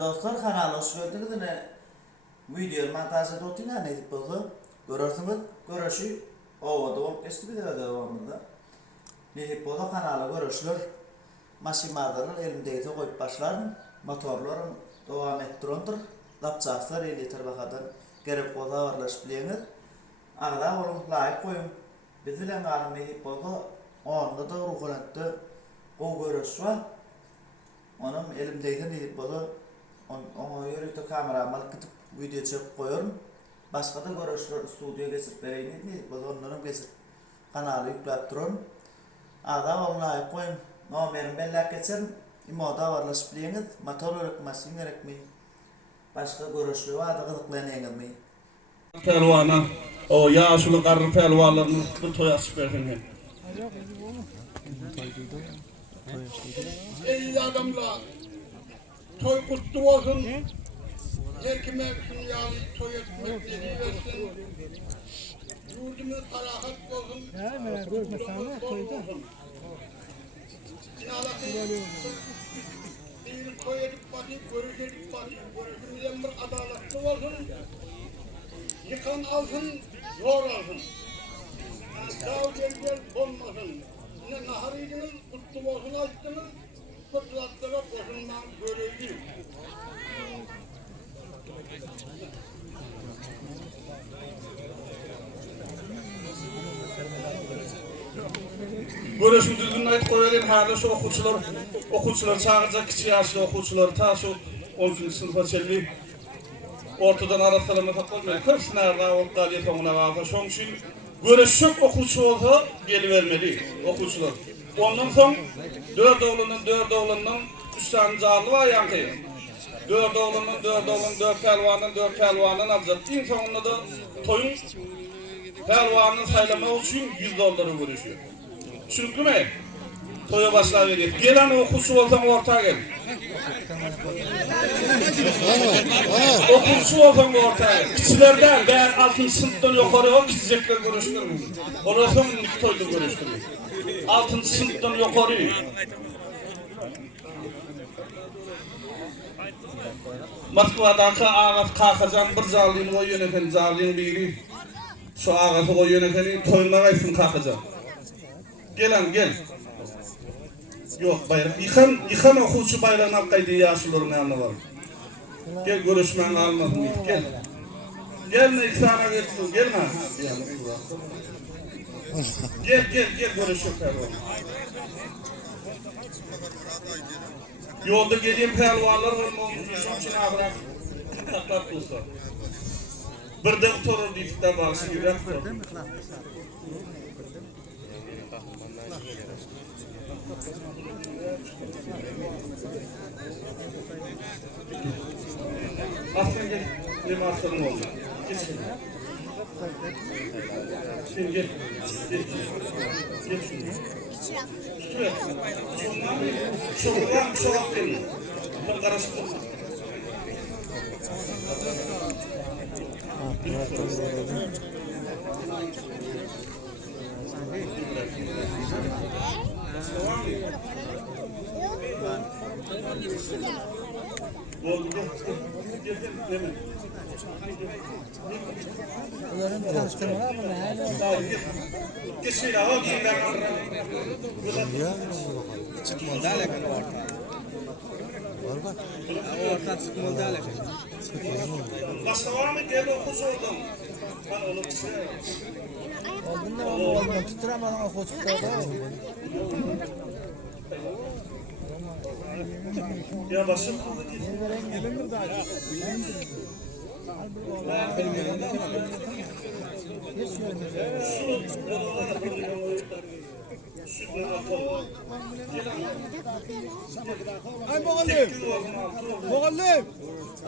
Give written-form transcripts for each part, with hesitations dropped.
dostlar kanalı hoş geldiniz. Video montajı dotina ne dip oldu? Görürsünüz. Görüşü ovada olup geçti bir de devamında. Ne dip oldu kanalı görüşler. Maşinlardan elimdeydi koyup başlarım. Motorların devam ettirondur. Lapçaklar eliter bakadan gerek oda varlaş bileniz. Ağda olun layık koyun. Biz bilen alım ne dip oldu? Onda da ruhulattı. O görüş var. Onun elimdeydi ne dip oldu? Onu yürüyüp kamerama alıp gidip video çekip koyuyorum. Başka da görüşler stüdyoya geçip vereyim dedi. Onların geçip kanalı yükleyip durun. Ağda onları koyun. Numarim belli geçerim. İmoda varlaşıp biliniz. Motor örek, masin örek mi? Başka görüşler var da gıdıklayan mi? Pelvana, o yaşlı karı pelvalarını bir toy açıp verdin. Ey adamlar! Toy kutlu olsun. Her kime dünyayı toy etmekleri versin. Yurdumuz arahat olsun. Mutluluğumuz bol olsun. Bir toy edip bakayım, görüş edip bakayım. Görüşümüzden bir adaletli olsun. Yıkan alsın, zor alsın. Dağ gel olmasın. Ne naharıydınız, kutlu olsun açtınız. Fırsatlara koşulman görevli. Görüşüm düzgün ayet koyalım hala şu okutçular çağıracak küçük yaşlı okutçular ta şu 12. sınıfa çelli ortadan aralarına takılmıyor. Kırs nerede oktal yapımına varsa şunun için görüşük okutçu olsa gelivermeli okutçular. Ondan sonra dört oğlunun 3 tane canlı var yankı. Dört oğlunun, dört pelvanın alacak. En sonunda da toyun pelvanını saylamak için $100 görüşüyor. Çünkü mü? Toya başlar verir. Gelen okutçu olsan ortaya gel. Okutçu olsan ortaya gel. Kişilerden ben 6. sınıftan yukarı o kişilikler görüştürmüyor. Orası mı toyda görüştürüyor? 6. sınıftan yukarı. Moskva'daki ağası kalkacan bir zalini o yöneten zalini biri. Şu ağası o yöneteni toyuna kaysın kalkacan. Gel. Yok bayrak. Yıkan okutçu bayrağını alkaydı yaşlıların yanına var. Gel görüşmen almadın. Gel. Gel ne sana geçsin. Gel ha. Gel görüşür pelvan. Yolda geleyim pelvanlar olmamız için abrak. Taklat bulsa. Bir de oturur dikte bağışı yürek. Aslan gel. Benim aslanım oldu. Gel şimdi. Şimdi gel. Gel şimdi. Şuraya. Şuradan şuraya gelin. Tam karıştır. Onların tanıştırmalar mı ne? Geçin ya, o giyin ben. Çıkmalı da alakalı orta. Var bak. Orta çıkmalı da alakalı. Başka var mı? Gel okuz oradan. Ben onu kısırım. Bunlar onu tutturamadan o koçukta da. Ya başım kaldı değil. Gelinir daha. Ay Muallim.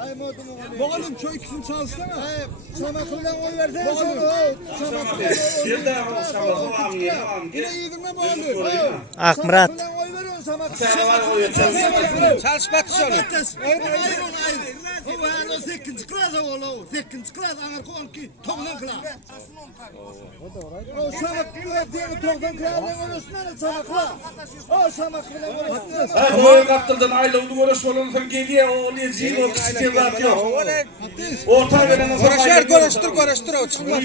Ay Muallim şu ikisini çalışsana. Ay Samaklı'dan oy versene. Samaklı'dan Yerden şamaklı amiyem. yine yedin mi Muallim? Akmurat. Oy veriyorsun Samaklı'dan. Sen var oy. Çalışma tuşu. O yani 8. klas oğlu. 8. klas anar konki 90 klas. O şamak diye 90 klasın orasından şamak klas. O şamak bilen orasından. Ha boyu kaptırdan aylığı görüş olan sen geliyor o lezin o kişi var yok. Orta veren Görüştür o çıkmaz.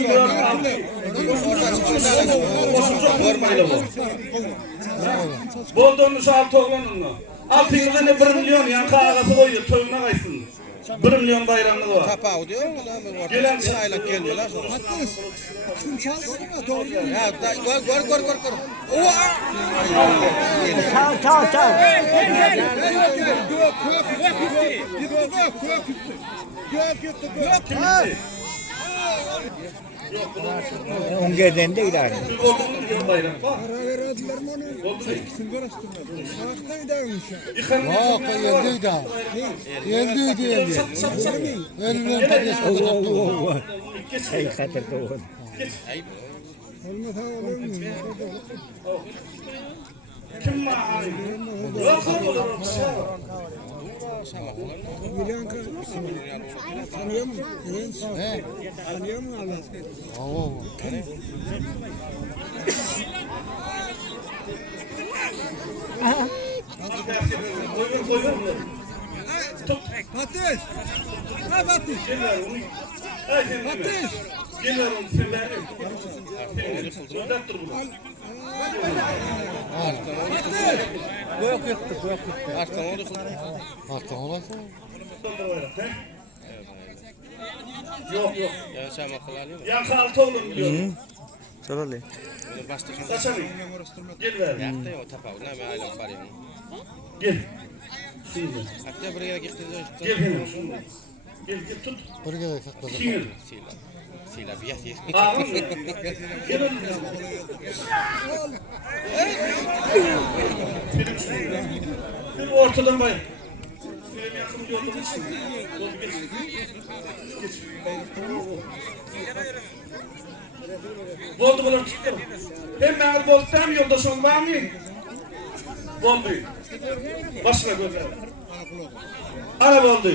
Bolduğunuz altı oğlanını. Altınızda ne 1 milyon yan kağıdı koyuyor, toyuna kaysın. 1 milyon bayramlığı var. Tapa o diyor. Gelen Aylak gelmiyorlar sonra. Kim çalsın mı? Doğru mu? Ya gör. Oha! Ongerden de ileride. Bolduğunuz yan bayram. Bak. Oldu mu? Hey kater doğru. Kim var? Yok olur. Ateş! Ha Ateş! Ateş! Geliyorum filmlerim. Soldat dur bunu. Yok. Ya sama kılalım. Yan kaltı oğlum diyorum. Sorali. Kaçalım. Gel ver. Yakta o tapa o ne aylak var ya. Gel. Şimdi. Hatta buraya gitti. Gel hemen. Gel tut. Şimdi. Sila biasa. Ağır mı? Gel oğlum. Bir ortadan bay. Film yakın bir ortadan çıksın. Boldu bular tutalım. Hemen boltam yolda son var mı? Boldu. Başına gözler. Ara boldu.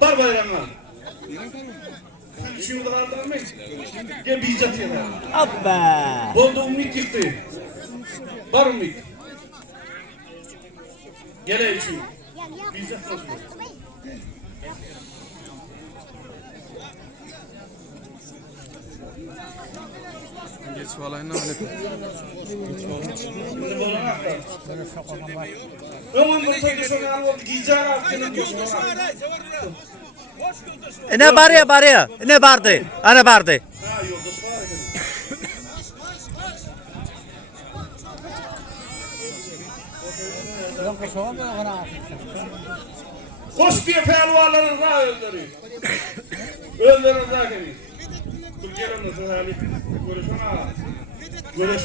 Bar bayramlar. Şimdi kaldılar mı? Gel bir icat yana. Abba. Boldu umut yıktı. Var umut. Gel için. Bir icat yana. Geç vallahi ne alep. Ömür mutlu sonra oldu. Gicar hakkının Ne barya. Ne bardı? Ana bardı. Ha yoldaş var Koş diye pehlivanların daha öldürüyor. Öldürün zaten. Dur gelin nasıl hali. Görüş ona. Görüş.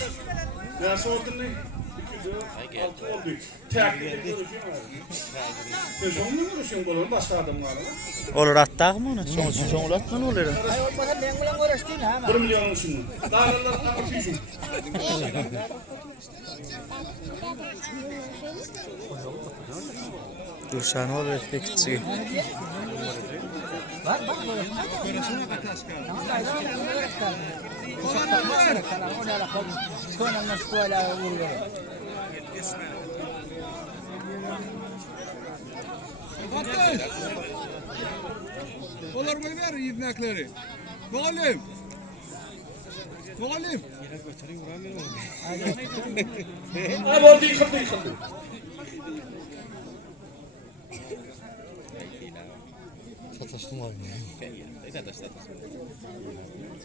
Ne sordun ne? 2, 4, 6 oldu. Tek bir görüşüm var. Ben sonunda görüşüm olur. Başka adamlarla. Olur attak mı onu? Son atma ne olur? 1 milyon şimdi. Dağlarlar kapatıyorsun. Durşan olur bekçi. Ateş! Olur mu ver ibnekleri? Muallim! Abi oldu yıkıldı.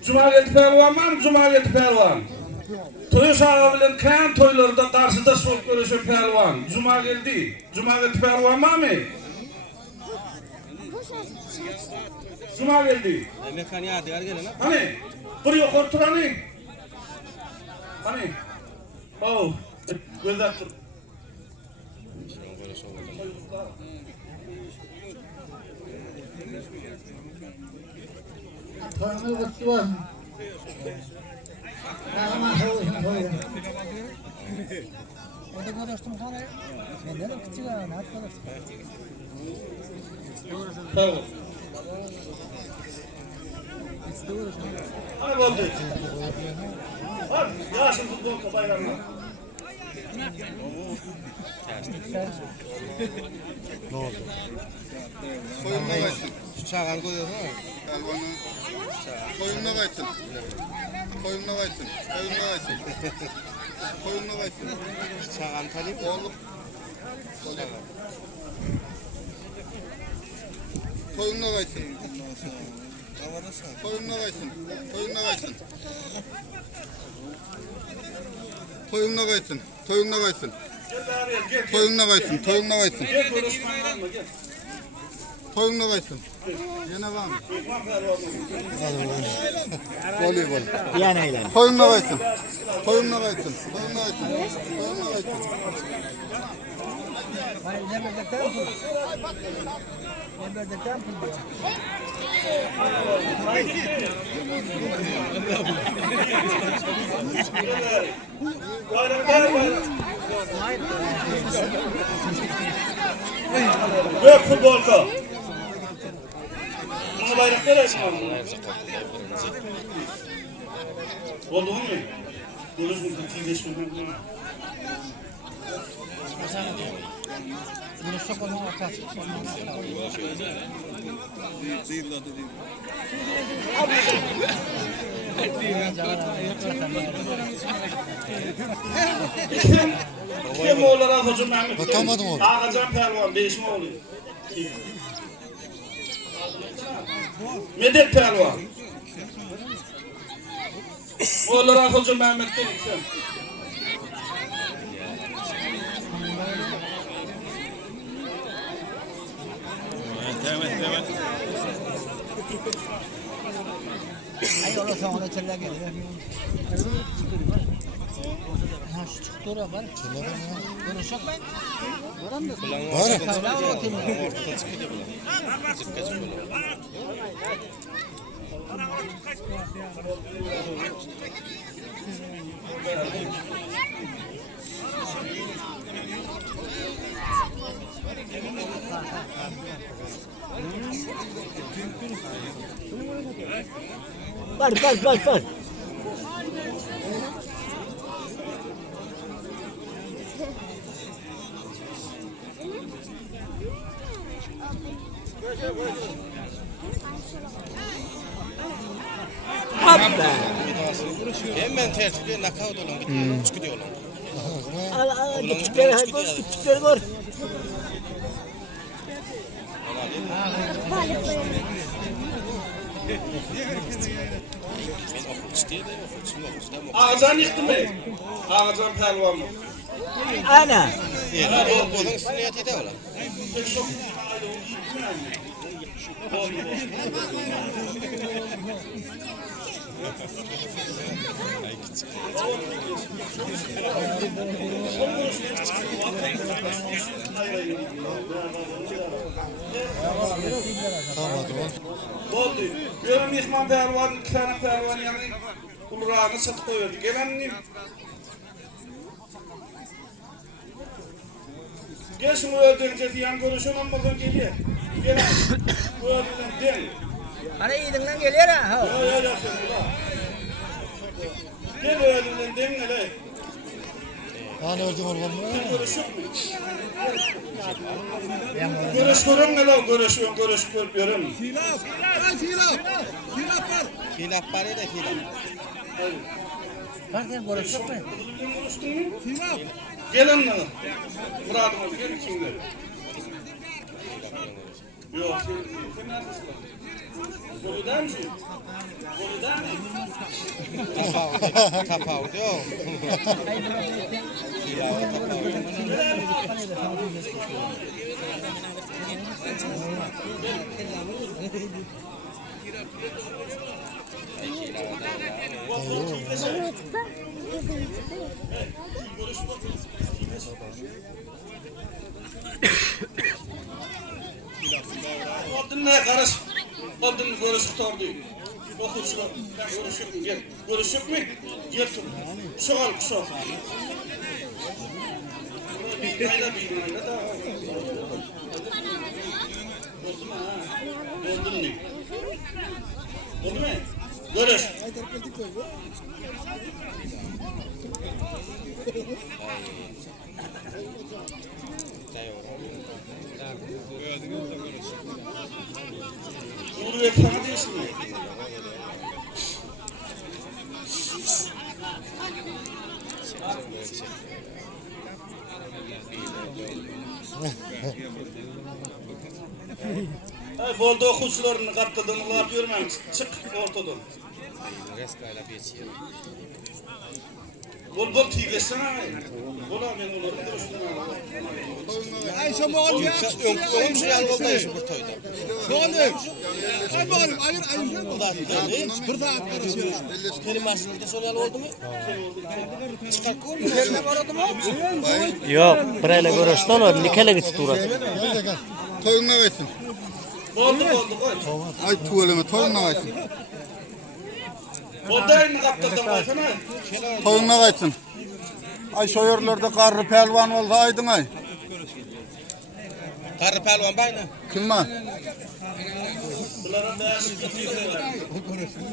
Cuma geldi pehlivan var mı? Cuma geldi pehlivan. Toyu sağa bilen kan toylarda karşıda soğuk görüşen pehlivan. Cuma geldi. Cuma geldi pehlivan var mı? Cuma geldi. Mekaniğe hadi gelin ha. Hani? Buraya korktur hani? Hani? Oh. Gözler dur. Tamam. Ay oldu. Hadi yaşın futbol bayramına. Koyununa kaysın. Çağan koyuyor ha. Elvanı. Koyununa kaysın. Koyununa kaysın. Koyununa kaysın. Koyununa kaysın. Çağan tanıyıp Oğlum. Koyununa kaysın. Koyununa kaysın. Koyununa kaysın. Toyununa kaysın. Toyununa kaysın. Gel abi gel. Toyununa kaysın. Toyununa kaysın. Gel konuşmayın ama gel. Toyununa kaysın. Yine var mı? Bakar oğlum. Voleybol. Yan eğlen. Toyununa kaysın. Toyununa kaysın. Toyununa kaysın. Toyununa kaysın. Yok futbolka. Bunu bayraklar açmam. Oldu mu? Deniz mi? Tilgeç mi? Kim oğullara hocam Mehmet? Tutamadım oğlum. Ağacan Pervan 5 mi oluyor? Medet Pervan. Oğullara hocam Mehmet dedik sen. Ay ola sonra çella geliyor. Ha şu çıktı oraya var. Çella var ya. Konuşak lan. Varan da. Var. ortada çıkıyor bulan. Çıkacak bulan. Var. Hemen tertipte nakavt olan gidiyor. Çıkıyor olan. Küçükleri var. Ben okul değil de okul. Ağacan yıktı mı? Ağacan Pervan mı? Ana. Yani onun üstüne yatıyor da olan. Oldu. Görüm İhman Pervan, 2 tane Pervan yani kulurağını sıt koyuyordu. Gelenim. Gel şunu öldürünce diyen görüşün olmadan geliyor. Gel. Bu öldürün den. Hani iyiden geliyor ha. Ya. Gel öldürün den hele. Hani öldüm oğlum. Görüşün mü? Görüş görün hele görüş görüyorum. Hilaf var ya da hilaf. Var sen konuşak mı? Gelin lan. Murad'ım gelin kimler? Yok, sen neredesin? Bolu'dan mısın? Bolu'dan mı? Kapağı diyor. Oldun ne karış? Oldun görüş tutardı. Okuçular, görüşüp mi? Gel. Görüşüp mi? Gel tut. Şu al, şu. Bir kayda bir kayda da. Oldu mu ha? Oldu mu? Oldu mu? Görüş. Yürü ve sana diyorsun mu? Bolda okuçularını kaptırdığını ne yapıyorum ben? Çık ortadan. Bol tiylesene. Bol abi ben onları Ayşe moğol ya. Onun için yalnız da işim bir toyda. Doğru. Ay bağırım. Ayır. Burada arkadaşlar. Benim aslında sorular oldu mu? Çıkar koy. Yerine varadı mı? Yok, birayla görüştü olar, nikele gitsi turat. Toyuna versin. Oldu koy. Ay tuvaleme toyuna versin. Bolda elini kaptırdın baksana. Toyuna versin. Ay şoyörlerde karlı pelvan oldu aydın ay. Karı pelvan bayna. Kim var? Bunların da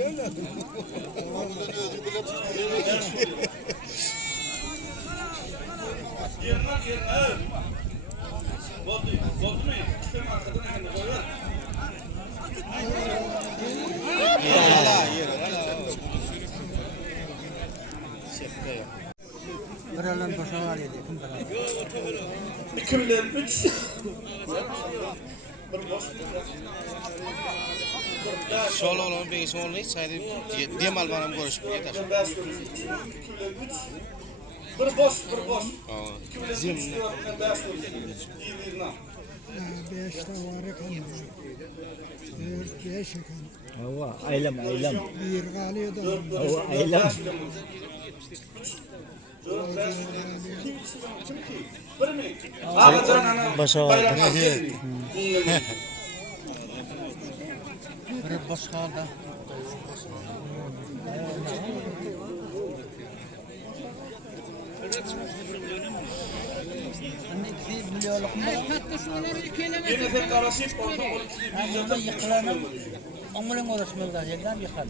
yerine. Oldu mu? Sen arkadan elini koy ver. Buradan boşalar yedi. 2003. Şöyle olan bir son hiç saydı. Demal bana görüşüp yeter. Bir boş. Zimne. Beşte var kan. Dört beş kan. Hava, aylem. Bir galiyo da. Hava, aylem. Başa var. Bir boş kaldı. Yine de karışık orta Burada yıkılanım. Onların uğraşmıyorlar. Yerden yıkar.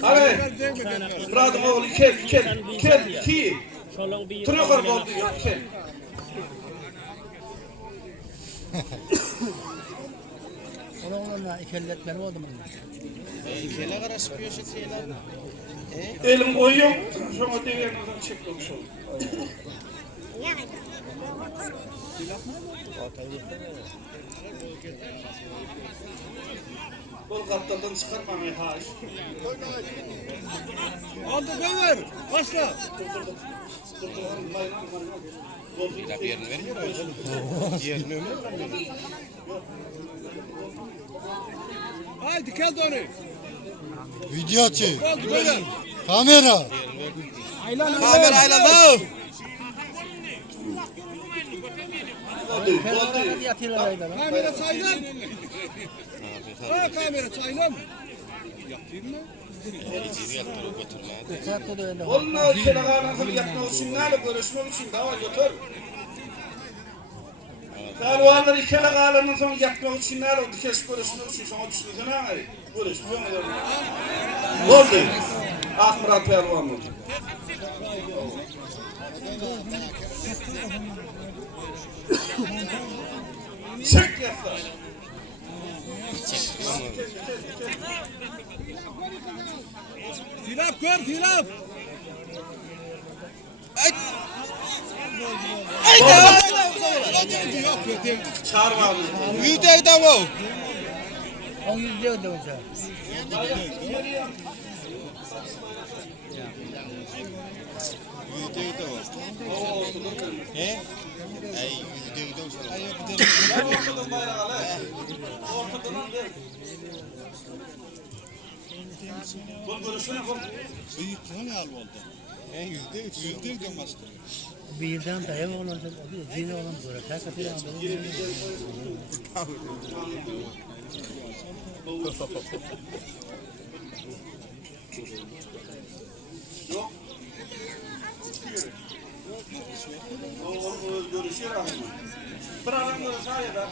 Hadi. Radım oğlu iki. Tırıyor karı oldu ya iki. Onlarla ikelletmeni oldu mu? İkele karışmıyor şu şeyler. Elim koyuyorum. Sonra devriyenden çekmemiş oldum. Bol kaptandan çıkartmamaya haş. Aldı ver. Başla. Bir yerini vermiyor mu? Yerini ömür mü? Haydi gel dönü. Video açı. Kamera. Kamera ayladı. Kamera saylan. Ha kamera saylan. Onlar kenarlarını yapmak için nerede görüşmek için daha götür. Karvanlar ikili kalanın son yapmak için nerede oldu kes görüşmek için sonra düşünsene abi. Görüşmüyor mu? Oldu. Akmurat Pervan mı? Çek yaplar. Filap gör filap. Çağır var mı? Videoda mı? O yüzde hocam. He? Ay yüzde olsun. Ortadan bayrağı lan. Ortadan değil. Bu görüşme yapalım. Büyük ne al oldu? Yüzde bastırıyor. Bir yıldan da ev olacak. Cini olan böyle. Terk atıyor. Yok. O görüşüyor ama. Bir adamları sahaya da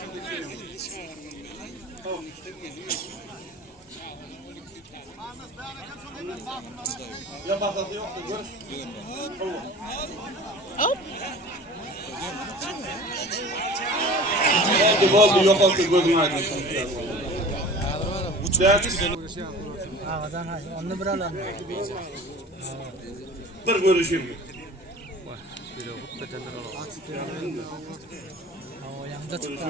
ya batası yoktu görüş. Oldu yok oldu gözüm aydın. Ağadan onu bir alalım. Bir görüşeyim. O yanında çıktı.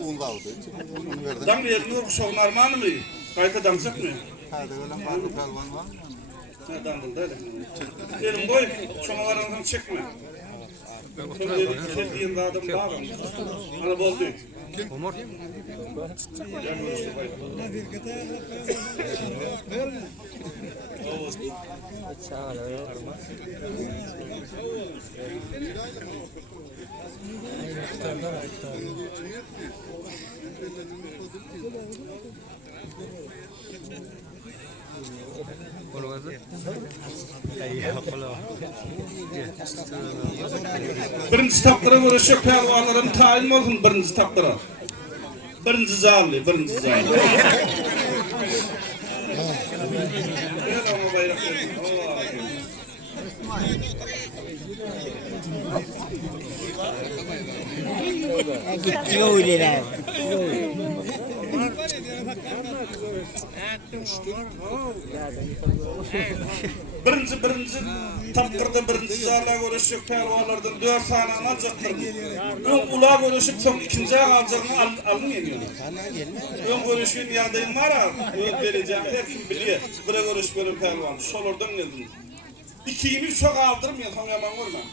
Un kaldı. Onu verdim. Dam yerini okuşak normal mı? Kayta damsak mı? Hadi öyle farklı kalman var mı? Ne damdın da öyle. Elim boy, çoğalarından çekme. Sevdiğin de adam var mı? Ana bol değil. Umur. Birinci taptıra görüşecek pehlivanların tayin olsun birinci taptıra. Birinci zalli, birinci zalli. Gitti öyle. Birinci taptırda birinci zalla görüşecek pehlivanlardan 4 tane alacaktır. Ön ula görüşüp son ikinciye kalacağını alın yeniyor. Ön görüşün yanındayım var ha, ön vereceğim her kim biliyor. Bire görüş verin pehlivan, solurdan geldim. 2'yi çok aldırmıyor, son yaman görmem.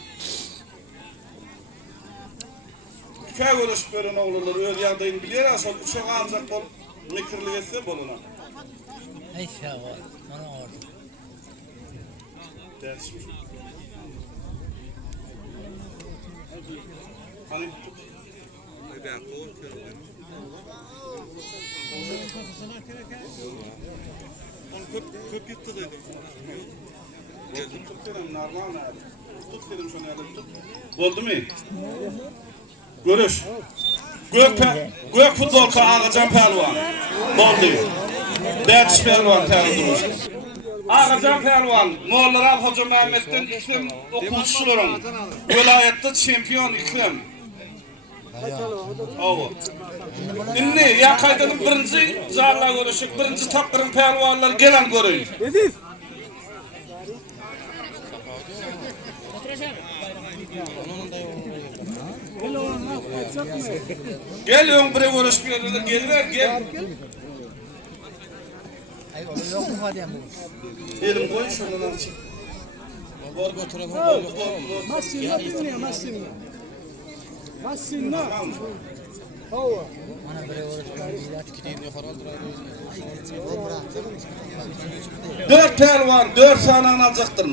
2'ye görüş verin oğlurlar, ön yanındayım biliyor ha, son 3'e alacak bol, mikirli etse boluna. Ey şey var, bana orada. Değişmiş. Hani tut. Köp yuttu dedim. Tut dedim, normal nerede? Tut dedim şunu yerden tut. Oldu mu? Görüş. Gök futbol Ağacan Pehlivan. Oldu. Değişmiş Pehlivan terörü. Ağacan Pehlivan, Moğollar Hoca Mehmet'ten iklim okutuşularım. Vilayette şampiyon iklim. Ava. Şimdi ya kaydanın birinci zalla görüşük, birinci tapkırın pehlivanlar gelen görüyün. Gel yon bire görüşmüyorlar, gel. Ay oğlum yok mu hadi ama. Elim koy şundan çık. Var götürem. Massina dinle Massina. Massina. Hava. Bana böyle uğraşmaya bir ilaç gideyim yukarı aldırayım. 4 pehlivan, 4 tane alacaktır.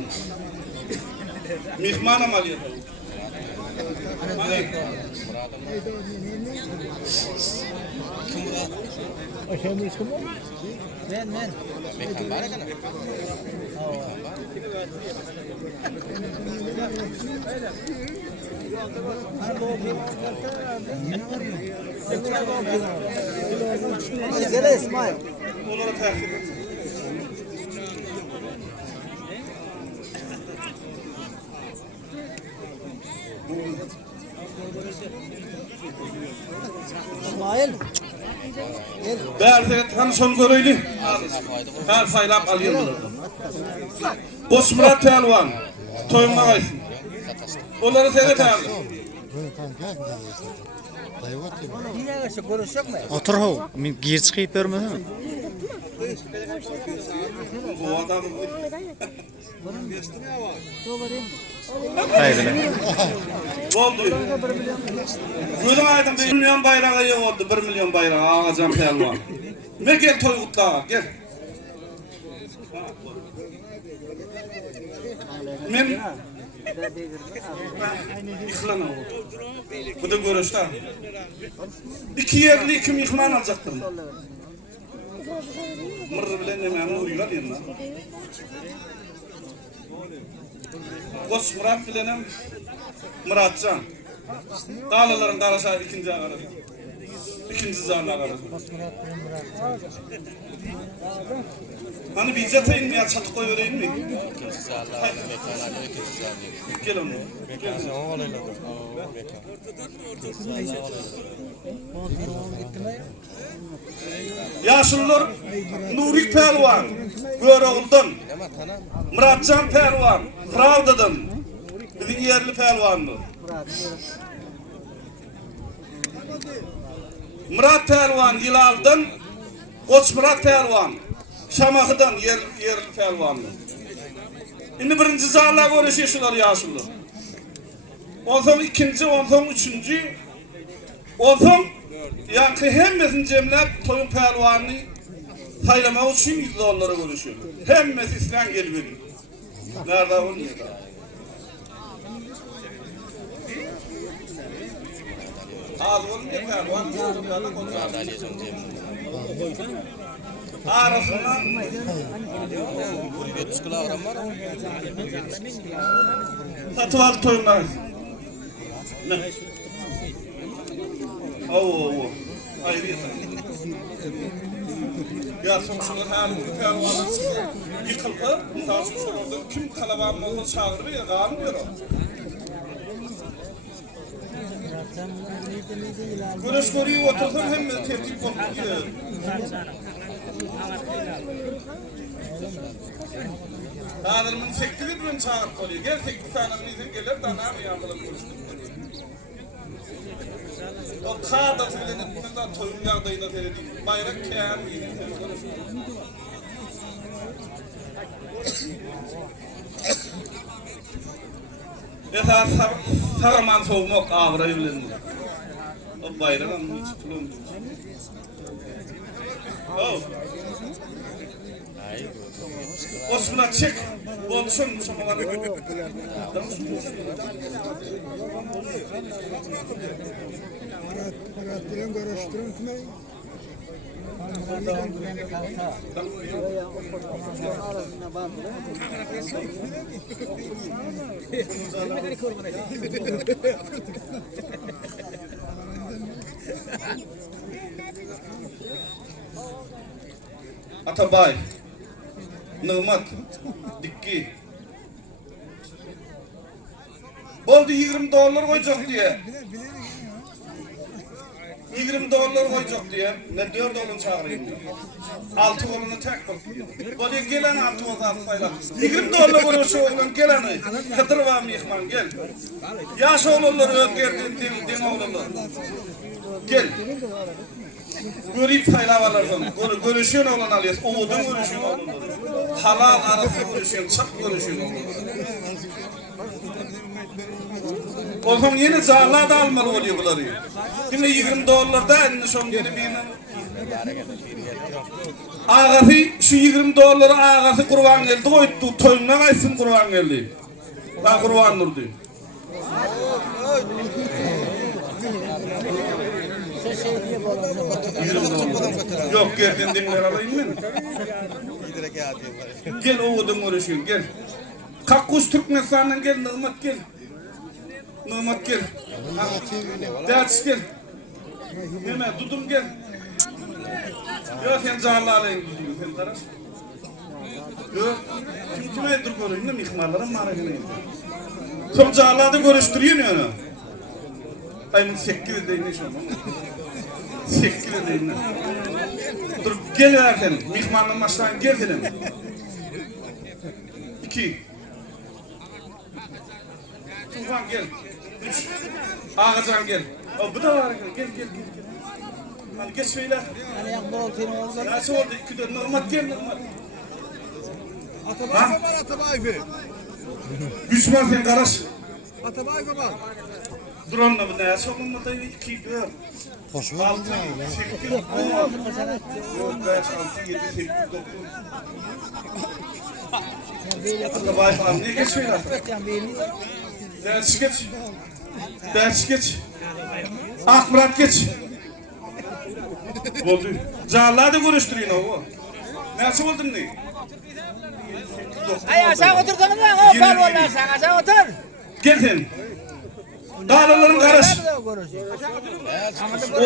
Mihman ameliyat. Ben. Mekan var ya kana. Gel İsmail. Onlara terk edin. İsmail. Değerli tanışan görüylü. Her faylap alayım bunu. Osmurat Pehlivan. Toyunma kaysın. Onları seyret abi. Yine karşı görüşecek mi? Otur ho. Men gir çıkıp verme. Bu adam. Haydi. Oldu. Gülün aydın 1 milyon bayrağı yok oldu. 1 milyon bayrağı Ağacan Pehlivan. Ne gel Toygutla gel. Men yıkılan oldu. Bu da görüşte. 2 yerli 2 mihman alacaktım. Mırrı bilen emeğini uyular yanına. Koç Murat bilenem Muratcan. Dağlıların karışa ikinci ağarı. İkinci zarla ağarı. Hani bir yatayım mı ya çatı koy vereyim mi? İkinci zarla, mekanlarla ikinci zarla. Gel onu. Mekanı o olayla da. Yaşlılar Nurik Pervan, Göroğul'dan, Muratcan Pervan, Pravda'dan, bizim yerli Pervanlı. Murat Pervan Yilal'dan, Koç Murat Pervan, Şamahı'dan yerli Pervanlı. Şimdi birinci zarla görüşüyorlar yaşlılar. Ondan ikinci, ondan üçüncü, ondan yankı hemmesin cemler toyun pervanını saylamak için $100 görüşüyor. Hemmesi İslam geliyor. Nerede olmuyor da? Az olmuyor pervan. Madalyasın cemli. Arasından Buraya çıkıla oran var ama. Tatval toyunlar. Ne? Oo. Ayrı yatar. Ya sonuçlar her bir pervanı yıkıldı. Daha sonuçlarda kim kalabalığın olduğunu çağırır ya kalmıyor o. Görüş görüyor otursam hem de tertip oluyor. Dağlarımın teklidir ben çağırıp oluyor. Gel tekli tanımın izin gelir da ne yapalım konuştuk. O kağıda söylenip bundan toyun yağdayına söyledim. Bayrak kağıt mıydı? Esas Saraman soğumak ağıra yürülenir. O bayrak anlamı çıkılıyor. Oh. Osman'a çek. Olsun Mustafalar. Murat bilen görüştürün kimi? Atabay, Nığmat, Dikki. Oldu $20 koyacak diye. $20 koyacak diye. Ne diyor da onu çağırayım diyor. 6 kolunu tek bakıyor. Böyle gelen 6 kolunu atmayla. $20 koyuyor şu oğlan geleni. Kıtır var mı yıkman gel. Yaş oğlanları özgerdin din oğlanlar. Gel. Görüp saylavarlardan. Görüşüyor oğlan alıyoruz. Oğudun görüşüyor oğlanları. Halal arası görüşüyor. Çak görüşüyor oğlanları. O zaman yeni zarlar da almalı oluyor bunları. Şimdi $20'da en son yeni birine ağası şu $20 ağası kurban geldi koydu toyuna kaysın kurban geldi. Daha kurban durdu. Yok geldin dinler alayım mı? Gel oğudun görüşün gel. Kakkuş Türkmenistan'dan gel Nığmat gel. Nığmat gel. Dağıç gel. Hemen Dudum gel. Yok sen zarla alayım Dudum'u sen taraf. Yok. Kime dur göreyim de mihmarların mağaragınayım. Son zarlarda görüştürüyor ne onu? Ay bunu sekkiz edeyim ne şu an. Sekkiz edeyim ne. Dur gel erken. Mihmarların başlayın gel dedim. 2. Tufan gel. 3. Ağacan gel. O bu da var gel. Hadi geç şöyle. Nasıl oldu? 2 de Nığmat gel Nığmat. Atabay var Atabay. Güçman sen karış. Atabay var. Duranla bu ne? Sonunda da 2 4 Hoş 6 8 9 5 6 7 8 9 Akabay falan ne geçiyor? Ders geç. Akmurat geç. Oldu. Canlılar da görüştürüyor o. Nasıl oldun ne? Ay aşağı otursanız lan o balonlar aşağı otur. Gelin. Dağlarların karış.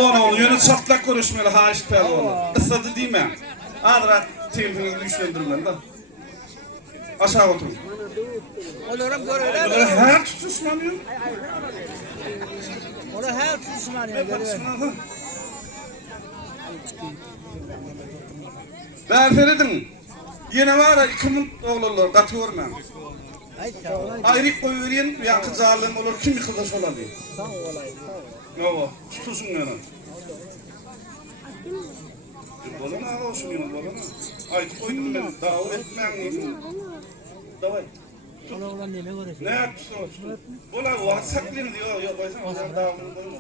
Onu yönü çatlak görüşmeli haş pelonu. Isladı değil mi? Adra telefonu güçlendirmeli de. Aşağı oturun. Olurum görüyorlar. Her tutuşmanıyor. Onu her tutuşmanıyor görüyor. Berferedin. Yine var ya 2000 oğullar katıyor ben. Ay sağ ol. Ayrık koyuvereyim ya kızarlığım olur kim yıkıldaş olamıyor. Sağ ol. Ne o? Tutuşun yani. Bolana ağa olsun yani bolana. Ayrık koydum ben. Daha o etmeyen Davay. Oğlan ne görüyor? Ne tutuşun? Bola var saklıyım diyor. Yok baysam onlar daha onu koyma.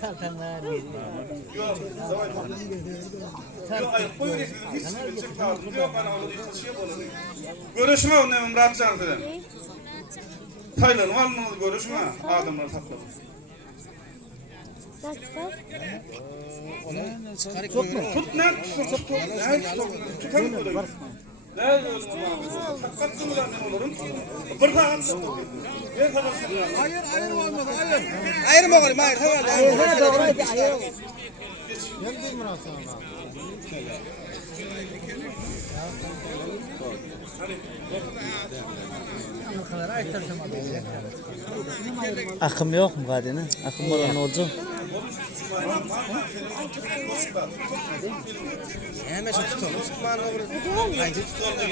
Tartanlar Yok davay. Yok ayrık koyuvereyim. Hiç bilecek lazım. Yok bana onu hiç şey bolanı. Görüşme o ne Murat Can'dan. Taylan var mı görüşme adamlar sakladı. Tut ne? Tut ne? Tutan böyle. Ne diyorsun abi? Sakatlı mı lan ben olurum? Bir daha at. Ne kadar sen? Hayır olmadı hayır. Hayır mı oğlum hayır tamam. Hayır doğru hayır. Akım yok mu kadına? Akım olan ne olacak? Hemen şu tutalım. Sıkmağına vurun. Haydi tutalım.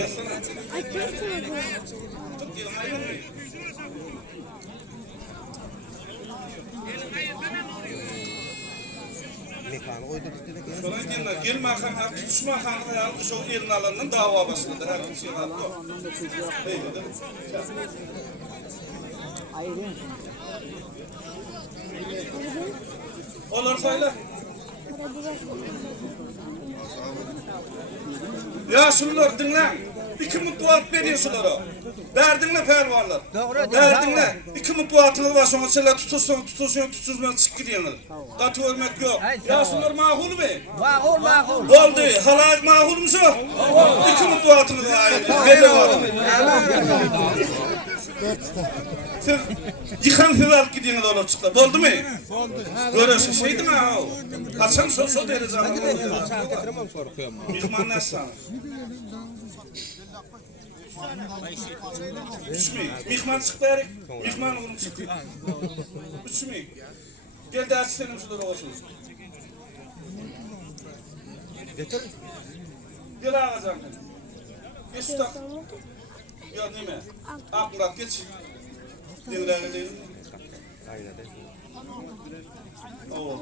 Mekanı koyduk dedik. Sonra gelme akşam tutuşma akşam ya şu yerin alanından dava başladı her bir şey var. Olur söyle. Ya şunlar dinle. İki mutluat veriyorsunlar o. Derdinle pervarlar. Derdinle. İki mutluatını var sonra çela tutursun tutsuzma çık gidiyorlar. Katı ölmek yok. Ya şunlar mahul mu? Mahul. Oldu. Halak mahul mu şu? İki mutluatını da ayrı. Hele var. Siz yıkan filar gidiyorsunuz olur çıklar. Oldu mu? Görüyorsun şeydi mi ha o? Kaçan so deriz ama. Mihman nasıl? Üçmü? Mihman çıktı erik. Mihman oğlum çıktı. Üçmü? Gel de açsana şunları olsun. Gel ağacağım. Geç tutak. Ya değil mi? Akmurat geç. Devlerine değil mi? Oo.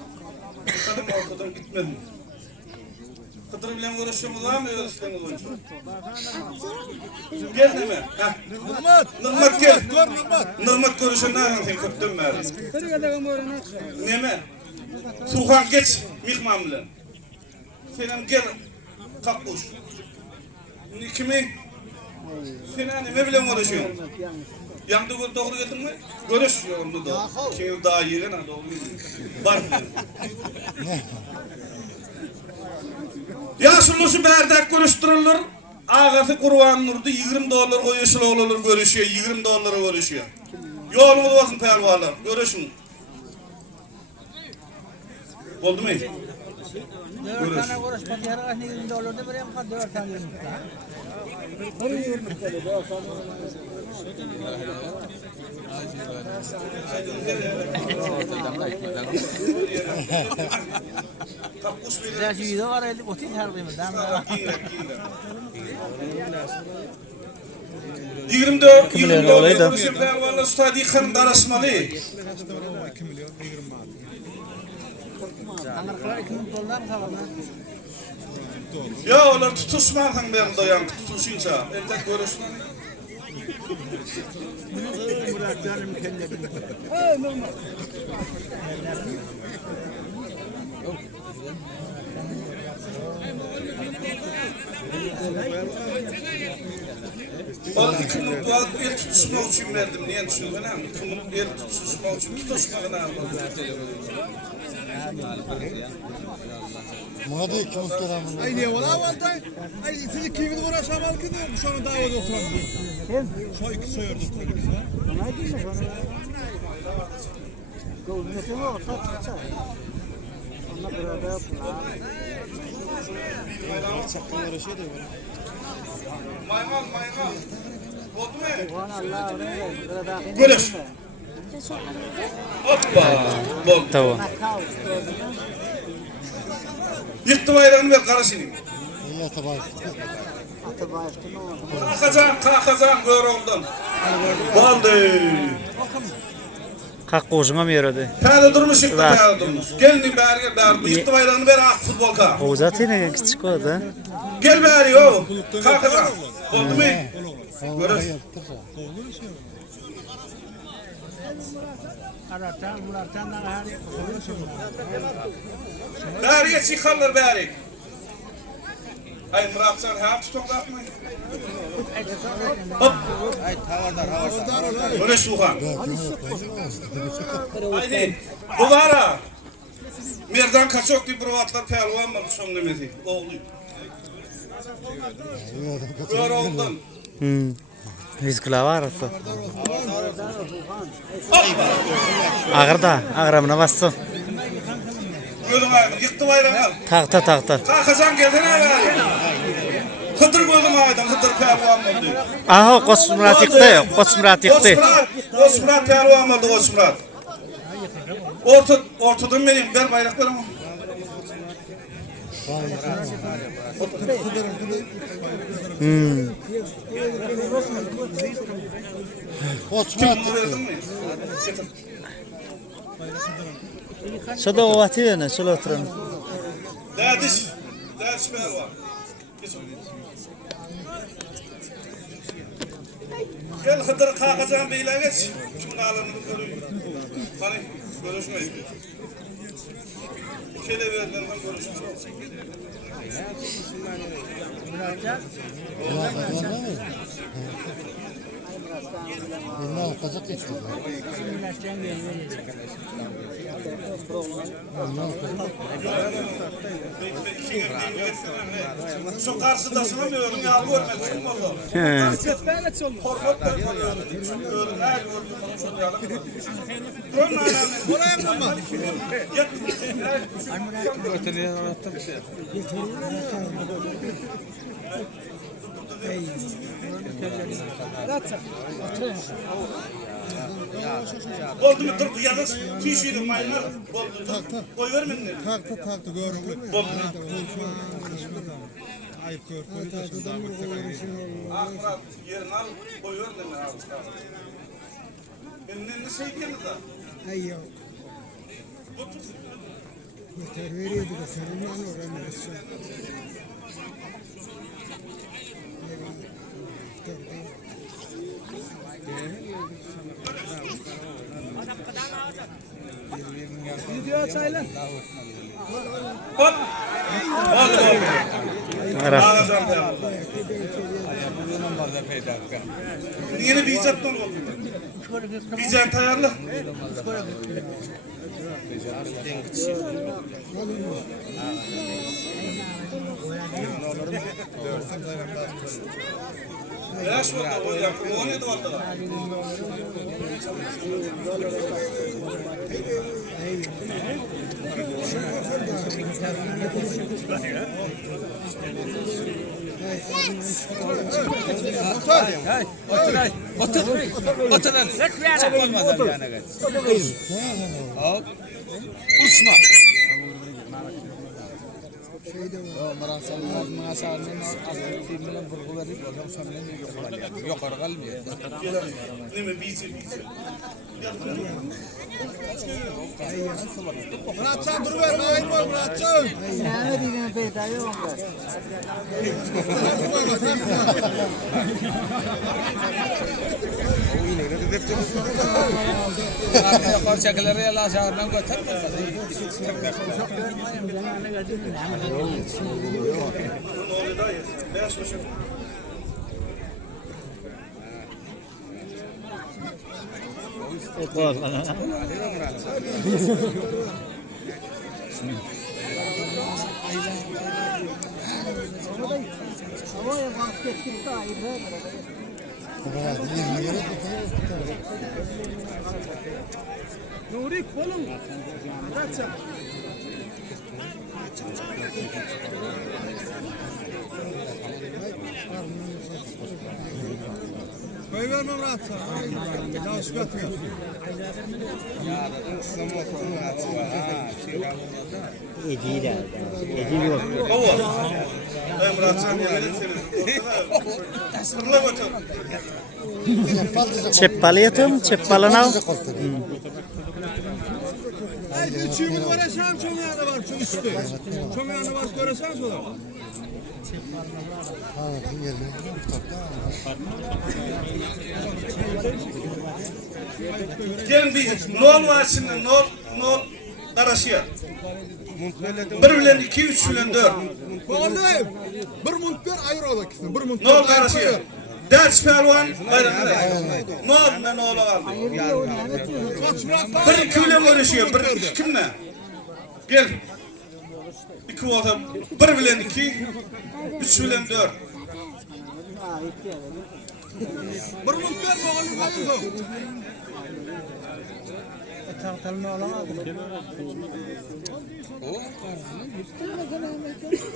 Kadın ortadan gitmedim. Kıdırı bilen uğraşıyorsunuz var mı? Öğretmeniniz uğraşıyor. Gel değil mi? Nırmat gel. Nırmat görüşen ne yapayım? Sen köptün mü? Ne mi? Tuğhan geç. Mihman bilen. Senin gel. Kakkuş. Kimi? Sen ne bilen uğraşıyorsun? Yandı doğru geldin mi? Görüşüyor onu da. Şimdi daha iyi lan doğru. Var mı? Yaşlısı berdek görüştürülür. Ağası kurban nurdu $20 koyuşul olur görüşüyor. $20 görüşüyor. Yolumuz olsun pervalar. Görüşün. Oldu mu? 4 tane kuruş patiyara $20 vereyim ha 4 tane yumurta. Ya şu video var eli botin harbi mi? Damla. 24 görüşüyor pervalar ustadi hanım darasmalı. Anarklar $2 kalan. Ya onlar tutuşmadan ben dayan tutuşunca. Elden görüşün. Murat canım kendine. Ol ikimlik bu adı el tutuşmak için verdim. Niye düşündün ha? İkimlik el tutuşmak için tutuşmak ne anladım? Madi kim muhterem. Ay ne ola oldu? Ay sizi kimin uğraşamal ki de şu an davada oturan. Kim? Şu iki soyurdu oturuyoruz ha. Ona değil mi? Gövdesi mi orta çıkacak? Onunla burada yapılan. Çakmalar şey de var. Maymal. Oldu mu? Allah burada. Görüş. Hoppa. Bol. Tamam. Yıktı bayrağını ver karısını. Allah tabarak. Kalkacağım gör oldum. Oldu. Kalk koşuna mı yaradı? Tane durmuş yıktı tane durmuş. Gelin bari yıktı bayrağını ver ak futbolka. O zaten ne küçük oldu. Gel bari o. Kalkacağım. Oldu mu? Görüş. Bari çıkarlar bari. Ay Muratcan ha tutuklar mı? Hop. Ay havadar. Böyle suhan. Haydi. Duvara. Merdan kaçok diye provatlar pelvan mı son demesi. Oğlu. Gör oldun. Yüz kilo var aslında. Ağırmına bastı. Gözüm aydın. Yıktı bayrağı. Tahta. Kalkacağım geldin ha bari. Hıdır gözüm aydın. Hıdır pelvan oldu. Aha Koçmurat yıktı. Koçmurat yıktı. Koçmurat pelvan oldu Koçmurat. Ortadan vereyim. Ver bayraklarımı. Osman. Bunu verdin mi? Şurada o atıyor ne? Şöyle oturun. Derdiş pelvan. Gel Hıdır kalkacağım beyle geç. Şunu alın görüyorum. Hani görüşmeyin. Şöyle ver ben görüşürüz. Ne kazak geçti. Şu karşıda sınamıyorum ya görmedim oldu. Oldu mu? Dur bu yalnız tüyşüydüm mayınlar. Oldu. Koy vermeyin dedi. Taktı görün. Oldu. Ayıp gördü. Akrat yerini al koy ver dedi. Elinden ne şey geldi da. Ay ya. Götür veriyordu götürün lan oraya neresi. Hop. Ağlayacağım ben. Yine bir icattan oldu. Bir icat ayarla. Yaş oldu o yakın. O ne de oldu? Otur lan. Çok olmadan yana geç. Hop. Uçma. Yukarı kalmıyor. Değil mi? Bizi. Muratcan dur ver. Ayıp Muratcan. Ne diyeyim bedava yok. O yine Korçakları yala aşağıdan götürmez. Nuri kolum. Kaça. Koy vermem rahatsa. Ya sıkıntı yok. Ben Muratcan yani sırla götür. Çeppalayatım, çeppalanav. Haydi çiğmin var aşağım çoğun yanı var şu üstü. Çoğun yanı var göresen sola. Gelin bir nol var şimdi nol karışıyor. Bir bilen 2 3 bilen 4. Bağlı. Bir munt bir ayrı ola gitsin. Bir munt. Nol karışıyor. Ders pelvan bayramda. Nol ne nol var. Bir iki bilen karışıyor. Bir kimle? Gel. 2 olsa 1 bilen 2 3 bilen 4. Bir munt bir bağlı ayrı.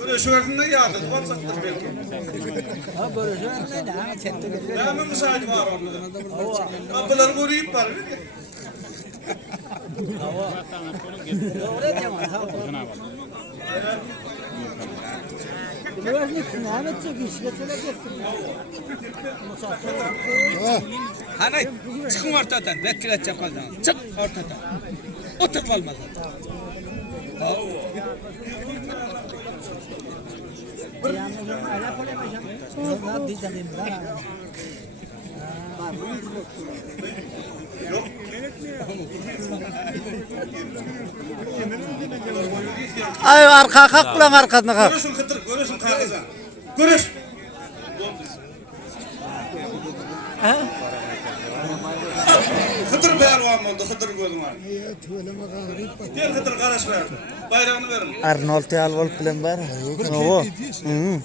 Böyle şu ardından yağdı. Varsaktır belki. Ne mi müsaade var orada? Ablalar koruyup var. Hani çıkın ortadan, bekletecek kaldan. Çık ortadan. Otur kalmaz. Ay arka kalk ulan arkasına kalk. Görürsün kıtır, görürsün kağıza. Görüş. Kıtır bayram oldu, kıtır gözüm var. Gel kıtır karış ver. Bayrağını verin. Arnold alvol bilen var. Novo. Hı.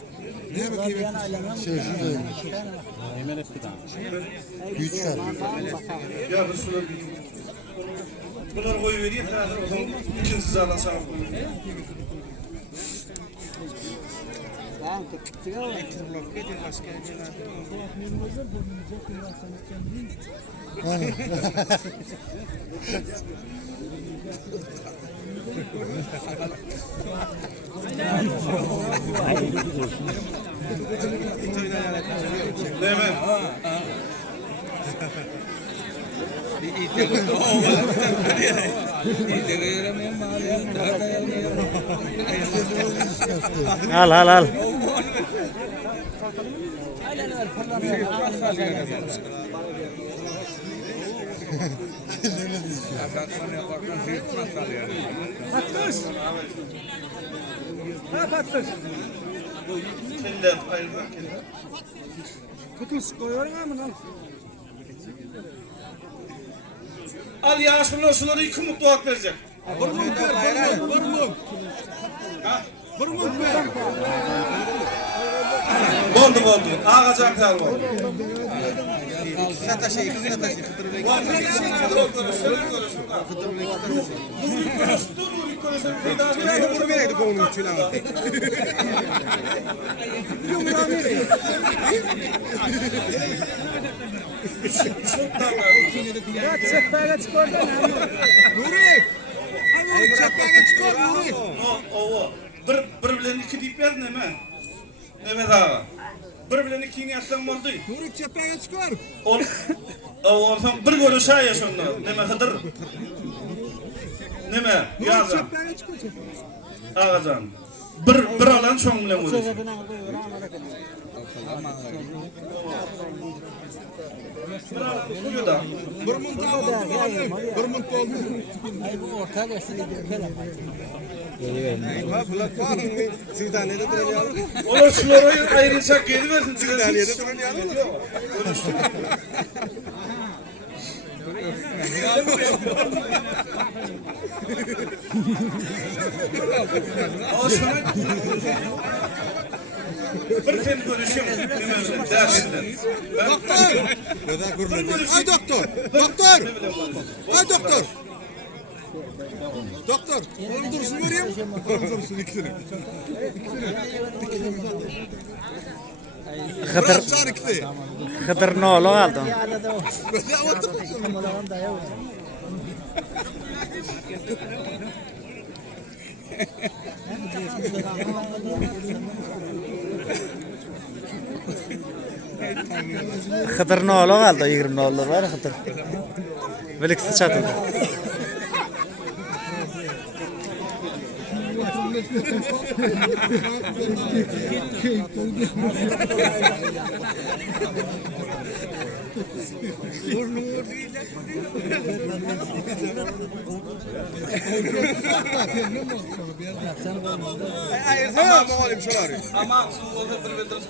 Ya Resulullah. Bunlar koyu veriyor, tarafı o zaman ikinci zala sağ koyuyor. Değil mi? Al. Kendi ayrılmak kendi. Kutusu koyuyorum ama lan. Al ya şunları iki mutlu at verecek. Bir munt bir munt. Ha? Bir munt ver. Oldu. Ağacan kal oldu. Nuri. Nuri çapağa çıkar Nuri. Bir bilen iki deyip verdin mi? Evet ağa. Bir bilen ikini yapsam oldu. Nuri çapağa çıkar. Olsam bir görüş ya şunda. Neme Hıdır? Neme? Nuri Yazan. çapağa çıkar. Ağacan. Bir alan çoğun bilen görüş. Stüdyoda. Bir mıntı aldı. Bir mıntı oldu. Ay bu orta geçti de kelam. Ha bulat var mı? Südaniye'de duruyor. Ola şunları ayrılsak geri versin. Südaniye'de duruyor. Bir kendi görüşüm. Dersinden. Doktor! Ay doktor! Doktor! Ay doktor! Doktor! Oğlum dursun vereyim. Oğlum dursun ikisini. Hıdır ne oğlu aldı. Böyle avattı mı? Hıdır ne oğlu aldı. 20 oğlu var Hıdır. Biliksi çatıldı. Hayır tamam oğlum şurayı. Ama su olsa bir vedres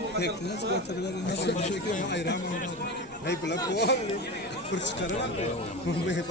Hey bulat var. Fırsatları var. Mehmet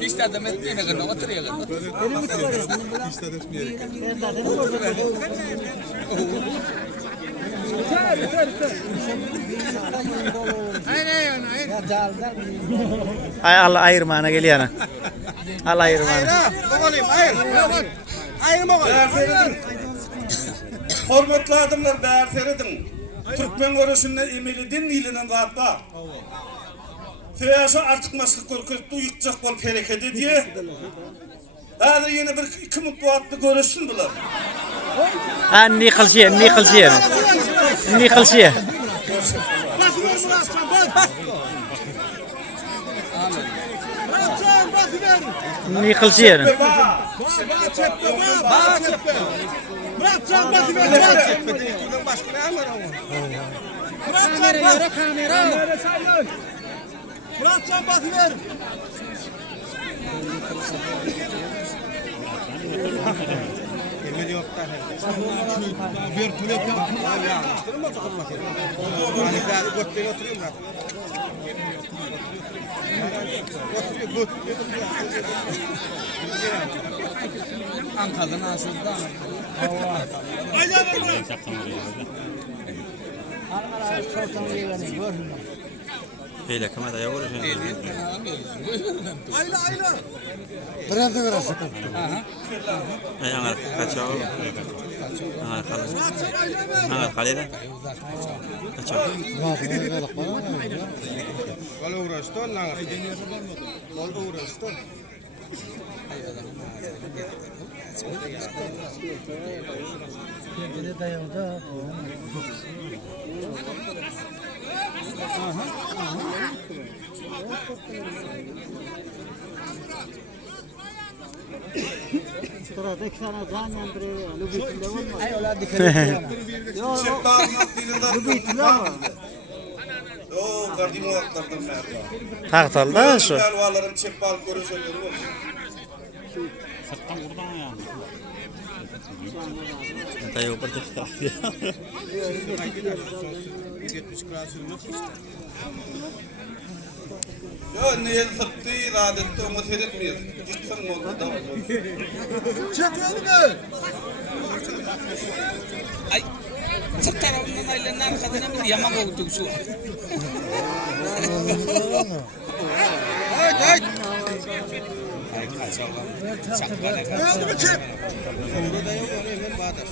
İşte adam etmeyene kadar oturuyor. Ay Allah ayırmana geliyana. Allah ayırmana. Hormatly adamlar bärseridim. Türkmen görüşünde emilidin ilinin gatba. Feyaşa artykmaşlyk görkezdi yıkjak bolup hareket ediyor. Hadi yine bir iki mutluatlı görüşsün bular. Ni qilshi, ni qilshi. Ni qilshi. Ni qilshi. Ankara'dan asıldı. Hele kamada ya vurur. Nerede görüyorsun? Ay angar kaçaw. Angar kalır. Angar kalır. Kaçaw. Valla uğraştı lan. Valla uğraştı. Ay ola dikkat et. Yo, gardimo atlardan merda. Taqtalda şu. Galvalarım çep balık görüşürler bu. Tay ऊपर देखता है. Yo, ne sıktı adette onu seyretmiyor. Gitsen modda. Ay. Çok tarafından ailenin arkasına bir yaman oldu şu. Hayt hayt. Ay kaçalım. Çakma ne kadar. Sonra da yok onu hemen bağdaş.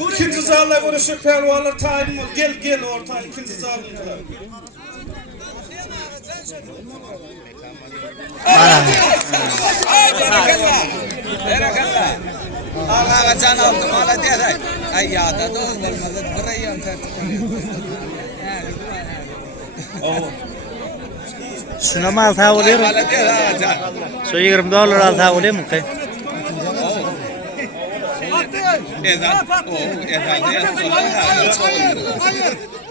İkinci zalla görüşük pelvanlar tayin ol. Gel orta ikinci zalıncalar. Berakallah. Ağağa can aldım. Hala diyerek. Ay ya da olmadı. Burayı yönterdim. Şuna mı alta oluyor? Hala diyerek can. Şu 20 dolar alta oluyor mu ki? Ezan.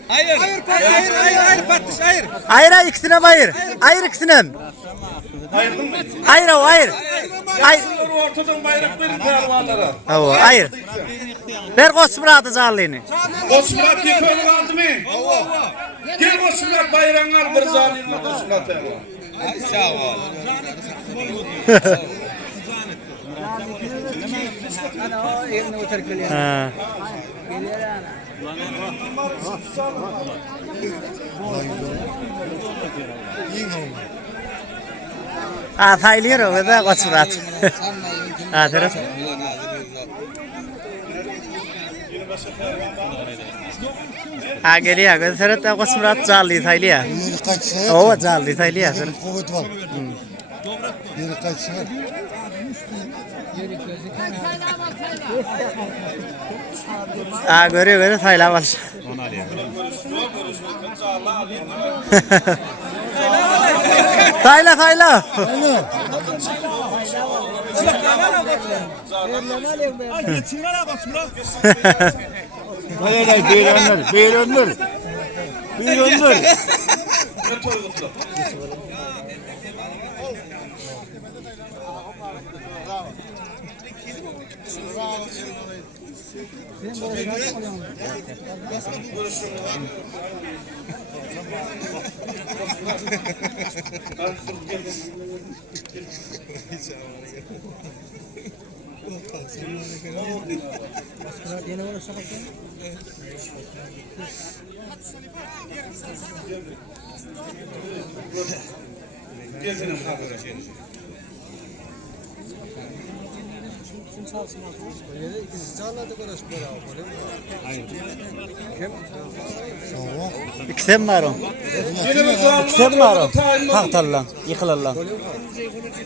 Hayır. Hayır ikisine bayır. Hayır ikisine. Ayırdın mı? Hayır o hayır. Hayır. Ortadan bayrak verin pelvanlara. O hayır. Ver Kosmurat'ı zallini. Osman Kekölü aldı mı? Gel Osman bayrağını al bir zalini Osman pelvan. Ay sağ ol. Ana o yerini oturkuyor. Ha. Ataylıyor o da Kosmurat. Atarım. Ha geliyor. Götürüp de Kosmurat zalli taylıyor. Yeri kaçsa O zalli taylıyor. kuvvet var. Yeri kaçsa Ha görüyor tayla var. Tayla. Hayır, beğenler. Ne toyluklu? İkisi var o. İkisi var o. Tahtarla, yıkılarla.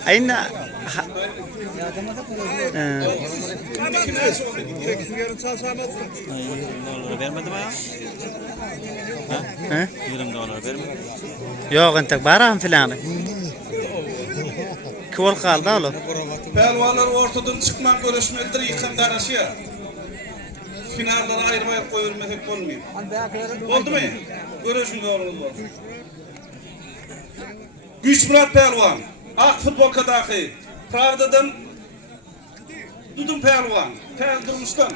Aynı. Vermedi mi ya? He? 20 dolar vermedi. Yok entek baran filan. Kol kaldı oğlum. Pelvanlar ortadan çıkman görüşmelidir yıkan darası ya. Finallara ayırmayıp koyulmayıp olmuyor. Oldu mu? Görüşün doğruluğu var. Güç Murat Pelvan. Ak futbol kadaki. Pravdadan Dudum Pelvan. Pel durmuştan.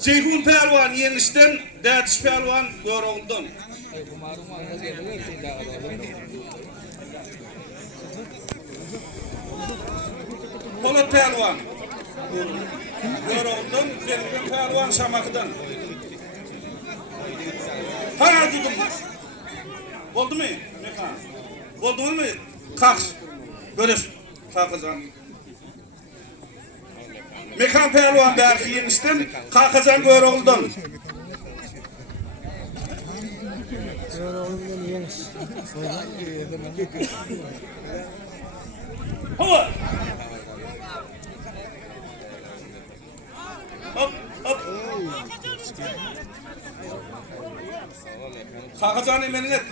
Ceyhun Pelvan yenişten. Datiş Pelvan Göroğlu'dan. Polat Pelvan. Göroğlu'dan. Zengin Pelvan Şamak'tan. Ha Dudum. Oldu mu? Mekan. Oldu mu? Kalk. Görüş. Kalkacağım. Mekan Pelvan belki yenişten. Kalkacağım Göroğlu'dan. Hava. Hop hop. Kalkacağını emenin et.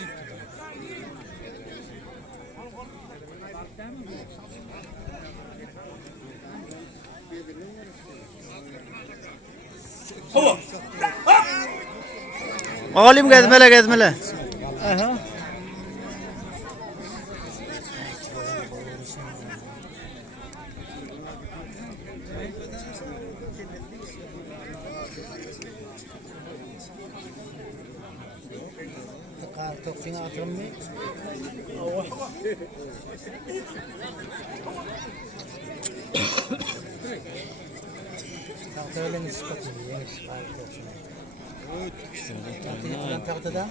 Hava. Hop. Oğlum gezmele. Aha. Tokfina atırım mı? Tahtalarla nispeti yemiş. Tahtada?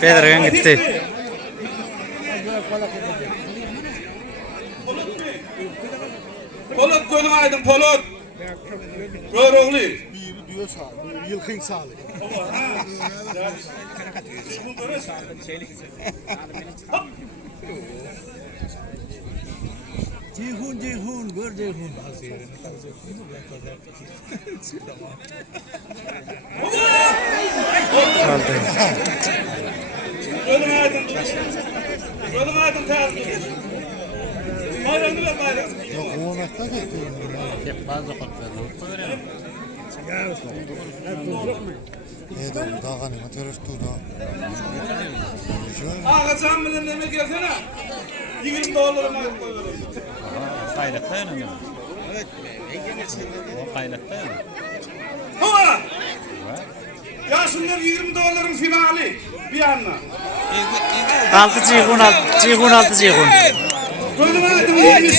Federgen gitti. Polat gönüm aydın Polat. Gör oğlu. Diyor sağ. Yılkın sağlık. Ceyhun gör Ceyhun. Aldı. Gönüm aydın. Gönüm aydın terzi. Bayramı ver bayram. Yok oğlakta gitti. Ne de daha ne terörist tuğda. Ağacan bilen neme gelsene. 20 dolarım ayıp koyuyorum. Kaynakta yanında. Evet. O kaynakta yanında. Hava! Yaşınlar 20 doların finali. Bir yandan. 6 Ceyhun 6 Ceyhun. Gönüm aydın yemiş.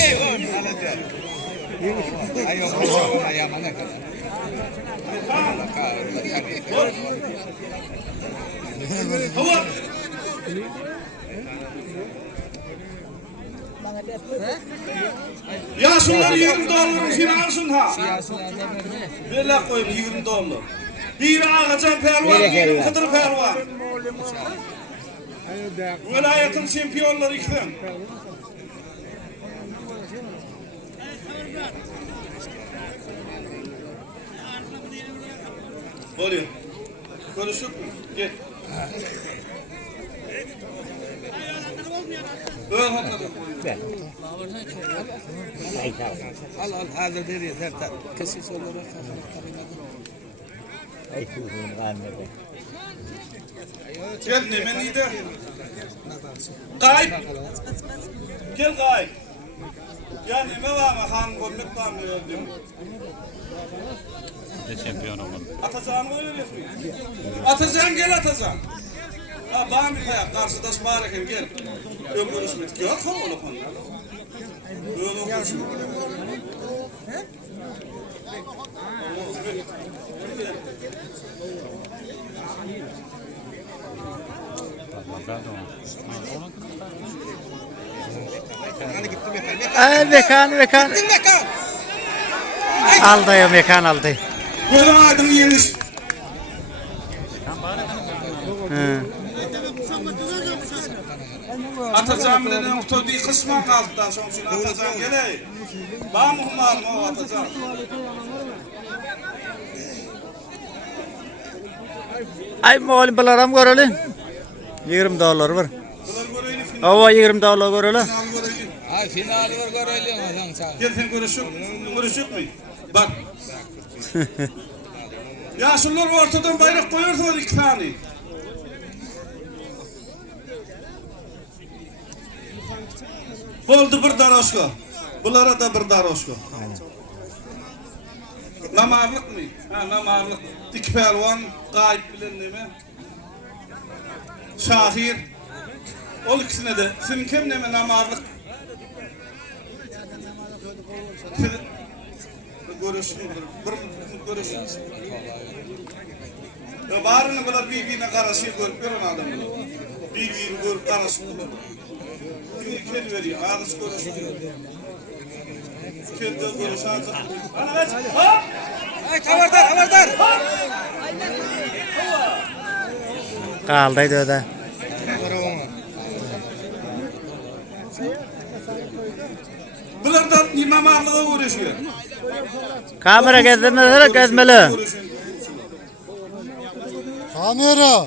Hava! Yaşınlar 20 doların finalsın ha. Böyle koyayım 20 dolar. Biri Ağacan Pervan, biri Kıdır Pervan. Vilayetin şampiyonları ikiden. Oluyor. Konuşuk mu? Gel. Öyle hakikaten. Al hazır deriye zaten. Kesis olarak Gel nemeniydi. Kayıp. Gel kayıp. Ya neme var mı? Han gömlek var mı? Ne şampiyon oldu. Atacağını öğreniyorsun. Atacağım gel atacağım. Ha bana bir kayak karşıdaş bağırırken gel. Yok görüşmedik. Yok ha oğlum onlar. Öyle okursun. Mekan. Aldı ya mekan aldı. Böyle aydın yemiş. Atacağım bile nokta değil kısma kaldıktan sonra şimdi atacağım gele. Bana muhumlar mı o atacağım. Ay moğol balaram göreli. 20 dolar var. Bunlar görelim final. Ava 20 dolar göreli. Final görelim. Ay finali var görelim adam sağ. Gel sen görüşük mü? Bak. Ya şunlar ortadan bayrak koyuyorlar iki tane. Oldu bir daroşko. Bunlara da bir daroşko. Namarlık mı? Ha namarlık. İki pelvan gayip bilen neme? Şahir. Ol ikisine de. Senin kim neme namarlık? Görüşün bir görüşün. Ya barını bula birbirine karşı görüp gören adam. Birbirini görüp karşı bulur. Bir kel veriyor, ağrıç görüşüyor. Kendi görüşü ağrıç. Ana kaç, hop! Ay haberdar. Kaldıydı o da. Bunlardan imamarlığa uğraşıyor. Kamera gezmeli. Kamera.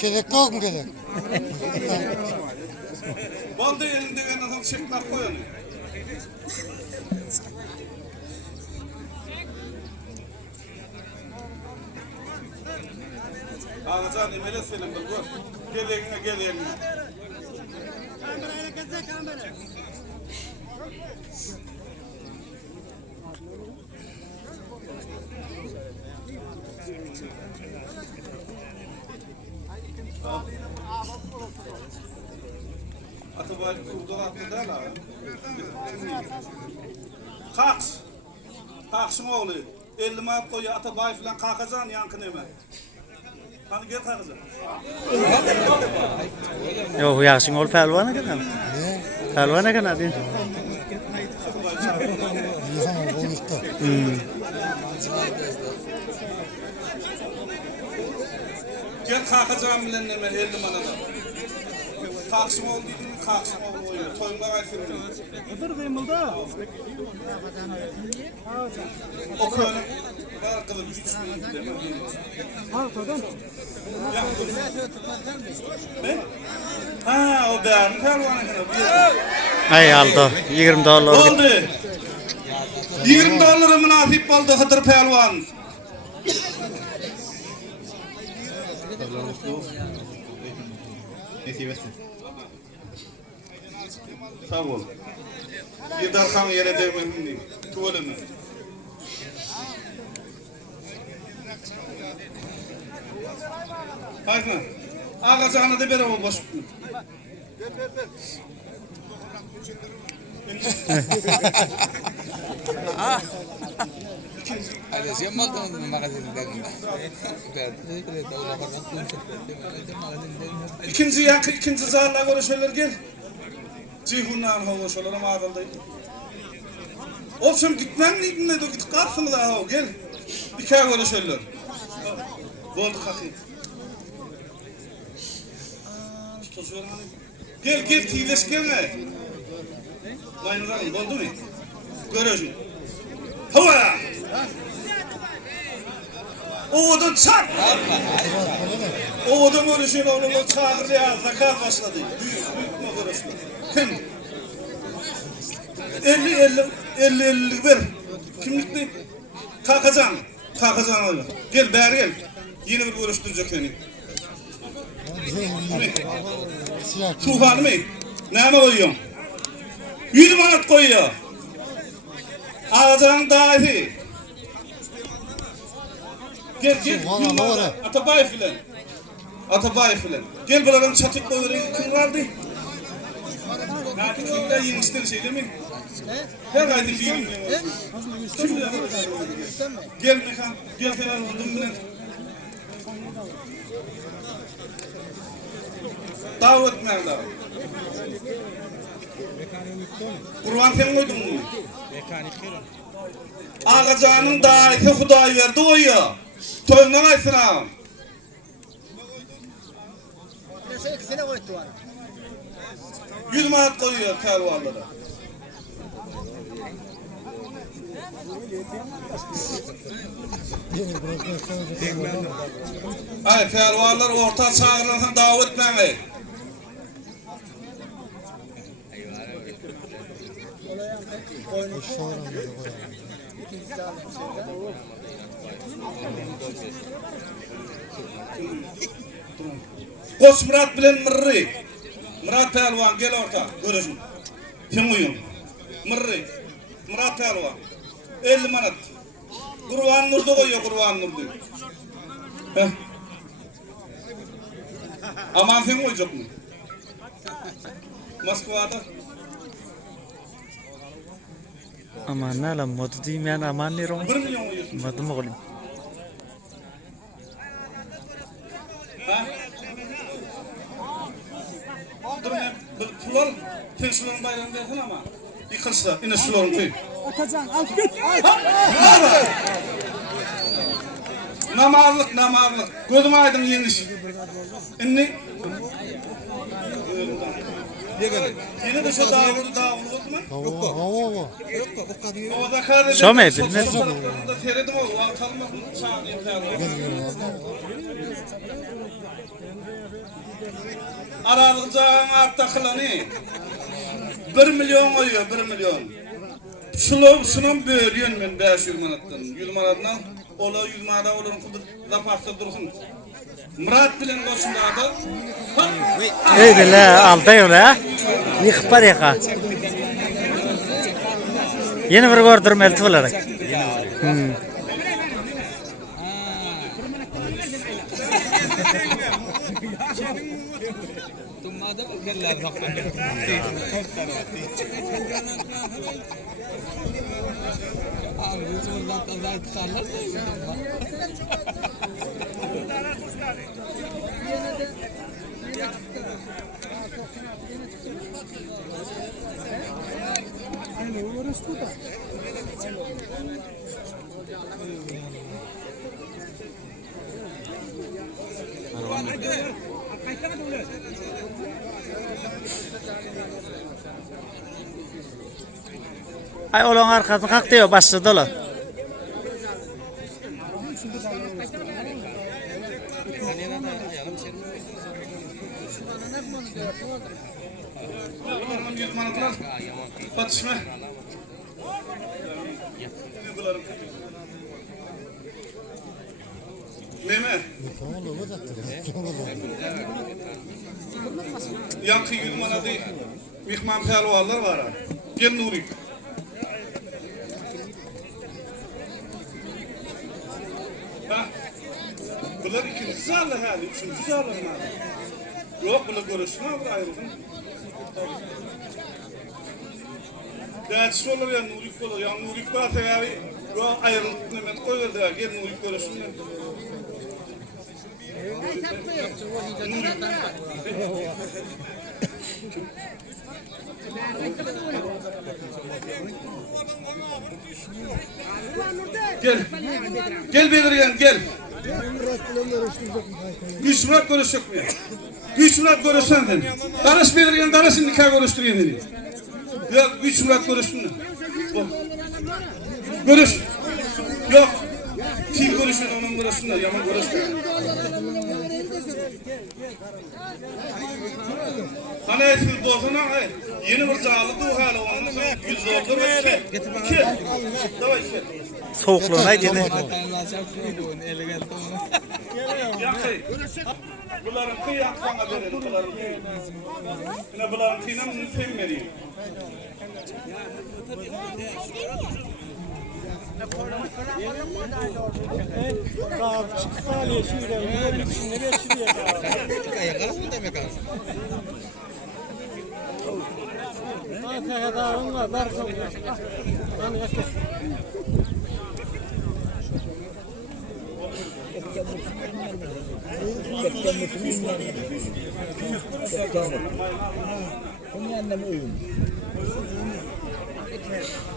Gerek yok mu gerek? Balda elinde ben adam çekmek koyuyor. Ağacan emele senin bir gör. Geleğine. Atabay kurdu attı da la. Kalksın oğlu. 50 manat koyu Atabay filan kalkacaksın yankın hemen. Hadi gel kalkacaksın. Yo yaxshi ol palvona kana. Palvona kana din. Yaman boyutta. Gel kalkacağım bilen hemen 50 manata. Kalksın oğlu dedim mi kalksın oğlu oynuyor. Toyunga kaysın. Otur Zemil'da. O köyün var kılıp 3 bin değil mi? Ha, tamam. Ne? Ha o beğendi pervanı. Ay aldı. $20. Oldu. $20 münasip oldu Hıdır Pelvan. Sağ ol. Yedarkan yere değmedim. Tuvalimi. Haydi. Ağacağını da beraber boş. Ada siapa teman-teman makasih sedang. İkinci zarla göre şeyler gel. Cihundan hava şolara mağdaldı. Olsun gitmem neydim ne de git kalsın da hava gel. İkiye göre şeyler. Oldu kakı. Gel tiyileş gelme. Mayınlarım oldu mu? Göreceğim. Havaya! Oğudun çak! Oğudun görüşüyle oğlum çağırdı ya, zakat başladı. Büyük mü görüştü? Kim? 50 ver. Kimlikli? Kalkacaksın oğlum. Gel bari gel. Yeni bir görüştürecek beni. Tufan mı? Neyme koyuyorsun? 100 manat koyuyor. Ağacağın dahi. Gel. Atabay filan. Gel buradan çatık koyuyor. Kim vardı? Kimden yemişler şey değil mi? Her ayda bir yemin var. Gel mekan. Gel falan oldum ben. Davet nerede? Kurban sen koydun mu? Ağacanın daveti Huday verdi o ya. Toyundan aysın ağam. İkisine koydu var. 100 manat koyuyor pervallara. Ay pervallar orta çağırırsan davet meni. Koç Murat bilen Mırrı. Murat Pelvan gel orta görüşün. Kim uyum? Mırrı. Murat Pelvan. 50 manat. Kurvan Nur'da koyuyor Kurvan Nur'da. Aman sen koyacak mı? Moskva'da. Aman nalam modu diyeyim yani aman ne rom. 1 milyon koyuyorsun. Modu mu koyayım? Ha? Dur ne? Pulal. Sen şunun bayrağını versin ama. Yıkılsa. Yine şunun koy. Atacan al git. Namazlık. Gözüm aydın yeniş. İnni. Yine de şu dağıldı oldu mu? O da kardeşim. Şo mu bilmez. Da teredim o. Ortalım çağırayım Aralıcağın artta kılanı 1 milyon koyuyor 1 milyon. Şunun bölüyorsun ben 500 manattan 100 manattan ola yüzmada olan kudu laf atsa dursun. Murat bilen koşundadı. Ey bile aldayım la. Yıkıp var yaka. Yeni bir gördürüm elti olarak. Tummada geller bakın. Abi buradan da tutarlar da. Ay olan arkasını kalk diyor başladı ola. Batışma. Neme? Yankı yudmanadı mihman pelvallar var ha. Gel Nuri. Ha? Bunlar ikinci zarlı hali, üçüncü zarlı hali. Yok, bunlar görüşme var ayrıldın. Dağıtışı olur ya, Nurik olur. Ya Nurik varsa ya, yok ayrılık Mehmet koyverdi ya, gel Nurik görüşme. Gel. Gel Belirgen gel. Güç Murat görüşecek mi? Güç Murat görüşsen sen. Darış Belirgen darışın nikah görüştürüyen dedi. Ya Güç Murat görüşsün mü? Görüş. Yok. Kim görüşün onun görüşsün de yaman görüşsün. Hani siz bozuna yeni bir zağlı bu hali onun için yüz oldu ve iki. Davay iki. Soğukluğuna gene. Yakay. Bunların kıyak bana verin. Bunların kıyak. Yine bunların kıyına mümkün vereyim.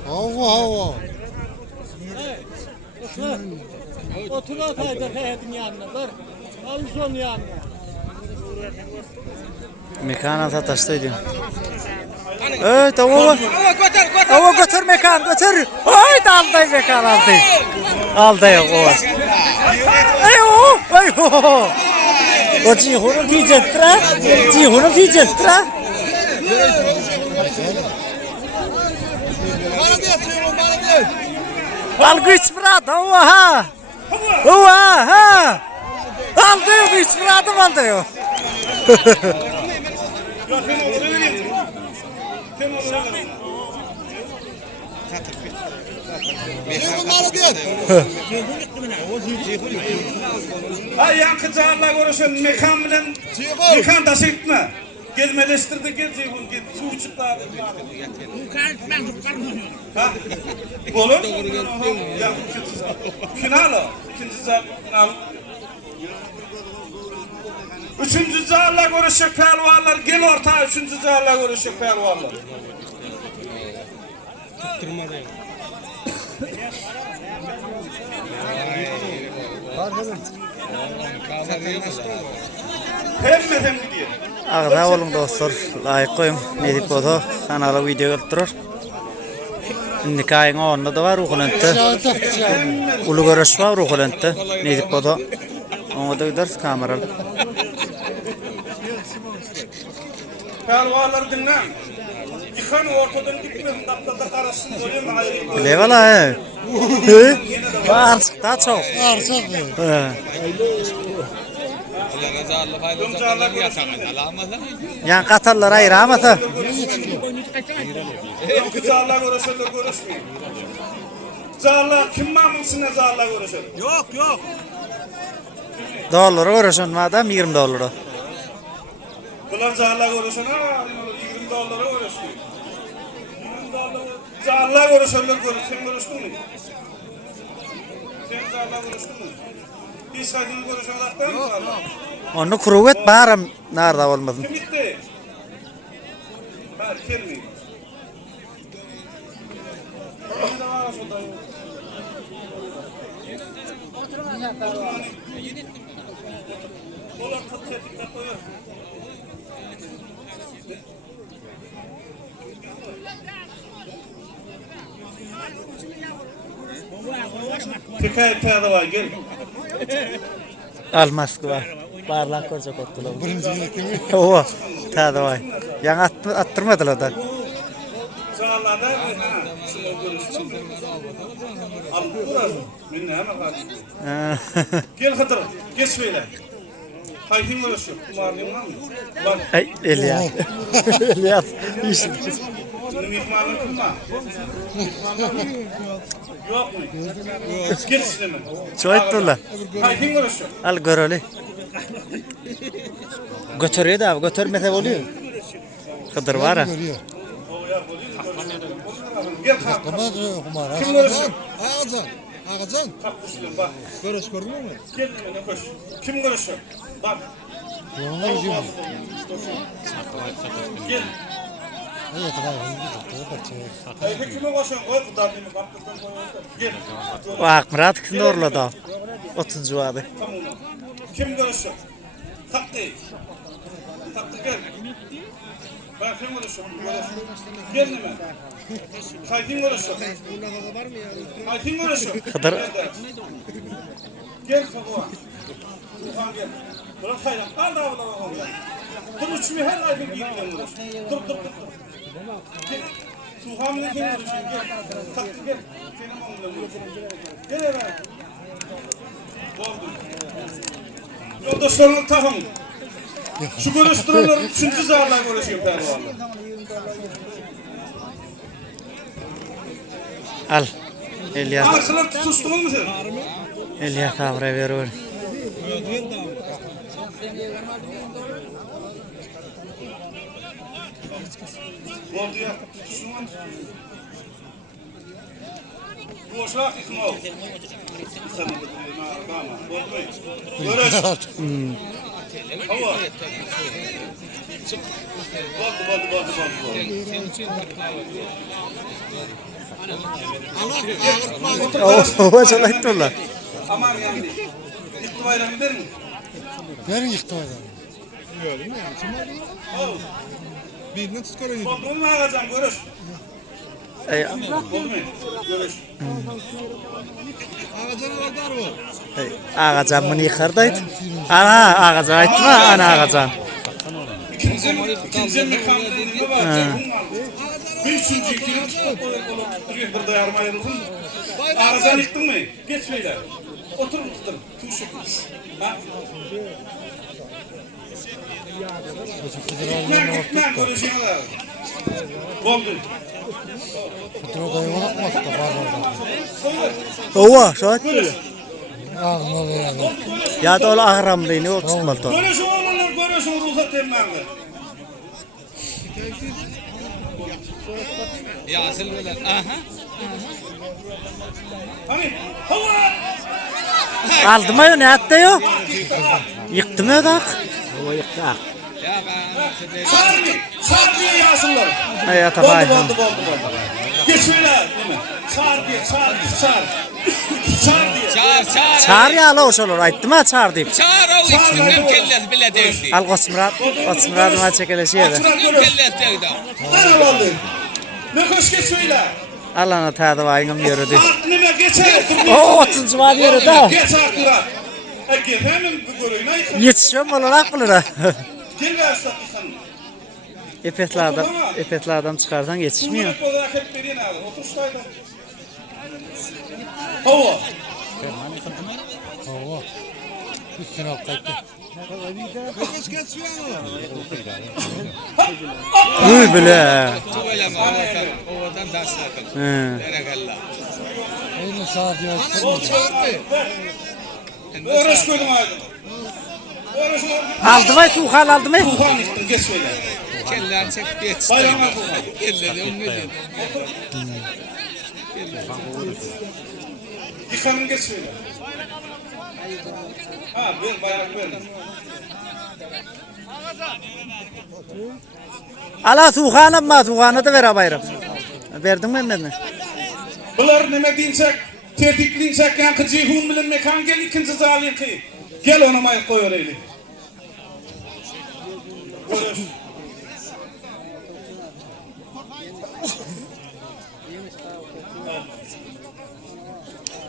Hava. Otur ataydı heyetin yanına. Dur. Al son yanına. Mekan sataştaydı. Evet, ova götür mekan götür. Oy alday mekan alday. Alday ova. Ayo. O cihunun tijettra. Cihunun tijettra. Al güç Murat. Oha. Oha. Alday güç Murat'ım alday. Ya sen olur vereyim. Sen olur vereyim. Ay yankı çağırla görüşün mekan bilen mekan taşı gitme. Gelmeleştirdi gel Ceyhun gel. Su uçup da. Ha? Olur? Ya final o. İkinci zar final. Üçüncü zarla görüşecek pelvanlar. Gel ortaya üçüncü zarla görüşecek pelvanlar. Hem gidiyor. Ağda olun dostlar. Layık koyun. Ne dip oldu? Kanala video gelip durur. Nikahın onda da var Ruhulent'te. Ulu görüş var Ruhulent'te. Ne dip oldu? Onu da gideriz kameralı. Pelvanlar dinlen. Yıkan ortadan gitmesin. Daptada karasın. Öyle mi ayrı? Bile valla he. Yine Bağırcık da çok. Arsak. He. Yan katarlar ayrı ama da. Zarla görüşürler görüşmeyin. Zarla kim mamınsın zarla görüşür? Yok yok. Doları uğraşın madem 20 doları. Bunlar zarla görüşür ha, $20 görüşmüyor. $20 zarla görüşürler sen görüştün mü? Sen zarla görüştün mü? Bir saydığını görüşürlerden mi zarla? Onu kuruvet bağırım nerede olmadın. Kim bitti? Ha, kelmeyin. Ne var şurada? Oğlum tut tetikler koyuyor. Tekayet peyada var gel. Al Moskva. Bağırlan koca kottular. Birinci mi? Oo. Tadı vay. Yan attırmadılar da. Sağlarda ha. Şunu görüştüm. Al burası. Minne hemen kaldı. Gel Hıdır. Geç şöyle. Hayfin görüşüyor. Kumarlıyım lan mı? Var. Ay Elias. Elias. İşin. Mihmanın kuma. Yok mu? Geç şimdi. Çoğuttular. Hayfin görüşüyor. Al göreli. Götürüyor da götürmese oluyor. Kıdır var ha. Görüyor. Gel kalk. Kumar kumar. Kim görüşüyor? Ağacan. Ağacan. Kalk kuşuyum bak. Görüş gördün mü? Gel önüne koş. Kim görüşüyor? Bak. Yoluna gidiyor. Gel. Evet abi. Hayfin kime koşuyorsun? Koy kudarlığını. Bak buradan koy. Gel. Bak Murat kindi orladı. 30 vardı. Tamam. Kim görüşüyor? Taktı. Taktı gel. Ben kim görüşüyorum? Gel mi? Hayfin görüşüyor. Hayfin görüşüyor. Kıdır. Gel kabuğa. Tufan gel. Bırak hayran. Al da avla avla. Dur uçmuyor her ay bir giyiyorum. Dur. Gel. Tufan ne gel. Taktı gel. Senin oğlum. Gel eve. Oldu. Yoldaşlarını takım. Şu görüştürüyorlar. 3. zarla görüşüyor pervanla. Al. Elias. Arkalar tutuştunuz mu sen? Elias abra veriyor. Oldu ya. Boşak ikna ol. Sen de görüş. Hava. Oo, çalayttılar. Aman yandı. İlk bayramı der mi? Verin yıktı adam. Birinden tut koruyor. Bunu mu alacağım görüş? Ay, Olmuyor. Görüş. Ağacan ağacar o. ağacan bunu yıkardaydı. Ana ağacan aytma ana ağacan. İkinci mekanlarında var. Bir üçüncü bir dayarma ayrıldın mı? Ağacan yıktın mı? Geç şöyle. Otur tutur. Tuşu. Ha? Gitmem göreceğine de. Oldu. Kutura da yuvarlak mı attı bağırdı. Ova, şu attı. Ağzına oluyor yani. Ya da ola ağramlıyını o tutmalı. Görüş oğlanlar görüş ruhsat emmerler. Ya silveler. Aha. Hani hava! Aldı mı ne attı yo? Yıktı mı da? O yıktı. Ya ben Çağır yasınlar. Ay atabay. Oldu. Geçmeler değil mi? Çağır. çağır. Çağır ya la oşolur ayttı mı çağır deyip. Çağır ol içinden kelles bile değildi. Al Kosmurat'ıma çekeleşiyor da. İçinden kelles değildi. Ana oldu. Ne koş geçmeyle. Allah'ına tadı vayngım yürüdü. Aklına geçer. O 30 var yürü da. Geç akıra. Gel hemen bu görüyün. Yetişiyorum olarak bulur. Gel ve aslan insanım. Epetli adam çıkarsan yetişmiyor. Tuğruk olarak hep vereyim abi. Otur şurada. Hava. Hava. Üstüne al kayıttı. Geç geç şu yana. Uy bile. Oylama ovadan ders sakın. He. Berekalla. Aynı saat yok. O çarptı. Uğraş koydum aydın. Uğraş koydum. Aldı mı? Tuğhan aldı mı? Tufan içtin geç şöyle. Kellerini çek geç. Bayramlar. Kelleri önüne Yıkanın geç şöyle. Ha ver bayrak ver. Ala Tuğhan ama Tuğhan'a da ver bayram. Verdin mi benden? Bular nime dinsek, tetiklinsek yankı cihun bilen mekan gel ikinci zalim ki. Gel onu may koyur eyli.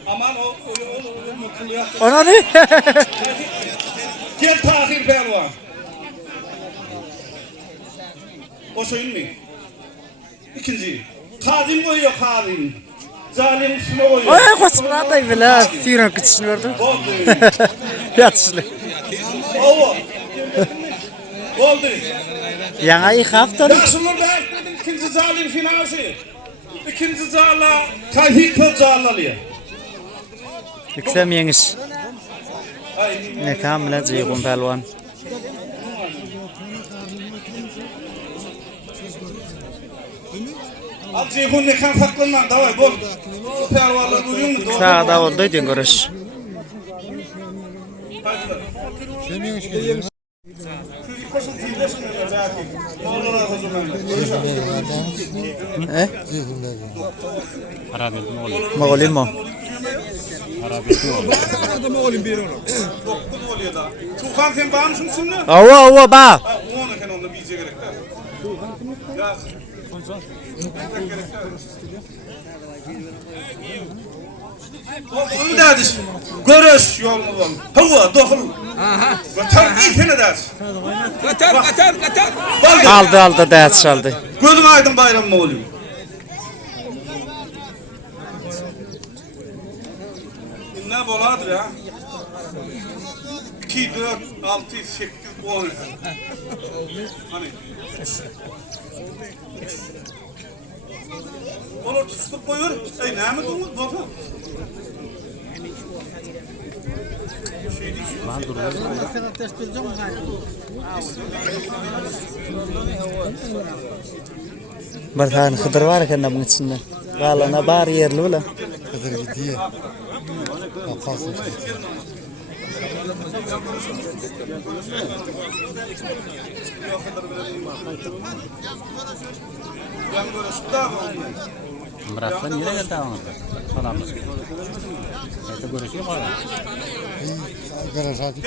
Aman o mutlu yaptı. Ona ne? Gel tahir pervan. O söyün mi? İkinci. Kadim koyuyor kadim. Zalim üstüne koyuyor. Ay kosmana da bile firan kıçınıyordu. Oldu. Yatışlı. Oldu. Oldu. Yana ilk haftalık. Yaşımın da etmedim ikinci zalim finansı. İkinci zala tahir kıl zalalıyor. Yüksem yeniş. Ne kamile cıyıkun pelvan. Al cihun ne kan farklıından davay bol. Pervarlar duyuyor mu? Sağda oldu diyen görüş. Senin iş geliyor. He? Arabi ne oluyor? Moğolin mi? Arabi ne oluyor? Adam oğlum bir onu. Dokun oluyor da. Tuğhan sen bağ mısın şimdi? Ava ava ba. Ha, onuken onda bize gerek. Ya. Onu derdiş. Görüş yolunu var. Hava dokul. Aha. Vatar ipine derdiş. Katar. Aldı ders çaldı. Gözün aydın bayram mı oluyor? Ne boladır ya? 2, 4, 6, 8, 10. Hani? Olur tutup koyuyor. Ey ne mi durmuş baba? Bir tane Hıdır var ki bunun içinde. Galana bar yerli bile. Kadar gidiyor. Kalsın. Merasa nereye geldi ama? Salamız. Kita görüşüyor mu? Garaj hadi.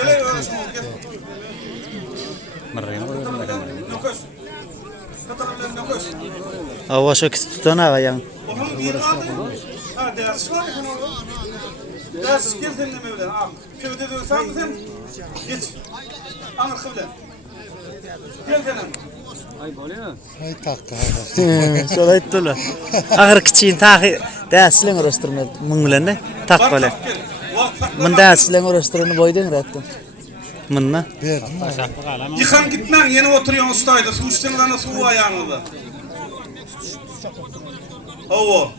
Mereka mereka. Yokuş. Katarlarına yokuş. Ava şu kisi tutana yan. Onun bir ha ders var ya onu. Ders geldin mi öyle? Ha. Köyde de sen misin? Geç. Amr kıble. Gel canım. Hay taktı. Şöyle ettiler. Ahır kıçın tahi derslen uğraştırmadı. Munglenle tak böyle. Mun derslen uğraştırını boydun rattı. Munna. Verdim. Yıkan gitmen yeni oturuyorsun ustaydı. Su içtin lan su ayağında. Hava.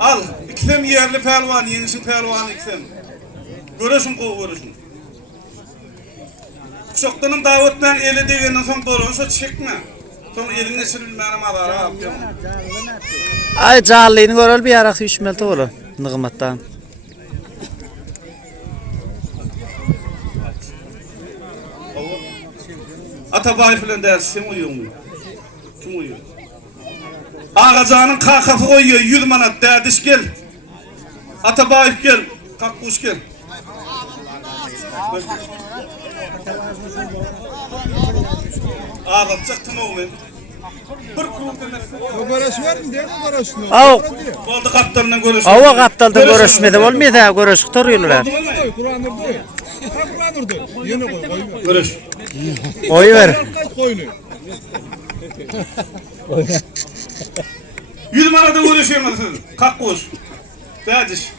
Al. İklim yerli pelvan, yenisi pelvan iklim. Görürsün kov görürsün. Kuşaktanın davetlen eli degenin son doluysa çekme. Sonra eline sürülmenim alar ha. Ay callini görül bir yarak düşmelti olur. Nıgmattan. Atabay filan dersin uyuyor mu? Kim uyuyor? Ağazanın kakafı koyuyor 100 manat derdiş gel. Atabay gel. Kakkuş gel. Ağlatacak mı o men? Bir kulun demesi. O barış var mı diye mi barışın? Av. Oldu kaptanla görüşürüz. Ava kaptalda görüşmedi. Olmaydı ha görüşük toruyorlar. Kur'an'dır bu. Ha Kur'an'dır. Yine koy. Görüş. Oy ver. Koyunu. 100 manada görüşüyorsunuz siz. Kakkuş. Değdiş.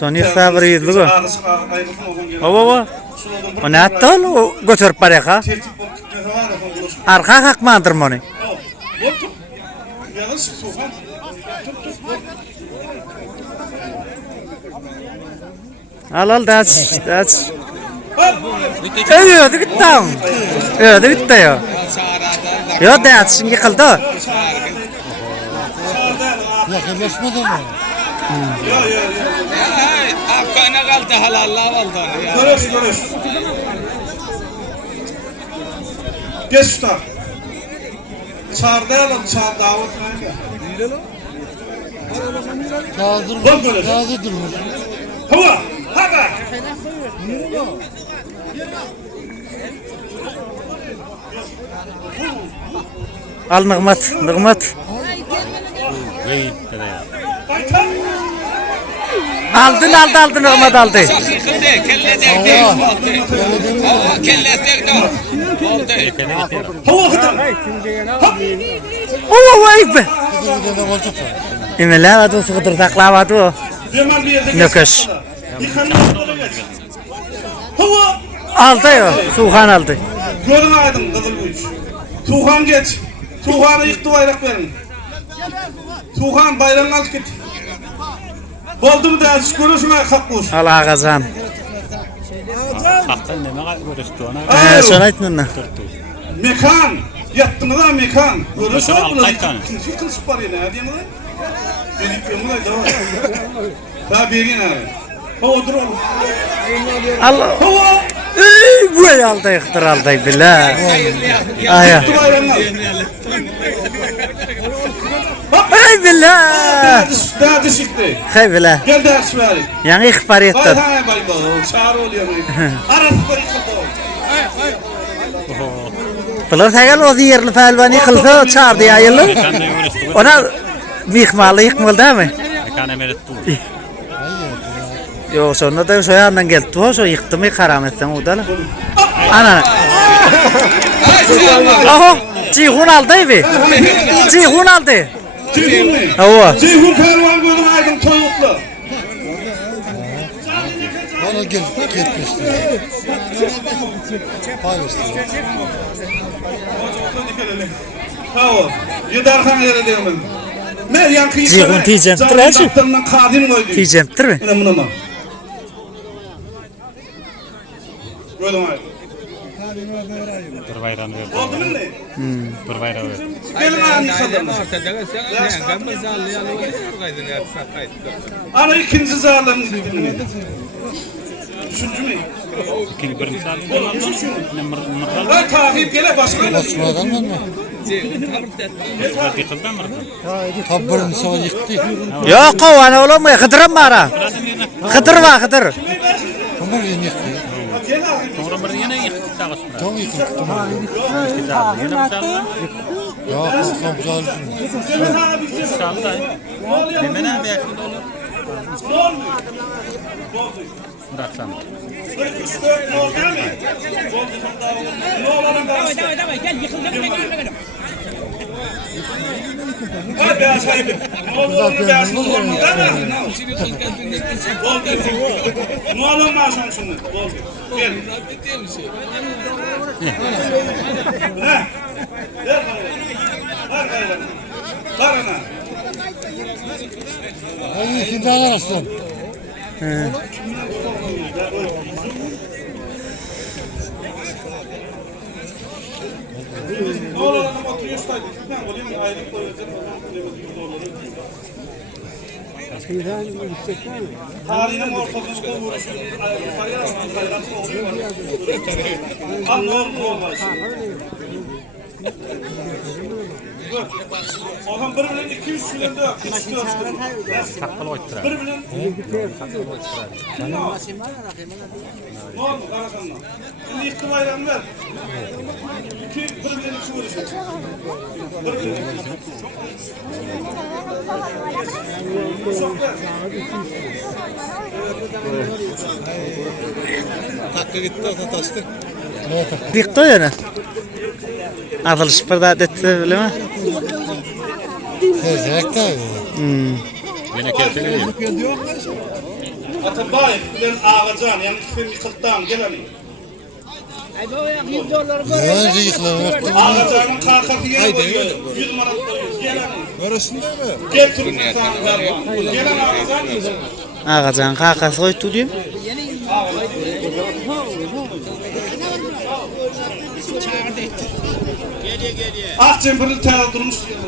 Son hesabı yedli go. Baba. O ne attı o götürüp baraya ha? Arka kalkmadır mı onu? Al that's. Öyle gitti. Öyle gitti ya. Yo that's yıkıldı. Yakınlaşmadı mı? Akkana kaldı halalla oldu. Görüş. Geç usta. Çağırdayalım, davet nerede? Taze durmuş. Hava, hava. Al Nıgmat. Aldın Nıgmat aldı. Vay be. İmela adı sıkıdır taklavadı. Nököş. Aldı ya. Tuğhan aldı. Görün aydım kızıl bu iş. Tuğhan geç. Tuğhan'ı yıktı bayrak verin. Tuğhan bayrağını al git. Oldu mu da görüşme kakkuş. Allah kazan. Haktan neme görüştü ona. Şöyle ettin mi? Mekan. Yattınız ha mekan. Görüşme Mekan, bunu. kaç tane? İkinci kılıç var yine. Hadi mi lan? Dedik ben buna devam. Daha berin abi. Odur oğlum. Allah. Hava. Bu aldı yıktır aldı bile. Aya. Yıktı bayrağını al. Ay bile. Daha düşüktü. Hay bile. Gel ders verin. Yani ihbar Hay ettin. hay bay bay. Çağır oluyor. Arası da yıkıldı. Bular tegal o yerli felvani kılsa çağırdı ya yıllı. Ona mihmalı yıkmalı değil mi? Mekana meret tu. Yo sonra da şu yandan geldi. O yıktı mı karametten o da. Ana. Oho. Cihun aldı evi. Cihun aldı. Ceyhun mu? Hava. Ceyhun pervan gözüm aydın toyuklu. Ona gitmişti. Paylaştı. Hava. Yudarhan yere diyorum. Meryem kıyısı. Ceyhun diyeceğim. Tıraşı. Zaten kadim koydu. Diyeceğim değil mi? Buna mı? Gözüm aydın. Bir bayram verdi. Oldu mu ne? Bir bayram verdi. Gelin ağın yıkadın. Ana ikinci zalım dedim. Üçüncü mü? İkinci bir misal. Ben takip gele başka. Basmadan mı? Yıkıldı mı? Tabbırın sonra yıktı. Yok kovana oğlum Hıdır'ım bana. Hıdır var Hıdır. Kumur yeni yıktı. Gel ağın. Sonra bir yine yıktı da basmadan. Tam yıkıldı. Yine misal. Ya kalsam güzel. Gelin ağın bir şey. Sağlı da. Hemen abi yakında olur. Ne olmuyor? Bıraksan. 3-4 yol değil mi? Ne olalım karıştı? Hadi aşağıya. Ne olur beyazsız olmaz değil mi? Oldu. Ne olur maaşım şimdi? Oldu. Gel. Ne? Ver bana. Ver gayret. Ver ana. Ay ikinci ağlar aslan. Ne olur adam oturuyor saydı. Ben olayım aylık koyacağım. Tarihinin ortasında vuruşu. Yukarıya hayratı oluyor. Al ne olur ne olmaz. Oğlum birbirinin 2-3 gününde kışlıyor. Takkalı oytturar. Birbirinin... Ne oldu Karakan'la? Şimdi yıktı bayramlar. Birbirinin içi vuruşu. Takka gitti o taştı. Yıktı yani. Atılış bir daha etti bile mi? Gezerek de. Yine kerte geliyor. Atabay bilen Ağacan yani Femi Kıltan geleni. Ne yıkılanır. Ağacanın karkası yere koyuyor. 100 manat koyuyor. Geleni. Arasında mı? Getir bir tane ver. Gelen Ağacan. Ağacan kakası koydu diyeyim. Ah cemberli teyze durmuş. Teyze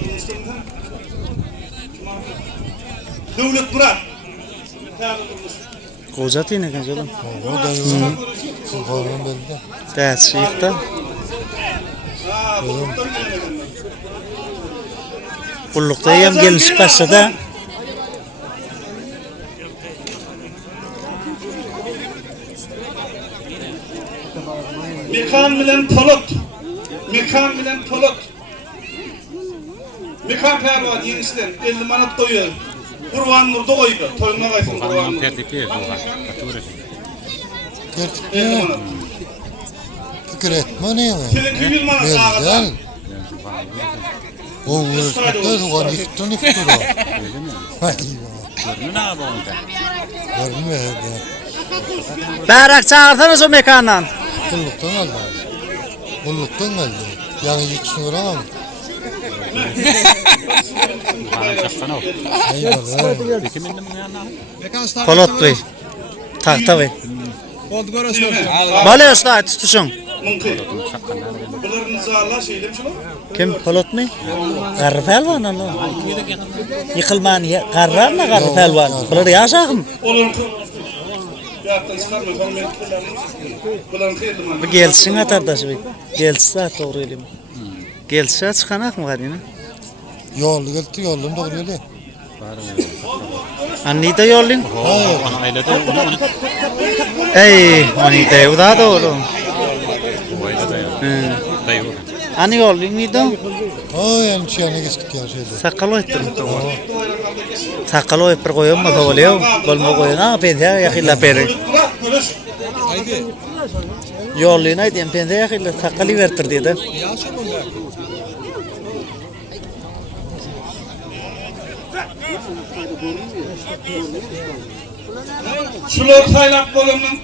durmuş durmuş. Devlet Murat. Teyze durmuş. Koca tine kan canım. O da yok. Sultanım belli. Ders yıktı. Ha, bu doktor gelmedi. Kullukta yem gelmiş başladı. Mekan bilen Polat. Mekan bilen Polat. Mekan perva yenisinden 50 manat koyuyor. Kurban nurda koydu. Toyuna kaysın kurban Kurbanın nurda. tertipi Sulhan. Katılır. 50 manat. Fikir etme ne ya? Kile 200 manat ağadan. Güzel. O vuruşmakta soğan yıktın iftira. Vay Görünün abi onu da. görme ya. Berrak çağırsanız o mekandan. Kulluktan aldı. Kulluktan geldi. Yani yıksın uğramam. Sulhan'ın çapsana o. Eyvallah. Peki mindim mi yanına? Mekan start. Polat Bey. Tahta Bey. Oldu görürsün. Böyle usta tutuşun. Mümkün. Bunların nizarlar şey demiş oğlum. Kim Polat mı? Garı pelvan onu. Yıkılman garrar mı garı pelvan? Bunlar yaşağım. Olur ki. Yattan çıkarmıyor. Falan benim bunların kıyırdım Bu ben. gelsin atardaşı Bey. Gelsin doğru elim. Gelsin çıkanak mı kadını? Yollu geldi yollum doğru öyle. Anni de yollayın. Onu ailede onu Ey, onu da o da doğru. bu ailede ya. Dayı o. Anni yollayın mıydı? Aa yani çiyana geçtik ya şeyde. Sakalı ettim. Sakalı ettir koyun mu oluyor? Bolma koyun ha pende ya hilla pere. Bırak görüş. Yollayın aydım pende ya hilla sakalı vertir dedi. Şular saylap bölümün.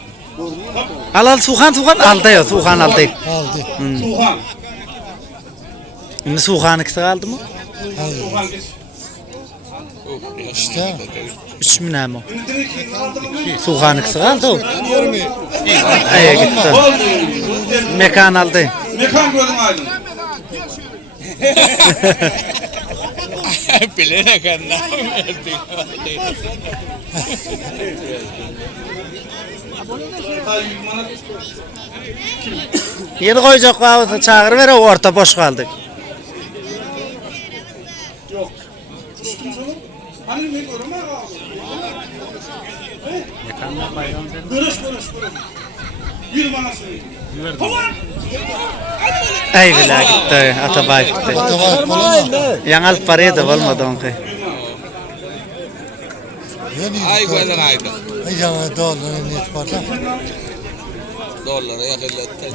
Alal Suhan aldı ya Suhan aldı. Aldı. Suhan. Şimdi Suhan'ı kısa kaldı mı? Suhan geç. İşte. 3 mü ne mi? İndirik aldın mı? Suhan'ı kısa kaldı o. Aya gitti. Mekan aldı. Mekan gördün aydın. Bilerek anlam Hay 100 manat. Yedi koyacak var çağır ver orta boş kaldı. Yok. Düştün sonra. Hani ne görüm ha? Mekanlar bayram dedim. Görüş. 100 manat söyleyeyim. Ey bila gitti. Atabay gitti. Tabak falan mı? Yanal parayı da olmadı onki. Yani Ay gözden aydı. ay yana doların net parça. Dolara yakalattı.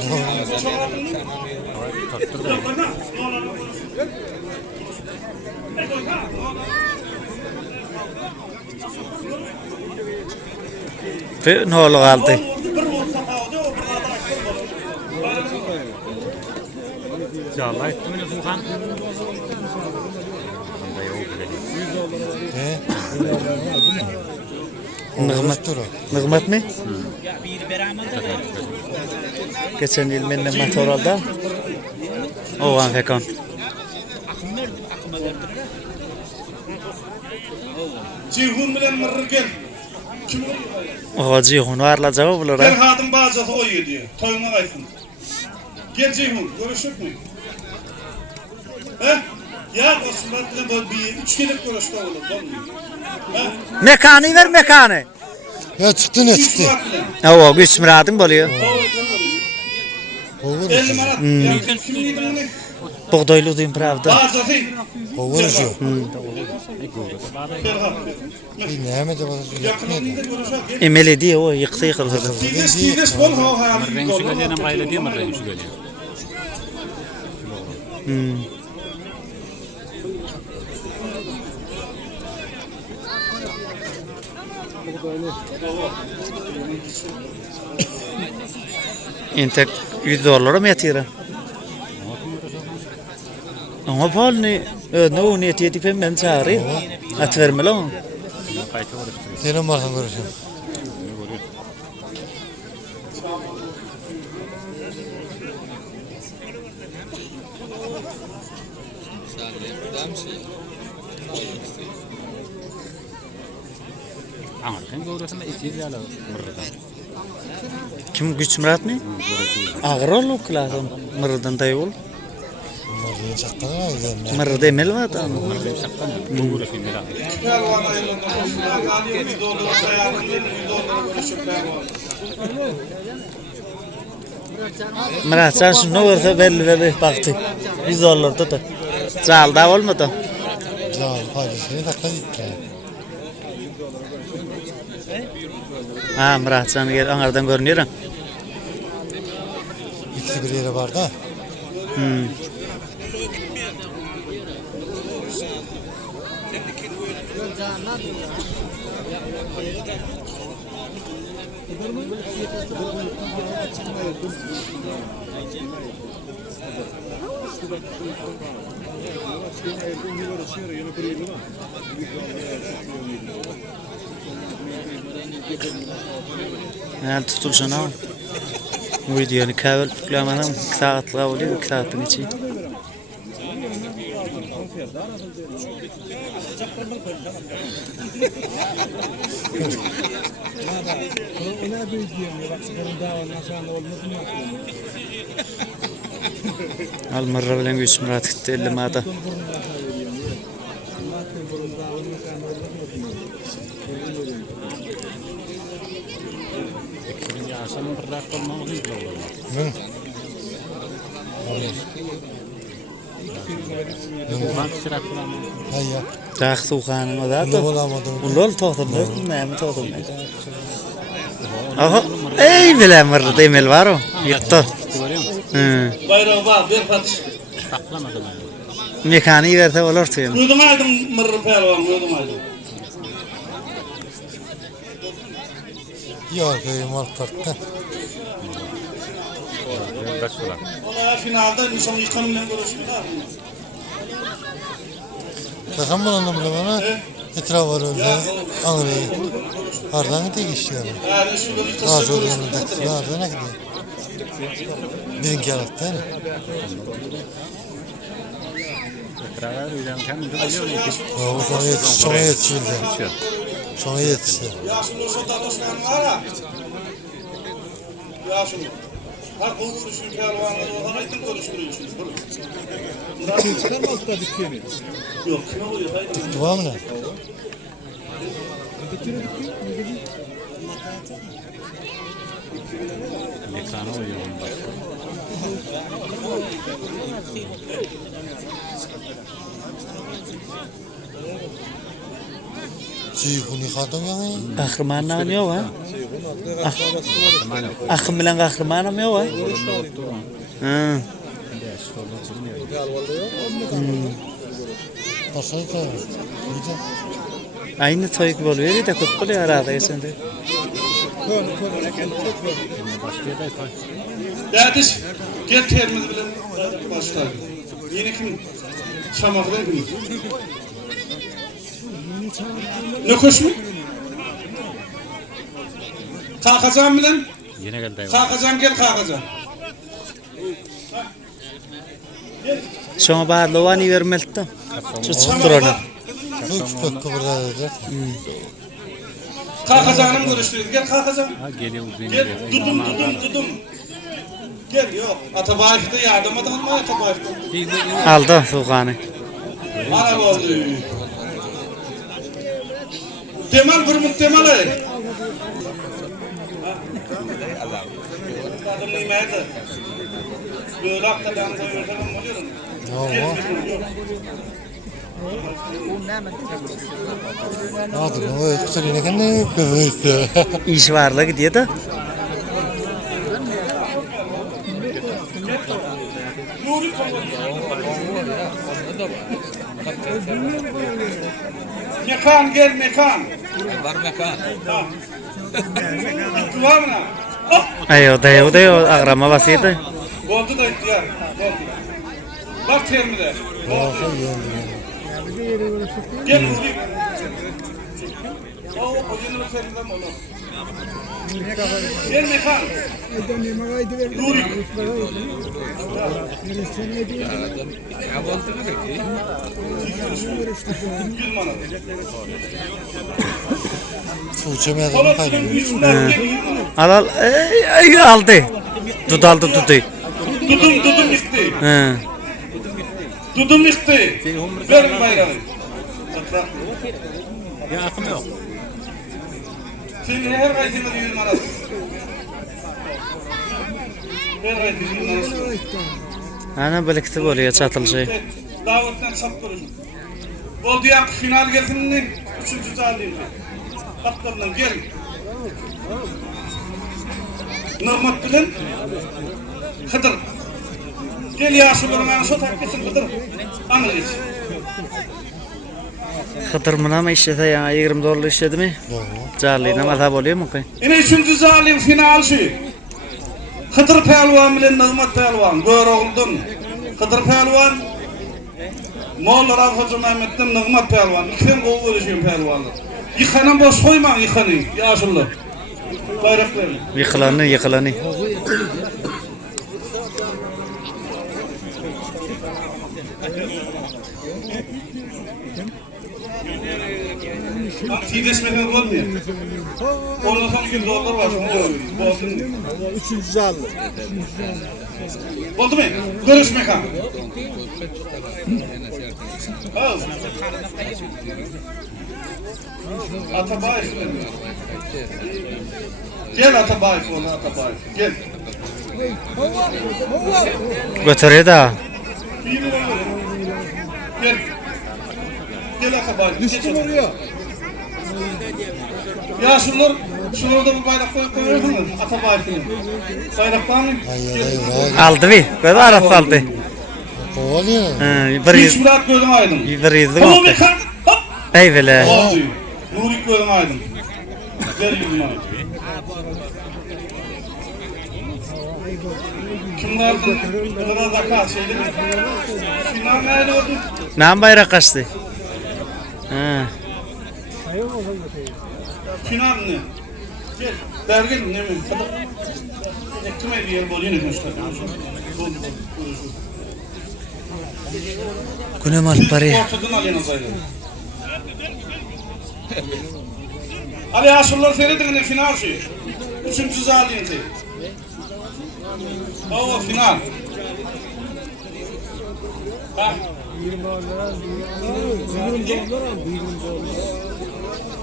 Ve ne oldu kaldı? İnşallah etti mi Sulhan? Dayı o güzel. Nıgmat. Nıgmat mı? Geçen yıl benim motoralda. Oğan fekan. Cihun bilen mırrı gel. Kim oluyor? O cihun varla cevap bulur Her ha. kadın bazı oyuyor diyor. Toyuna kaysın. Gel Cihun. Görüşük mü? He? Ya Osman bilen bir 3 kelip görüşte olur. He? Mekanı ver mekanı. Ya çıktı ne 3 çıktı? saat bilen. O güç müradım buluyor. Kovur 50 manat. Yani kim neydi bunu? Buğdaylı duyum pravda. Bazı Kovurcu. Ferhat. Bir nehmet de bazı Yakınında görüşük. Emeli diye o yıktı yıkıldı. Tides bol hava Renk şu geliyor hem aile diye mi renk şu geliyor? Inte $100 mı yatıyor? Ama pahalı ne? Ne o ne yetiyor ben çağırayım. At vermeli mi? Senin varsan görüşürüz. Anarken görüyorsun itiyor ya mırrıdan. Kim güç Murat mı? Ağır ol klasın. Mırdan da yol. Mırrıya çaktın ya gidelim. Mırda demel mi adam? Mırrıdan saktan bu görüyorsun merak. Pelvan ayında alıyor $100 ayağını $100 görüşüp pelvan. Murat sen şunu varsa belli baktı. $100 tuttu. Zal da olmadı. Can paylaşını takla gitti. Ha Murat sen gel anardan görünüyor. İkisi bir yere var da. Yani tutuluşuna bu videonu kabul kullanmadan 2 saatlığa oluyor, 2 saatin içi. Al mırra bilen güç Murat gitti 50 mada. Yaşam mırrak olmamız iyi olur. Ulan sıra kullanma. Hayya. Dağ suğanın o da. Ne olamadım. Ulol toxtumda, näme toxtumda. Aha, ey bilen mırra demel var o. Yıktı. Görüyor musun? Bayrağı var, bir fatış. Saklamadım. Mekaniği verse olur tuyun. Uyudumaydım mırrı pelvan, uyudumaydım. Yok köyüm alt tartta. Beş sıra. Ona finalda insan yıkanımla görüştüler. Takım bulanı bana etraf var orada. Anlayı. Ardan gidiyor işliyor. Yani şu bir Ağzı kısım oluyor taksi ardan ne gidiyor. Birinci aratta yani. Tekrar öğrenken de biliyor musun? Sonra yetişildi. Sonra yetişti. Yaşlı olsa da başkan var ya. Yaşlı. Ha bu vuruşun pelvanları o zaman kim konuşturuyorsunuz? Çıkar mı altta dikeni? Yok, kime oluyor? Haydi. Var mı ne? Mekanı uyuyor onda. Cihun yıkadım yani. Kahramanın yok ha? Akım bilen kahramanım yok ha? Hı. Nasıl yıkayım? İyice. Aynı toy gibi oluyor ya da köp oluyor arada geçende. Dadiş, gel terimiz bilen başlar. Yeni kim? Şamaklı kim? Ne kuş mu? Kalkacağım bilen? Yine geldi. Kalkacağım gel kalkacağım. Şoma bağırlı vani vermeli de. Şu çıktır onu. Çok kıvırdadı. Kalkacağım görüştürüyoruz. Gel kalkacağım. Ha geliyor uzun Gel geliyor. dudum. Gel yok. Atabayf'ta yardım adamı Atabayf'ta. Aldı suğanı. Ana oldu. Temal bir muhtemal ay. Adamın imaydı. Böyle hakikaten koyuyorsan oluyorum. Adı o kusur yine kendi kızı. İş varlığı gidiyor da. Nuri Mekan gel mekan. Var mekan. Var mı? Hop. Ayo, agrama basıydı. Oldu da ihtiyar. Oldu. Bak termide. Gel Nuri. O yeni termide mi olur? Gel mekan. Nuri. Fuça meydanı kaybediyor. Al. Ay aldı. Dudaldı. Dudum gitti. He. Dudum gitti. Verin bayrağı. Ya akım yok. Şimdi her kaydını yürüyün arası. Her kaydını yürüyün arası. Ana birlikte oluyor çatılışay. Davetden saptırıcı. Oldu ya final gelsinini 3. alayım. Kaptandan gel. Nurmat bilen Hıdır. Gel ya şu bana şu takkesin Hıdır. Anlayış. Hıdır mına mı işlete ya? 20 dolar işledi mi? Carlıyla mazhab oluyor mu ki? Yine 3. zalim final şu. Hıdır Pehlivan bilen Nurmat Pehlivan. Gör oldun. Hıdır Pehlivan Molla Rafazı Mehmet'ten Nurmat Pehlivan. İkiden gol vereceğim Pehlivanlar. Yıkanın boş koyma yıkanın. Yaşıllı. Bayraklarını. Yıkılanı. Tidesmeden olmuyor. Ondan sonra 100 dolar var. Üçüncü aldı. Oldu mu? Görüşmek ha. Al. Atabay. Gel Atabay oğlu Atabay. Gel. Götürüyor da. Gel. Gel Atabay. Düştüm oraya. Ya şunlar da bu bayrak koyuyor mu? Atabay'ın. Bayraktan mı? Aldı bir. Böyle arası aldı. Kovalıyor. Hiç Murat gördüm aydın. Bir izli Oğlum oldu. mekan. Hop. Ey bile. Oldu. Nuri gördüm aydın. Ver yüzüm aydın. Kimde aldın? Kadar zakat şeydi mi? Final nerede oldu? Ne bayrak kaçtı? Ha. Final ne? Gel. Dergin ne mi? Ekmeğe bir yer bol yine konuşlar. Kunem alıp parayı. Ortadan al yanınıza. Ali Aşurlar seyredin ne final şey. 3. zaliyeti. O final. Ha.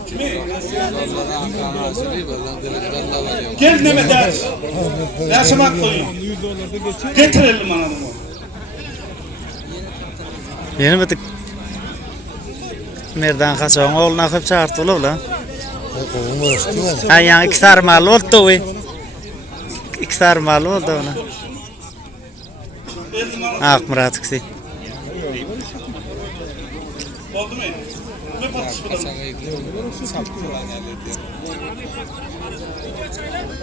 Kimi? Gel Mehmet ders. Dersim hak koyun. Getirelim anadımı. Yeni bitik. Nereden kaçağın oğluna hep çağırtılı ulan. Kovum uğraştı ya. Ha yani 2 sarmalı oldu o. 2 sarmalı oldu ona. Ak Murat kisi. Oldu mu? Ne parçası mı?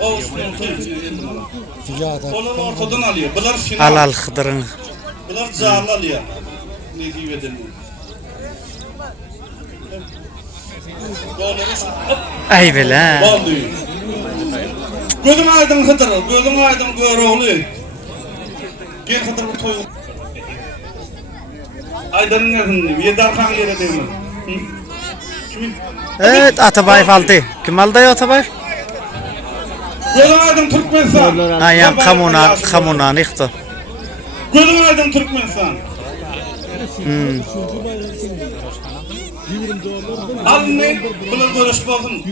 O Onlar ortadan alıyor. Bunlar final. Al Hıdır'ın. Bunlar zarlı alıyor. Ne diyor edelim? Ey bile. Oldu. Gözüm aydın Hıdır. Gözüm aydın gör oğlu. Gel Hıdır bu toyun. Aydanın nereden? Yedarkan yere değil mi? Kimin? Evet Atabay aldı. Kim aldı ya Atabay? Gözüm aydın Türkmenistan. Ha yani kamunan yıktı. Gözüm aydın Türkmenistan. Almayın, bunu görüş bakın.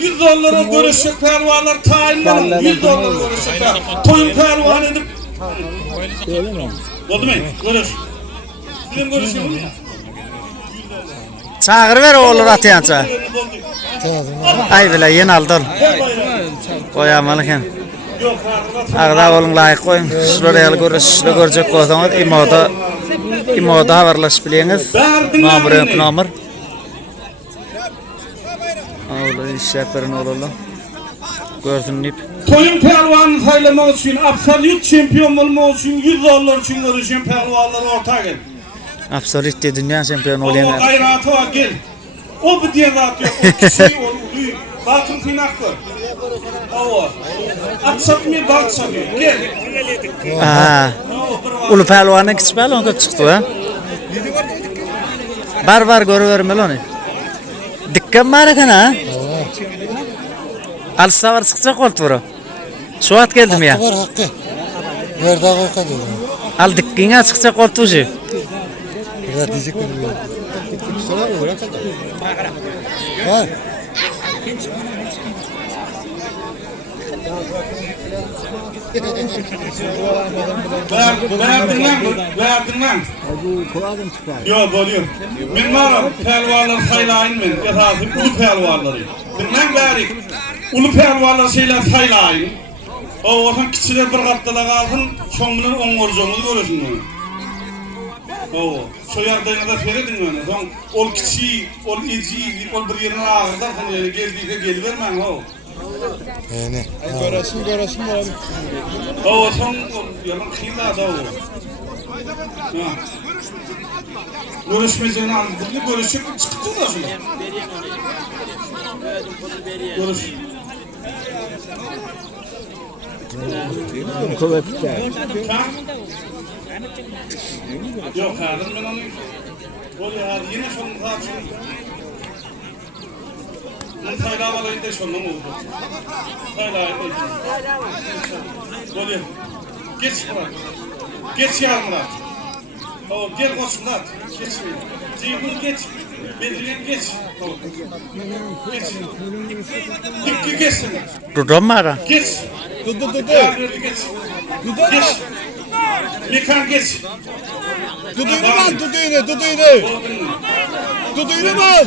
100 dolara görüşecek pervalar tayinlanın. 100 dolara görüşecek toyun pervan edip. Oldu mu? Görüş. Bizim görüşüyor mu? Çağır ver oğlu atayanca. Ay bile yeni aldın. Koyamalıken. Ağda oğlun layık koyun. Şuraya görüşle görecek olsanız imoda imoda habarlaşıp bileňiz. Nomer. Oğlu iş yaparın oğlu. Gördünüp. Toyun pelvanı saylamak için, absolut şampiyon olmak için, $100 için görüşen pelvanlar ortaya gel. Absolut de dünya şampiyonu O olayan. gayratı var gel. O bir diye zatı yok, o kişi o büyük. Batın finaklı. O. Atsat mı batsa mı? Gel. Aha. Ulu pelvanın kiçik pelvan köp çıktı ha. Bar görüvermeli onu. Dikkat var ekan ha. Alsa var sıkacak oldu bura. Şu at geldim ya. Var hakkı. Nerede korka dedi. Al dikkine sıkacak oldu şu. Burada diyecek mi? Var. Verdin lan. Yok oluyor. Ben varım pelvarlar saylayın men. Esasım ulu pelvarları. Bilmem gari. Ulu pelvarlar şeyler saylayın. O vakın kiçiler bir kattıla kalsın. Şongunun oңorjoňuzy görürsün. O. Şu yerdeyine de feredin beni. Son ol kiçi, ol eci, ol bir yerine ağırda. Hani geldiğinde gelivermem o. Yani. Görasın var. O son yalan kıyla da o. Görüşmeyeceğini anladık. Görüşüp çıktı da şuna. Görüş. Yok kardeşim ben onu... O ya yine şunun zaten... Ben saylavalıyım da şunun oldu. Saylavalıyım. Oluyor. Geç Murat. Geç ya Murat. O gel koş Murat. Geç. Ceyhun geç. Bedri'nin geç. Geç. Dikki geçsin. Dudum mara. Geç. Dudu. Geç. Geç. Mekan geç. Duduyunu al, duduyunu al.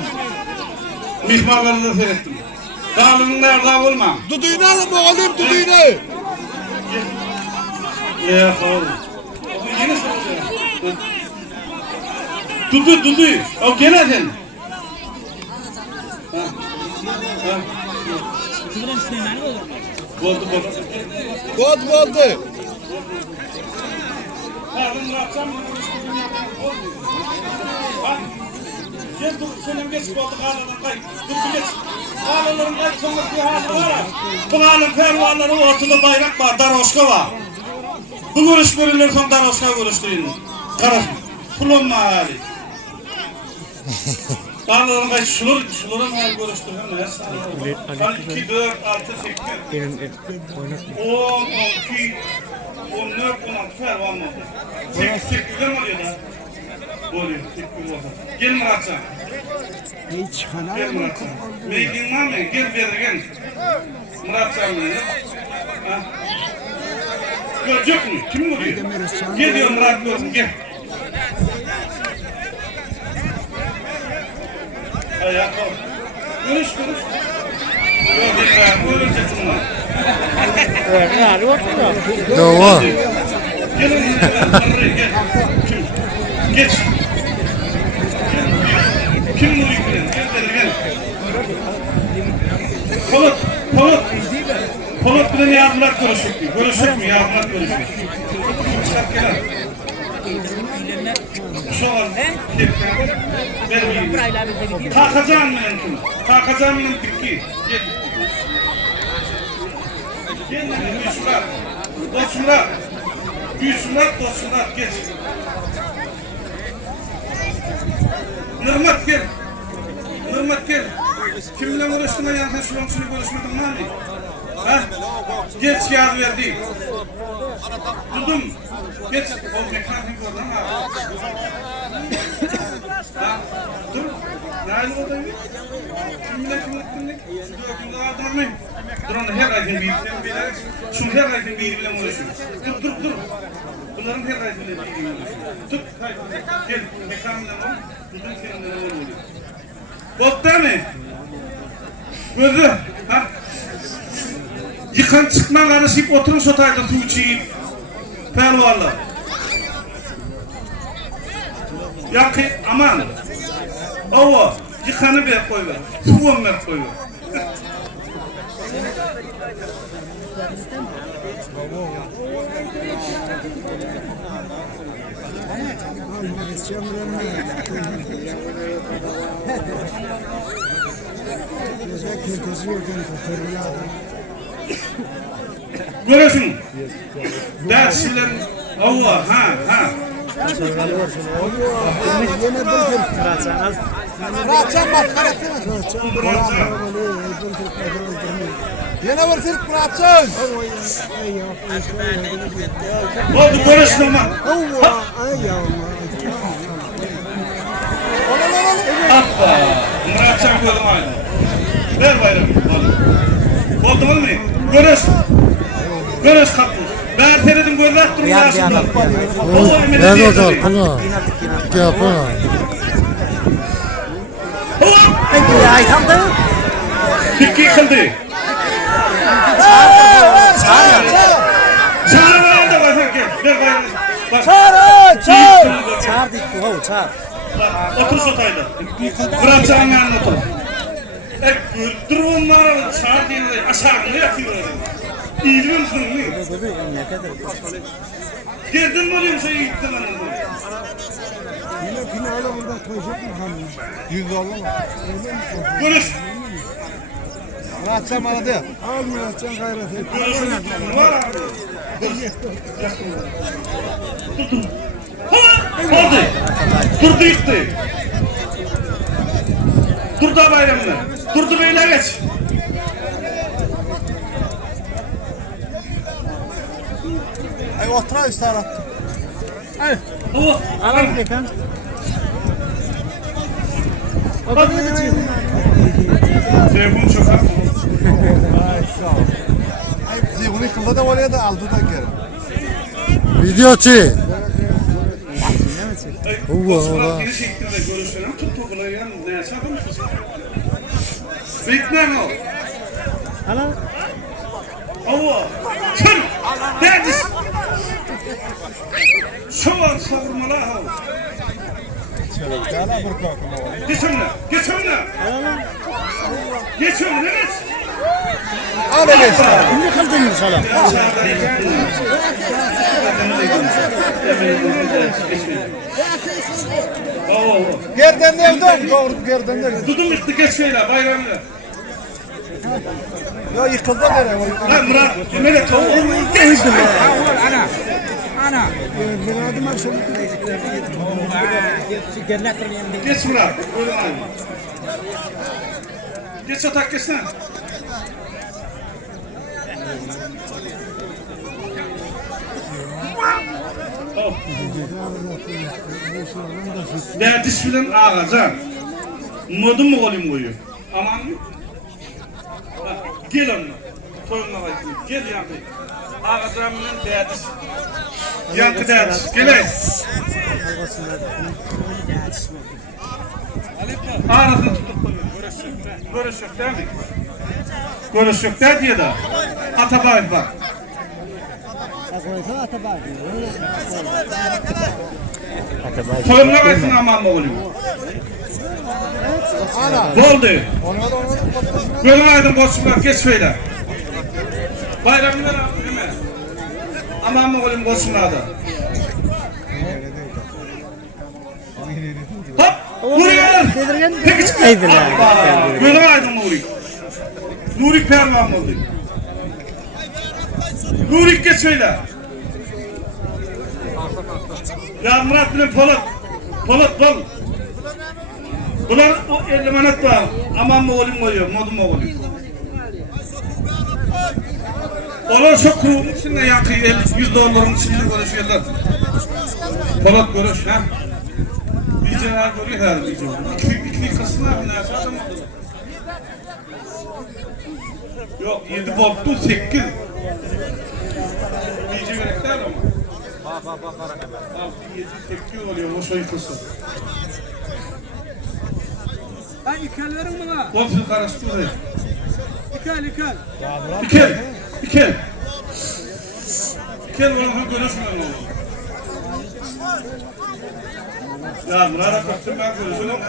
Mihmarları da seyrettim. Dağılının nerede olma. Duduyunu al oğlum, duduyunu. Ya oğlum. Yine soracağım. Dudu. O gene sen. Oldu. Oldu. Pardon, yapsam bak. Gel dur, senin geç oldu haladan kay. Dur geç. Halaların kay sonra bir halı var. Bu halın pervaları ortada bayrak var, daroşka var. Bu görüş verilir son daroşka görüştüğün. Karar. Kullanma hali. Halaların kay şuların hal görüştüğün. Kan 2, 4, 6, 8. 10, 12. 14, 16 fervan mı? 8'de mi oluyor da? Oluyor, 8 olsa. Gel Muratcan. Gel Muratcan. Meydin var mı? Gel gel. Muratcan mı? Görecek mi? Kim vuruyor? Gel diyor Murat görsün, gel. Ayak ol. Konuş. Yok bir öleceksin lan. Doğru. Gelin gel. Geç. Kim vuruyor gel. Polat bilen yardımlar görüşük mü? Yardımlar görüşük. Çıkart gel. Şu an benim kalkacağım mı? Kalkacağım mı? Gel. Gel dostlar, geç. Nırmat gel. Kimle uğraştığına yankın şunu görüşmedin mi? Ha? Geç yaz verdi. Dudum. Geç. O mekanik oradan ha. Dur. Nerede oradayım? Kimle? Dökümde adamım. Dur onu her ayın birbirine şunu her ayın birbirine uğraşıyor. Dur. Bunların her ayın birbirine uğraşıyor. Tut. Gel. Mekanla var. Dudum seninle var oluyor. Botta mı? Gözü. Ha? Yıkan çıkma karışıp oturun sotayda su içeyim. Pervarlar. Yakı aman. Ova yıkanı bir koy ver. Suvam ver koy ver. Görüyorsun. Dersler ova ha. Bırakacağım bak karatını. Yine bir sirk bırakacaksın. Oldu görüyorsun aman. Hoppa. Bırakacağım koydum aynı. Ver bayram. Oldu mu? Görüyorsun. Görüyorsun kapı. Ben teredim görüyorsun. Ben o da bunu. Yapma. Ay tam da. Dikki yıkıldı. Çağır var da var sanki. Ver bayram. Çağır dik bu, çağır. Otur sotayda. Bırakacağım yanına otur. Durumlar çağır diye aşağı ne yapıyor? İyiliğin mi? Girdin mi olayım şeyi gittin lan? Yine kınayla burada koyacak mı hanım? Yüz oğlum. Konuş. Bırakacağım aradı. Al bırakacağım gayret et. Konuşun. Var abi. Oldu. Durdu yıktı. Durdu bayramına. Durdu beyler geç. Ay otura üstü arattı. Alalım Gökhan. Telefon çok az. Ay zihni kılda da oraya da aldı da geri. Videoçi. Osman geri çekti de görüşelim. Tut topuna yan. Ne yaşadın mı? Bekler o. Hala. Ava. Çın. Derdis. Şu an savurmalar ha. Gala bir kokuma. Geç önüne. Geç önüne. Geç önüne. Geç. Al öyle işte. Şimdi kaldın inşallah. Gerden nevdim. Doğru gerden nevdim. Dudum yıktı geç şöyle bayramla. Ya yıkıldı nereye? Lan Murat. Nereye tavuğu? Geç. Miradım akşam. Geç Murat. Öyle aynı. Geç atak geçsene. Derdiş bilen ağacan. Modum mu olayım koyuyor? Aman mı? Gel onunla. Toyunla bakayım. Gel yankı. Ağacan bilen derdiş. Yankı derdiş. Gel. Ağrısını tutup koyuyor. Görüş yok değil mi? Görüş yok der diye de. Atabay bak. Toyunla bakayım aman mı olayım? Oldu. Gölün aydın koçumlar geç şöyle. Bayramlar abi değil mi? Aman mı olayım koçumlar da. Hop! Vuruyor! Peki çıkıyor. Gölün aydın Nuri. Nuri pervan oldu. Nuri geç şöyle. Ya Murat bilen Polat. Polat bol. Bunlar o emanet var. Aman mı olayım koyuyor, modum mu olayım. Onlar çok kurulun içinde yakı, 100 doların içinde konuşuyorlar. Polat görüş ha. İyice ha görüyor her iyice. İkili kısmına bir neyse adam oldu. Yok 7 bolttu 8. İyice gerekler ama. Bakarak hemen. 7 8 oluyor o şey kısmı. Ha ikel verin bana. Olsun karıştırdı. İkel. İkel. İkel var görürsün onu. Ya bunlara koptum ben görüşürüm.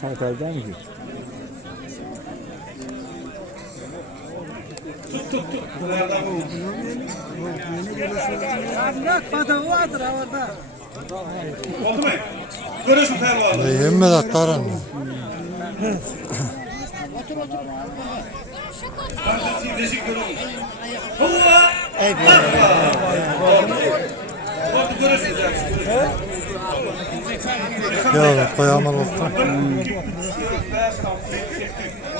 Çaykar'dan mı? Tut. Nereden bu? Oldu mu? Görüşürüz Ferman. Yemme de aktaran. Teşekkür ederim. Hova! Oldu görüşürüz. Ya koyamam oldu.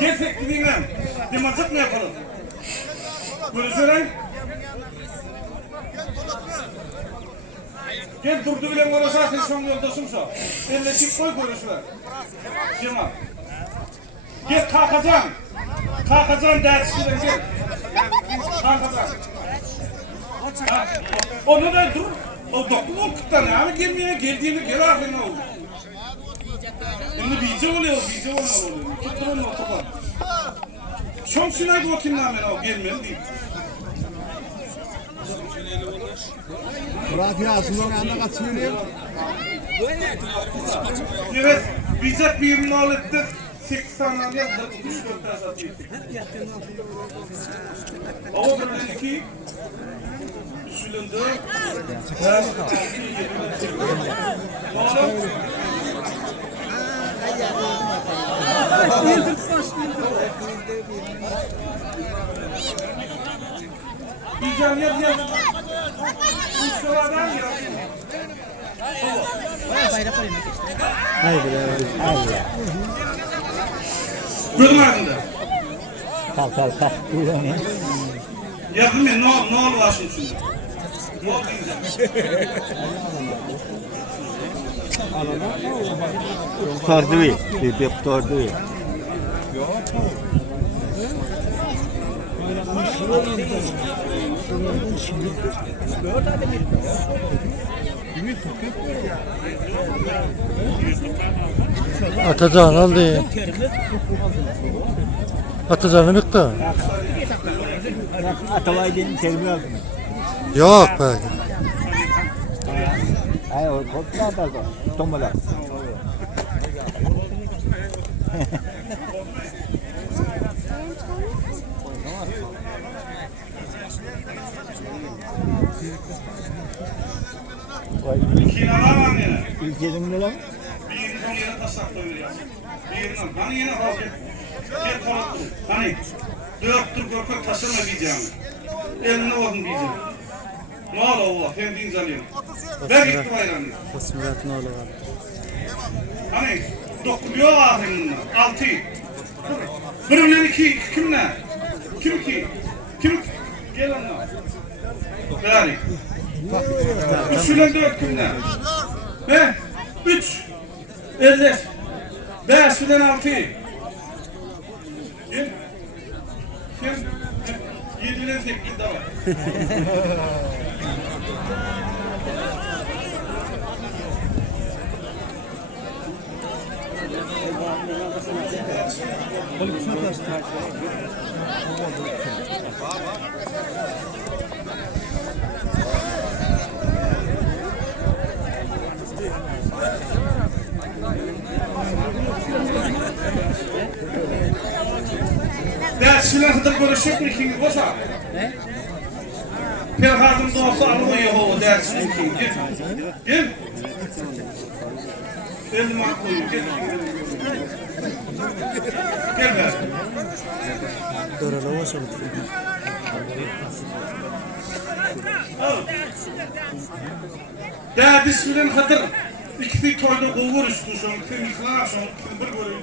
Gelsek gideyim. Dimazık ne yapalım? Görüşürüz. Gel durdu bile orası zaten son yoldasın şu. Elleşip koy görüşürüz. Cemal. Gel kalkacaksın. Kalkacaksın dersine gel. Kalkacaksın. Onu da dur. O doktor kıttan abi geldiğini gel aferin oldu. Şimdi bize oluyor, bize olmalı. Tutturun o topa. Şomsuna götürün ben o gelmem değil. Murat ya aslında yanına kaçıyor. Evet, bize bir mal ettik. 80 alıyor, 34 tane satıyor. O da iki. Şülündü. Bir can yap. Üç dolardan ya. Haydi. Durmadın da. Kalk. Buyurun ya. Yardım et, ne olur başın şimdi? Ne olur diyeceğim? Kurtardı bir kurtardı. Atacağın aldı. Atacağını miktar. Atalay'ın terimi aldım. Yok be. Hayır, o kopma da tomala. Kinalar ya. İlkedim ne lan? Bir yere tasak koyuyor. Bir yerine. Hani yine kalk. Gel kalk. Hani. Dörttür korkak taşırma diyeceğim. Eline olun diyeceğim. Ne olur Allah. Hem din zanıyorum. Ver gitti bayramını. Bismillah ne olur. Hani. Dokunuyor ahirinde. 6. Birinden 2. Kim ne? Kim ki? Kim? Gel onunla. Yani. 3'ünden 4 kimden? He? 3. 50. 5'den 6. Kim? Kim? 7'den 8 de var. Dersçiler hıdır görüşecek mi ikiniz boşa? Ne? Perhazım doğsa alıyor o dersçiler ikiniz. Gel. Elime koyuyor. Gel. Gel be. Doralama sonuç. Ya bismillah hatır. İkisi toyda kovur üstü şu. İkisi yıkılar şu. İkisi bir görüyor.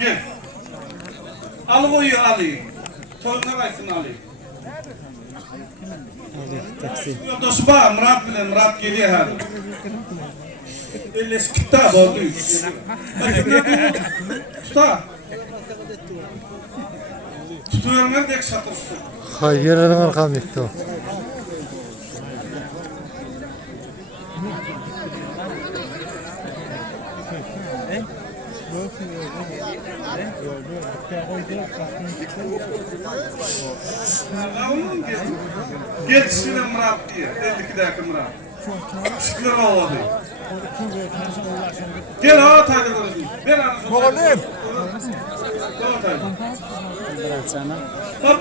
Gel. Al koyuyor alayım. Toyuna kaysın alayım. Taksi. Dostu bağ Murat bilen Murat geliyor her. Elleş kitap oldu. Tuta. Tutuyorum ben de ek şatır. Hayır yerden arkam yıktı. Geçişine Murat diye. 52'deki Murat. Şükür oldu. Gel ha tayda konuşun. Ben anasını. Oğlum. Sana. Hop.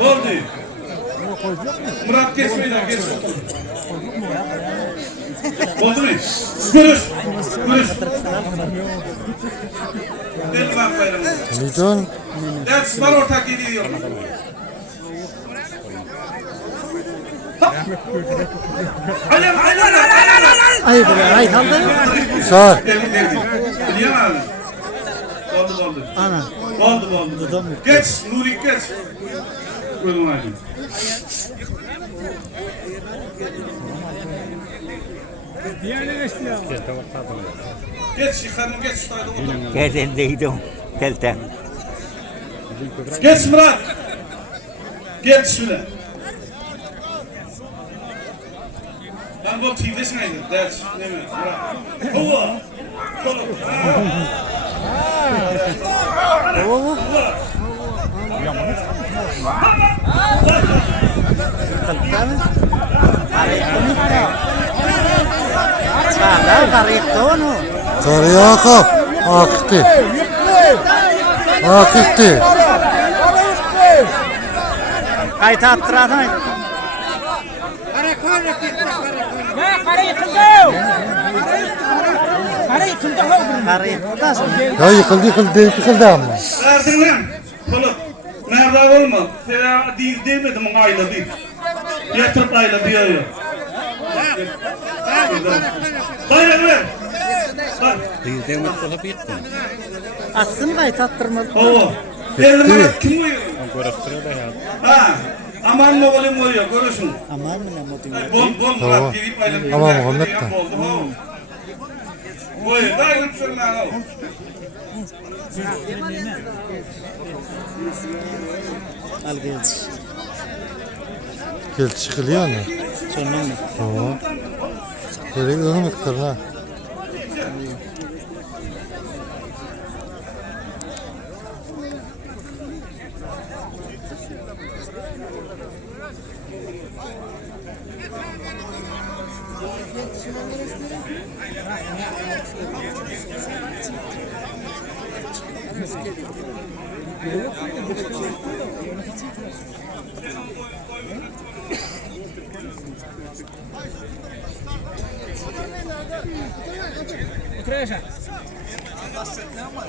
Oldu. Murat geçmeyden geç. Oldu mu? Görüş. Görüş. Del bak bayramı. Nidon. Ders var ortak geliyor. Aynen. Ay be, ay kaldı. Sağ. Biliyor musun? Oldu. Ana. Oldu. Geç, Nuri geç. Buyurun hadi. Geç, yıkanın geç. Şurada otur. Geldiydim. Telten. Geç Murat. Geç şöyle. Ben bu TV'desin aynı. Ders. Ne mi? Murat. Hova. Kolu. Sana karıktı onu. Tarıyaka. Akıttı. Akıttı. Kayıt attıran. Ya yıkıldı ama. Verdin lan. Kolu. Nerede olma? Fena değil demedim ayla değil. Yatırıp ayla diyor ya. Bayram ver. Yüzden olup gitti. Aslında kayıt attırmadı. Hava. Elime kim uyuyor? Görüştürüyor da ya. Ha. Aman mı olayım uyuyor. Görürsün. Aman mı ne motive? Bol Murat gibi paylaşıyor. Aman Muhammed de. Oy, dayım şundan al. Al geç. Gel çıkılıyor ne? Sonra mı? Tamam. Böyle ığınıktır ha.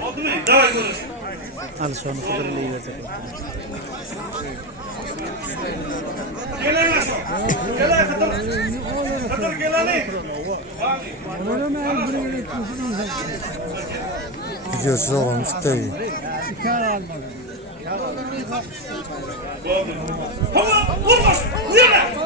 Oldu mu? Daha iyi konuş. Al şu an kadar iyi verecek. Gel lan. Gel kadar. Kadar gel lan. Gidiyorsun oğlum işte. Hava, vurma. Yürü.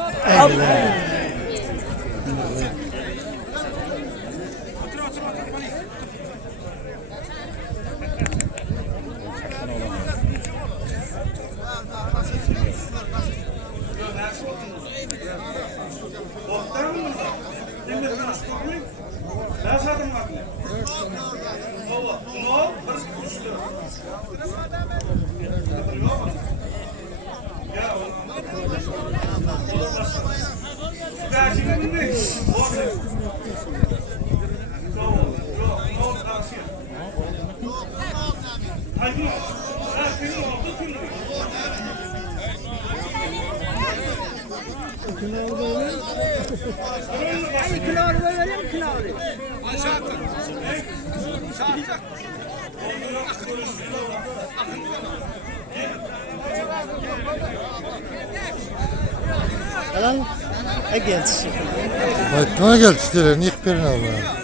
Lan geç. Bana gel işte. İlk birini al bana.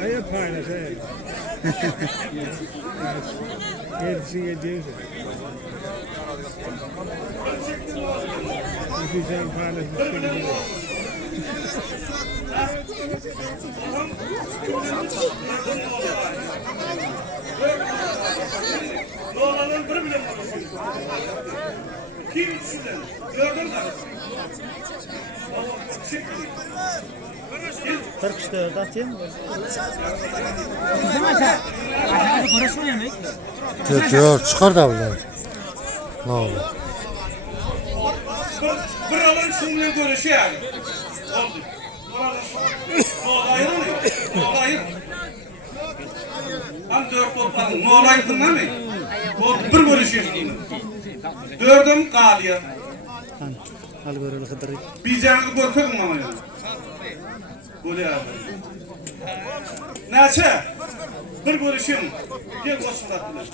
Hayır paylaş hayır. Gerisi yediğiniz. Güzel paylaşmış. Kim sizden? Gördün mü? Turkish dörde atayım mı? Yok çıkar da buradan. Ne olur. Buraların şununla görüşü yani. Oldu. Moğolayır mı? Moğolayır. Hani 4 topladın. Moğolayırdın değil mi? Bir görüşü. 4'üm Galiya. Al göreli Hıdır'ı. Bizcanı görkürdün ama ya. Böyle abi. Neyse. Bir görüşüm. Gel koşulattılar.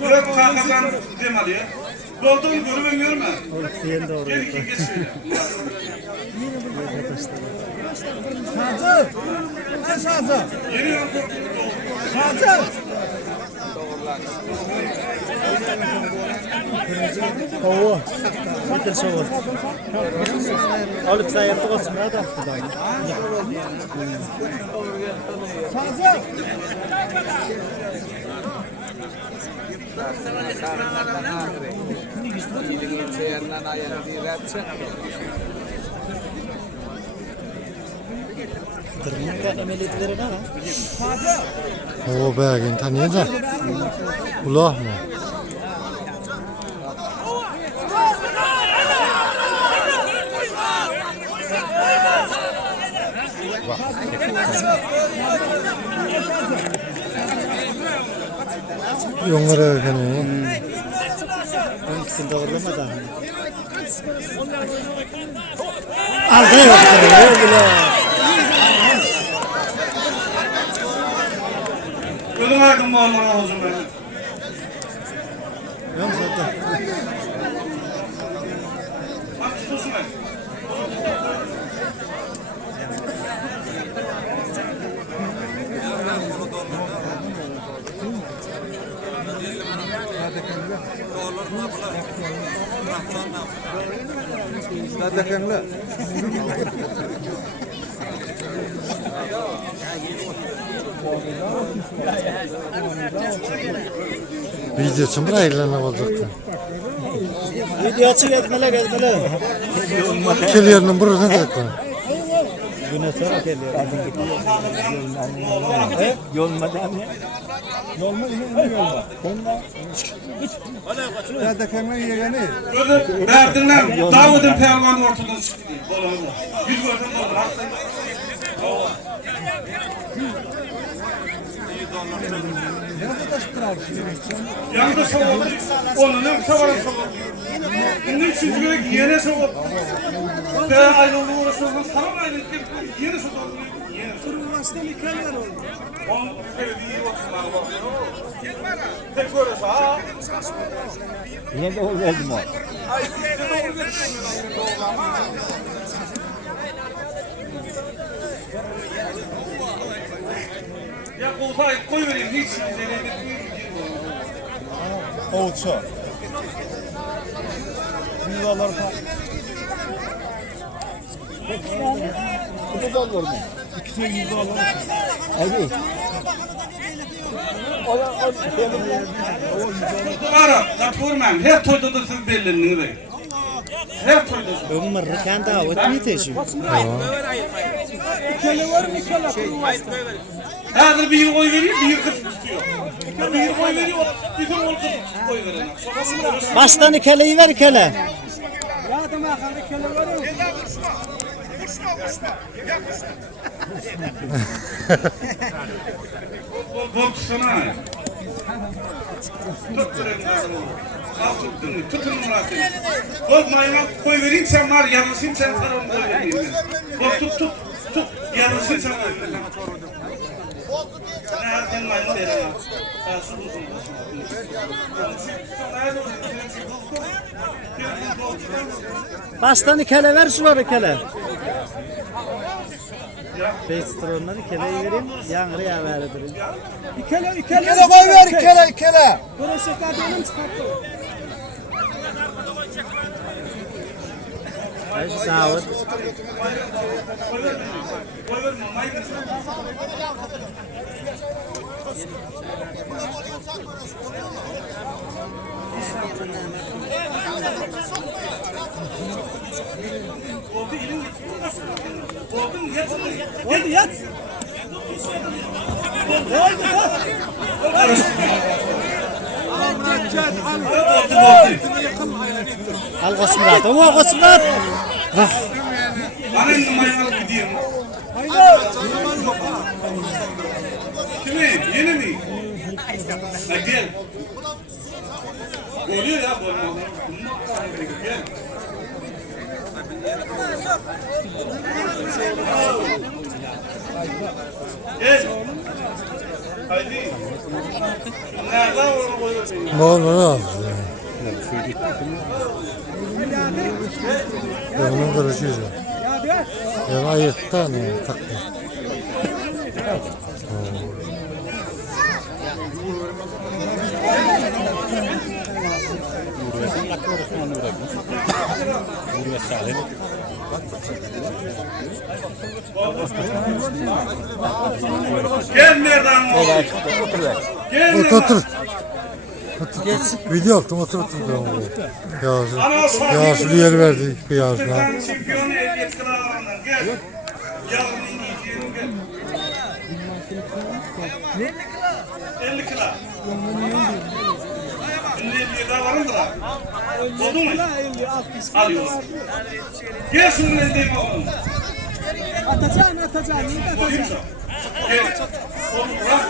Böyle kalkadan demeli ya. Dolduğunu görmüyorum ben. Sen doğru. Gel iki geçiyor. Sazı. Ne sazı? Yeni yöntem doldu. Sazı. Oo. Bitir şovu. Alıp sayardık olsun ya da. Sazı. Hıdır'ın da emeliyetleri ne lan? O belki tanıyacak. Ulah mı? Yongara efendim. Hangisini doğrulama da. Aldı ya bile. Ölüm aydın mı Allah'ın olsun ben? Yok zaten. Bak tutuyorsun ben. Video için bir ayrılana olacaktı. Video açık etmele. Keliyerinin burasına da koy. Güne sonra geliyor. Zaten yegeni. Öyle verdiler. Davud'un pehlivanı ortadan çıktı. Bolağında. Yüz gördüm bolağında. Yanında savundu. Onun hem savarım savundu. Şimdi üçüncü güne yine savundu. Ve ayrıldı uğraşıyorsun. Sana mı ayrıldı? Yine savundu. Yine savundu. Üniversite mükemmel oldu. Onun sevdiği vakitler bakıyor. Tek görüyorsa ha. Yine de ol verdim o. Ay size de olur verdim. Ya koltuğa koy vereyim. Hiç Oğuz'a. Yüzalar falan. Bu da olur mu? İkisi yüzalar. Evet. Ara, rapporman. Her toyda da siz belirleniyor. Her toyda. Ömür kendi davet mi teşim? Hazır bir yıl koy veriyor, bir yıl kız tutuyor. Bir yıl koy veriyor, bir yıl kız koy veriyor. Baştan ikeleyi ver ikele. Bol tutsana. Tut durayım. Al tuttun, tutun numarası. Bol mayma koy vereyim sen var, yanlışım sen sarılın koy vereyim. Bol tut. Yanlışım sen koy vereyim. Ne herken mayma derim. Ha su uzun. Baştan ikele ver şuları ikele. Bestronları ikeleyi vereyim. Yangırı ya verdireyim. İkele koy ver ikele. Burası kadının çıkarttı. Ay şu davet. Hadi yat. Al Osman. Tamam Osman. Bana inanmayın gideyim. Kimi? Yeni mi? Gel. Oluyor ya bu. Gel. Gel. Haydi. Nerede onu koyuyorsun? Ne olur Onun görüşüyor. Ya ayıktan takma. Gel nereden mi? Gel Otur. Video yaptım otur. Yağışlı yer verdik bir yağışla. Sen şampiyonu 50 kilo alanlar. Gel. Yavrum yiyeceğim gel. 50 kilo. 50 daha var mıdır ha? Oldu mu? Alıyoruz. Gel şunu eldeyim oğlum. Atacağım. Koyayım sana. Gel. Oğlum bırak.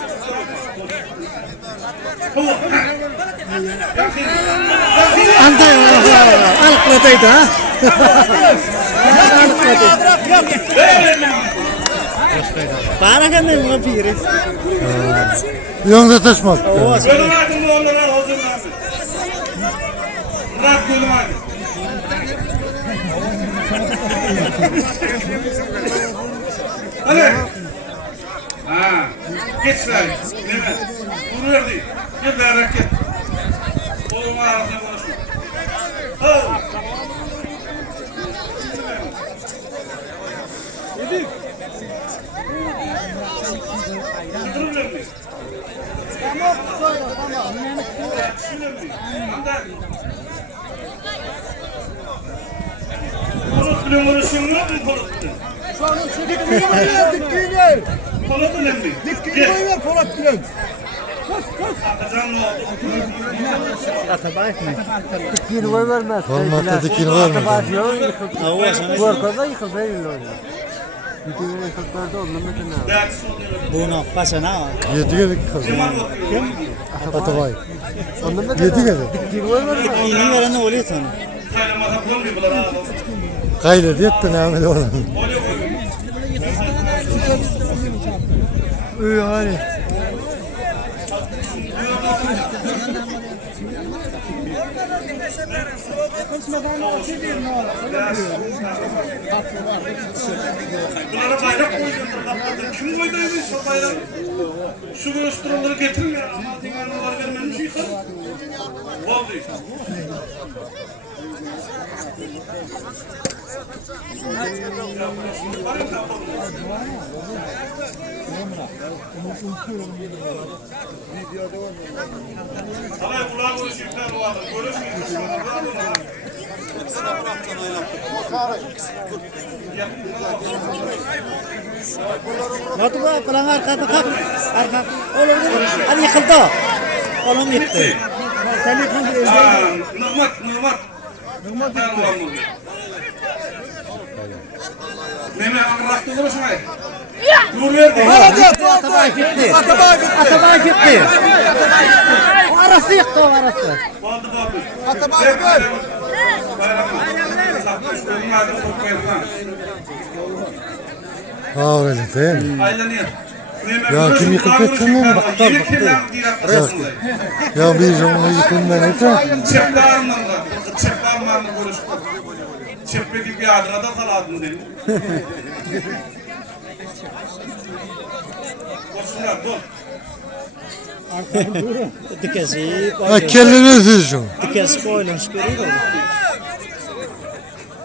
Tamam. Alıklataydı ha. Para kan ne bu fikri? Yolda taşmak. Gölüm aydın mı onlara hazırlandı. Bırak gölüm aydın. Hadi. Ha, geç ver. Deme. Vuruyor değil. Gel bir hareket. Oğlum arasına konuşma. Oh. Yedik. Durum yok mu? Tamam. Konut bile konuşuyor mu? Konut bile. Polat önemli. Gel. Polat Bülent. Atacan ne oldu? Atabak mı? Dikini koy vermez. Olmadı dikini var mı? Bu arkada yıkıldı eyle oynuyor. Dikini yıkıldı onunla mesela. Bunu pasana. 7 geldik kızım. Atabay. 7 geldi. Dikini koy vermez. İğneyi veren ne oluyor sana? Kaynamada koymuyor bunlar ha. Kayla diye de ne ameli olan. Oluyor koymuyor. İyi hani. Bunlara bayrak koyuyorlar. Kim koyduymuş o bayrağı? Şu gösterileri getirin ya. Ama dinlerler vermemiş yıkar. Oldu. Alay kulağa konuşuyor. Görüşmeyin. Batu bak, pelan arka. Oğlum hadi yıkıldı. Oğlum yıktı. Nurmat. Mehmet akıraktı konuşmayı. Dur verdi. Atabay gitti. Arası yıktı o arası. Oldu. Atabay gel. Ha öyle değil mi? Ya kim yıkıp etsin onu? Baktım. Ya bir zaman yıkılmayan eter. Çeplarla konuştuk. Çepledik bir adına da saladın dedim. Koşsunlar dur. Dikesi. Ha kelleni özüyorsun. Dikesi koyulmuş görüyor musun?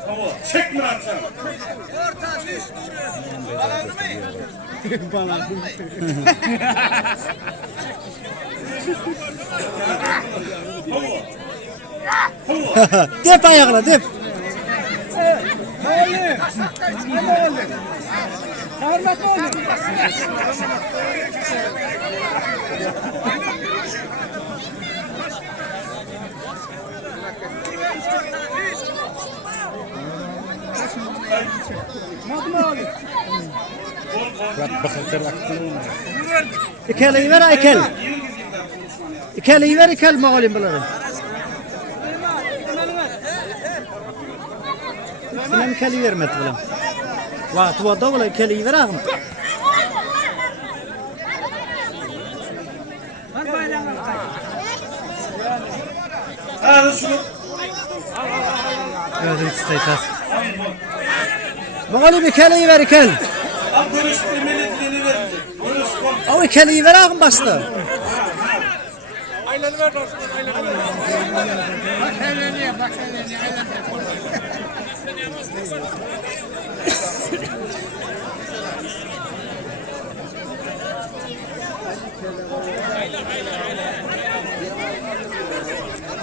Tamam. Çek Murat sen. Dep ayakla dep. İkeli ver ikel. İkeli ver ikel mağalim bunları. Sen ikeli vermedi bulan. Vakti var da bulan ikeli ver ağım. Hadi şunu. Evet isteytas. Mağalim ikeli ver ikel. Al görüştürmeli dilini verecek. Görüş. O ikeli ver ağım bastı.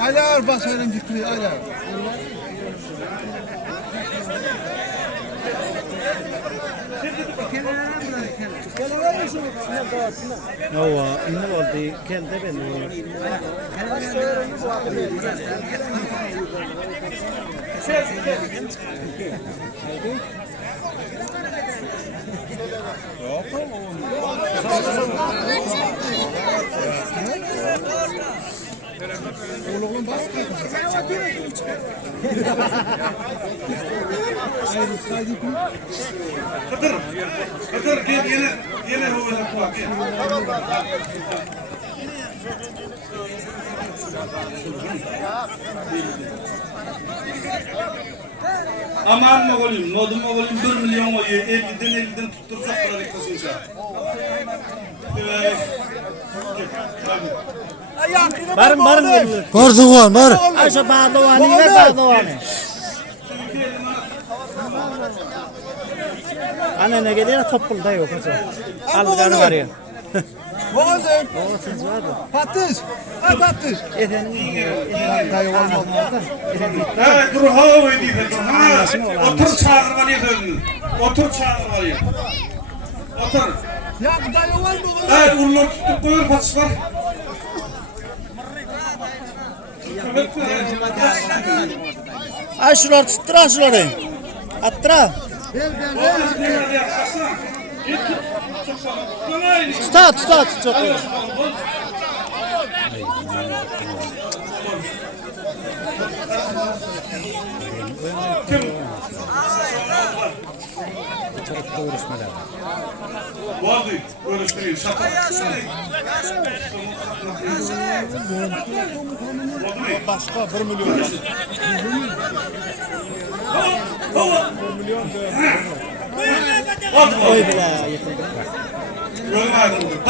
Aylar basarım gitti aylar. Ova, ne oldu? Kelde ben. Oğlum bas. Kıtır gel yine huvela bak. Aman mı olayım, nodum mu olayım 1 milyon oyu, 50'den tutturacaklar ikasınca. Barın verin. Varsın var var. Aşağı bağdovanı ver bağdovanı. Ana ne geliyor toplumda yok hocam. Algarı var ya. Boğazım. Siz var mı? Patış. Ha patış. Efendim. Dayı olmadı. Evet, dur hava edeyim. Otur çağır var ya. Otur çağır var ya. Otur. Ya bu dayı olmadı. Evet, urlar tutup buyur patışlar. Ay şular tuttura şuları. Attıra. Tuta tutacak. Kim? Vardı, görüştüreyim, şaka. Başka 1 milyon. Oy bile yıkıldı.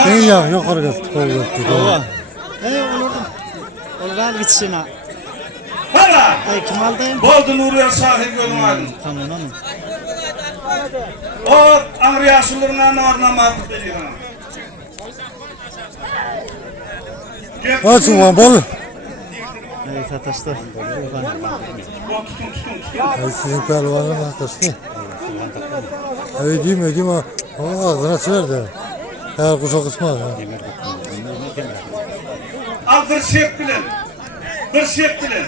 Sen ya yukarı git. Kol gitti. Olur al gitsin ha. Hala! Ay kim aldı? Boldu Nuriye sahip yolum aydın. Tamam onu. O ağrı yaşlılarına narnamadık dedi bana. Varsın var bol. Evet ataştır. Ay sizin pehlivanı mı ataştı? Ödeyim ha. Ağzına çıkar da. Her kuşa kısmaz ha. Al bir şef bilen. Bir şef bilen.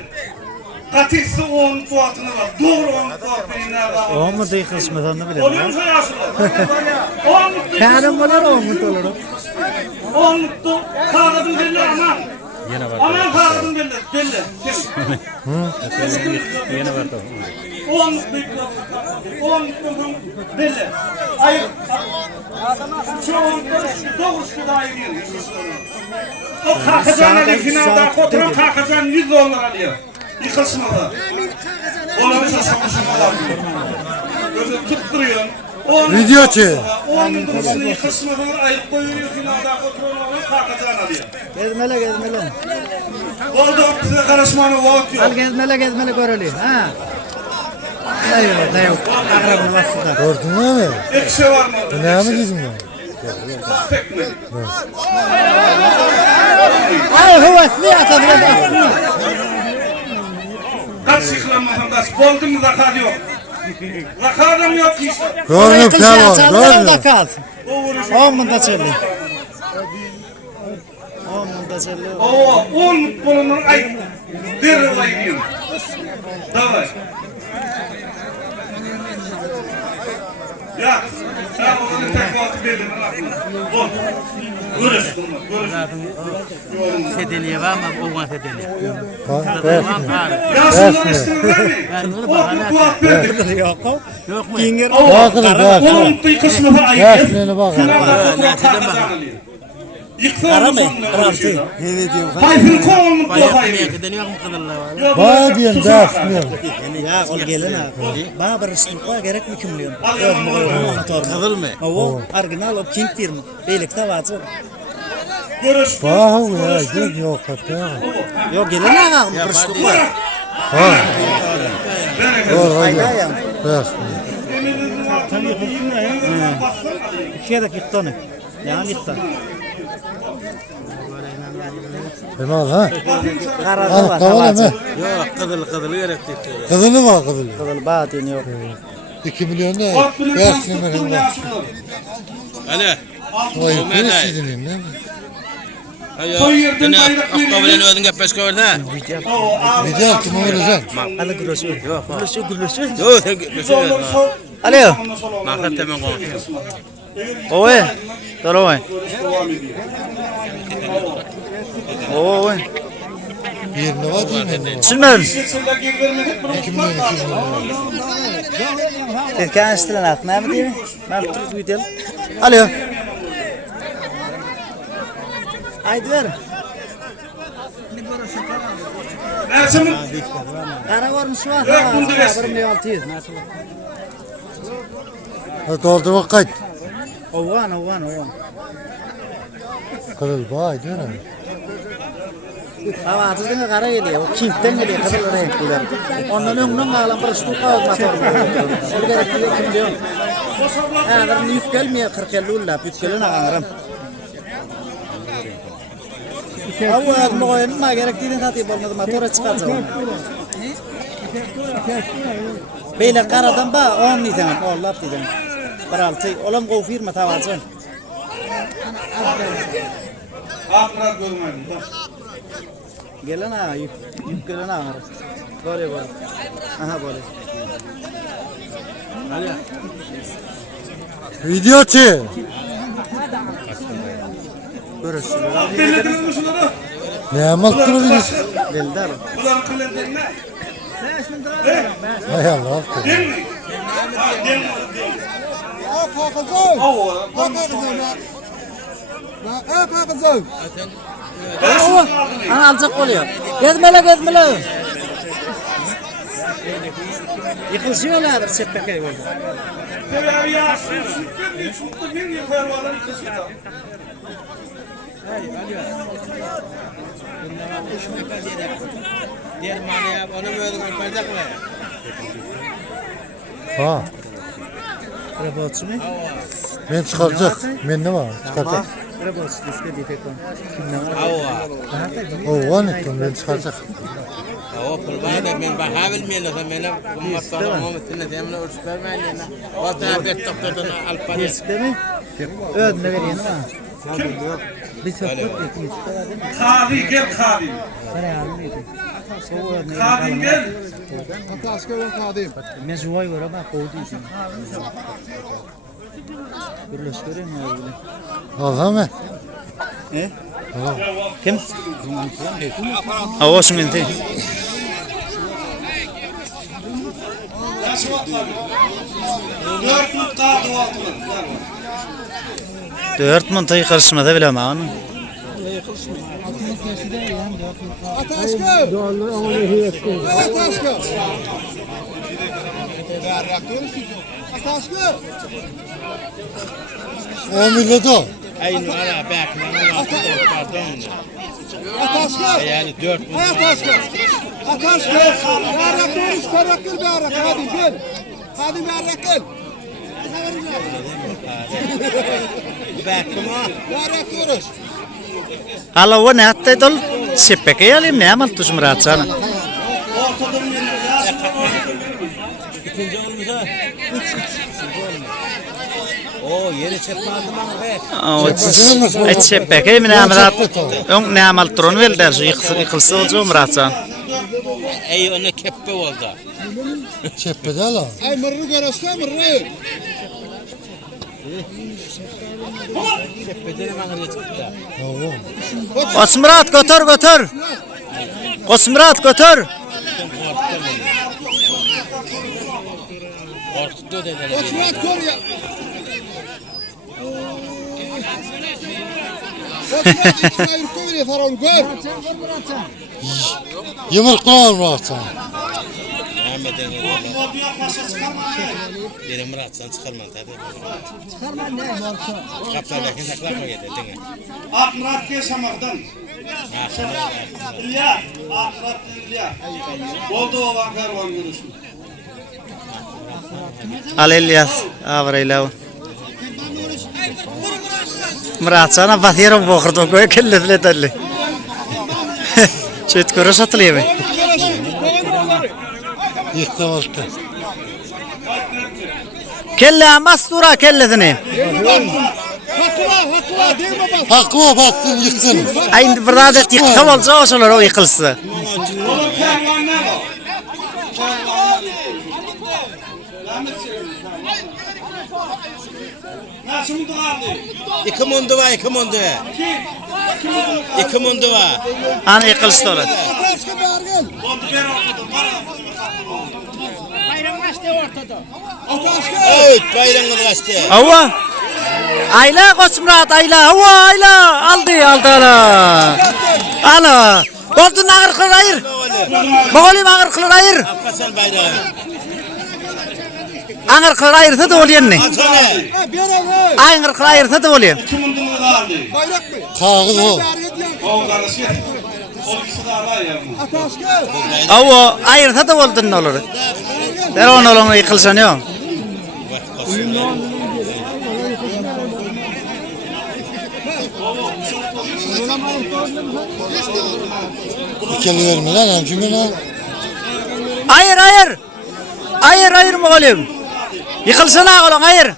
Katisi 10 kuatını var. Doğru 10 kuatını nerede? O mu değil kısmeten bile. Oluyor musun yaşlılar? 10 mutlu. Kanım var o mutlu olurum. 10 mutlu. Kağıdın belli aman. Aman kağıdın belli. Belli. Yine var da. 10 mutlu. 10 mutlu belli. Hayır. Şu 10 doğrusu da ayrı. O kalkacan Ali finalda oturan kalkacan 100 dolar alıyor. Yıkılsınlar. Onları şaşırmışlar. Gözü tutturuyor. Video çek. 10 bin dolarını yıkılsınlar. Ayıp koyuyor finalda oturan olan kalkacan alıyor. Gezmele. Oldu size karışmanı vakit yok. Al gezmele görülüyor. Ha. Ne yok. Akrabını bastı. Gördün mü? Ekşi var mı? Ne mi diyeceğim ben? Tek mi? Ay huvaslı atadı. Buldum zakat yok. Zakatım yok işte. Görünüp pelvan, görünüp. Zakat. 10 munda çelli. 10 munda çelli. Oo, 10 bulunur ay. Bir olayım. Davay. Ya, sen onu tek vakit verdin aklına. Görüş. Sedeliye var mı? Oğlan sedeliye. Ya şundan istediler mi? O bu vakit verdik. Yok mu? Yok mu? Onun bir kısmı ayıp. Resmine bak. Şundan yıktı Ara onu mı? sonuna. Rantı. Evet diyorum. Hayfın kolunu Bayağı hayfın. bir kedeliyor mu kadınlar var? Bana diyorum resmine. Ya ol gelin abi. Bana bir ıslık var gerek mi kim diyorum. Kızıl mı? O orijinal o kim tirmi. Beylikte vazı. Görüş. Bak ya, yok hatta. Yok gelin abi. Bir ıslık var. Ha. Doğru Ayda hadi. ya. Resmine. İkiye de yıktı. Yani yıktı. Hemen ha. Karada var. Tamam Havacı. mı? Yok kızılı gerekti. Kızılı var kızılı. Kızıl batın yok. 2 milyon da resmine verin var. Ali. Vay be sizin değil mi? Hayır. Yine akkabilen ödün gepes gördün ha? Bir de yaptım onu sen. Ali gürleşiyor. Yok. Gürleşiyor. Yok sen gepes gördün. Alo. Makat hemen konuşuyor. Oy. Dur oy. Oy. Yerine var değil mi? Sümün. 2 milyon 200 milyon. Terkan istilen aklına mı değil mi? Ben tutup gidelim. Alo. Haydi ver. Ersemin. Kara varmış var. Yok, bunu da versin. 1 milyon 600. Doldurmak kaç? Ovan. Kızıl vay değil mi? Havacı değil mi kara geliyor. O Kint'ten geliyor. Kızıl renkliler. Ondan önünden ağlam bir üstü kaldı motor. Öyle gerekli 2 milyon. Ağlarım yük gelmiyor. 40-50 ulla. Yük gelin ağlarım. Avu adımı koyalım mı? Gerektiğini tatip olmadı. Motora çıkaracağım. Beyler karadan ba 10 diyeceğim. Oğlap diyeceğim. Bir altı. Olam kovfirme tavacın. Akrat görmedim. Gelin ağa. Yük gelin ağa. Böyle. Aha böyle. Video çek. Görüşürüz. Belediye musun onu? Ne yapmak durumdayız? Dildar. Ulan kılendin ne? Hay Allah. Değil mi? Değil mi? Ana alacak oluyor. Gezmele. Yıkılışıyorlar sepeke oldu. Ya şu bir yeter var kısmı. Diğer manaya onu böyle koyacak mı? Ha. Robotçu mu? Ben çıkaracak. Ben ne var? Çıkaracak. Robotçu diske defekon. Kimden var? Ava. O var ne? Ben çıkaracak. Ava kulbaya da ben bahabil miyim lan benim ummatlarım ummatlarım temel uçlarmayın lan. Vata bir doktordan alpani. Diske mi? Ödüne vereyim ama. Bir çok yok. Kavi gel kavi. Kavi gel. Ben juvay var ama kovdu için. Birleş göreyim mi öyle? Allah'ım ben. Kim? Hava şimdi. 4 mantayı karışmada bile ama onun. O millet Aynı ara bekle. Yani 4 Hala o ne hatta dol sepeke yalim ne amal tuz murat sana. İkinci olmuşsa. O yeni çekme aldım ama be. Et çepek mi namat? On namal tron velder şu yıkılsa olacak Muratcan. Ey ona keppe oldu. Çeppede la. Ay mırrı görüşte mırrı. Keppe dedim ağrıya çıktı. Osmurat götür. Osmurat götür. Korkuttu dediler. Osman kor ya. Osman içine yürüttü veriyor Faron gör. Yumurtlar Muratcan. Ahmet'e geldi. Benim Murat'tan çıkarman tabi. Çıkarman ne varsa. Kaplardaki saklar mı geldi değil mi? Akmurat Keşamak'tan. İlyas. Akmurat İlyas. Oldu o karvan görüşü. Al Elias, avrayla. Muratcan'a batırım boğurdu koy kelletle telli. Çet görüş atılıyor mu? Yıktı oldu. Kelle mastura kelledini. Hakla değil mi bak? Haklı baktın yıktın. Aynı bir adet yıktım olsa olsalar o yıkılsa. Oğlum karvan ne var? Nasıl mı dağıldı? İki mundu var. İki mundu var. Ana yıkılsa olur. Ataşka bağır gel. Oldu ben okudum. Ataşka. Evet bayramı kaçtı. Hava. Ayla Osmurat ayla. Hava ayla. Aldı ala. Ala. Boldun ağır kılır ayır. Boğulim ağır kılır ayır. Hasan bayrağı. Ağır kılır ayırsa da oluyor ne? Hasan. Ha bir ara. Ağır kılır ayırsa da oluyor. Kimin dumu dağıldı? Bayrak mı? Kağıt o. O karışı. O ikisi de alay ya. Ataşka. Hava ayırsa da oldu ne olur. Der onu yıkılsa ne o? İkili verme lan amcım lan. Hayır oğlum. Yıkılsana oğlum hayır.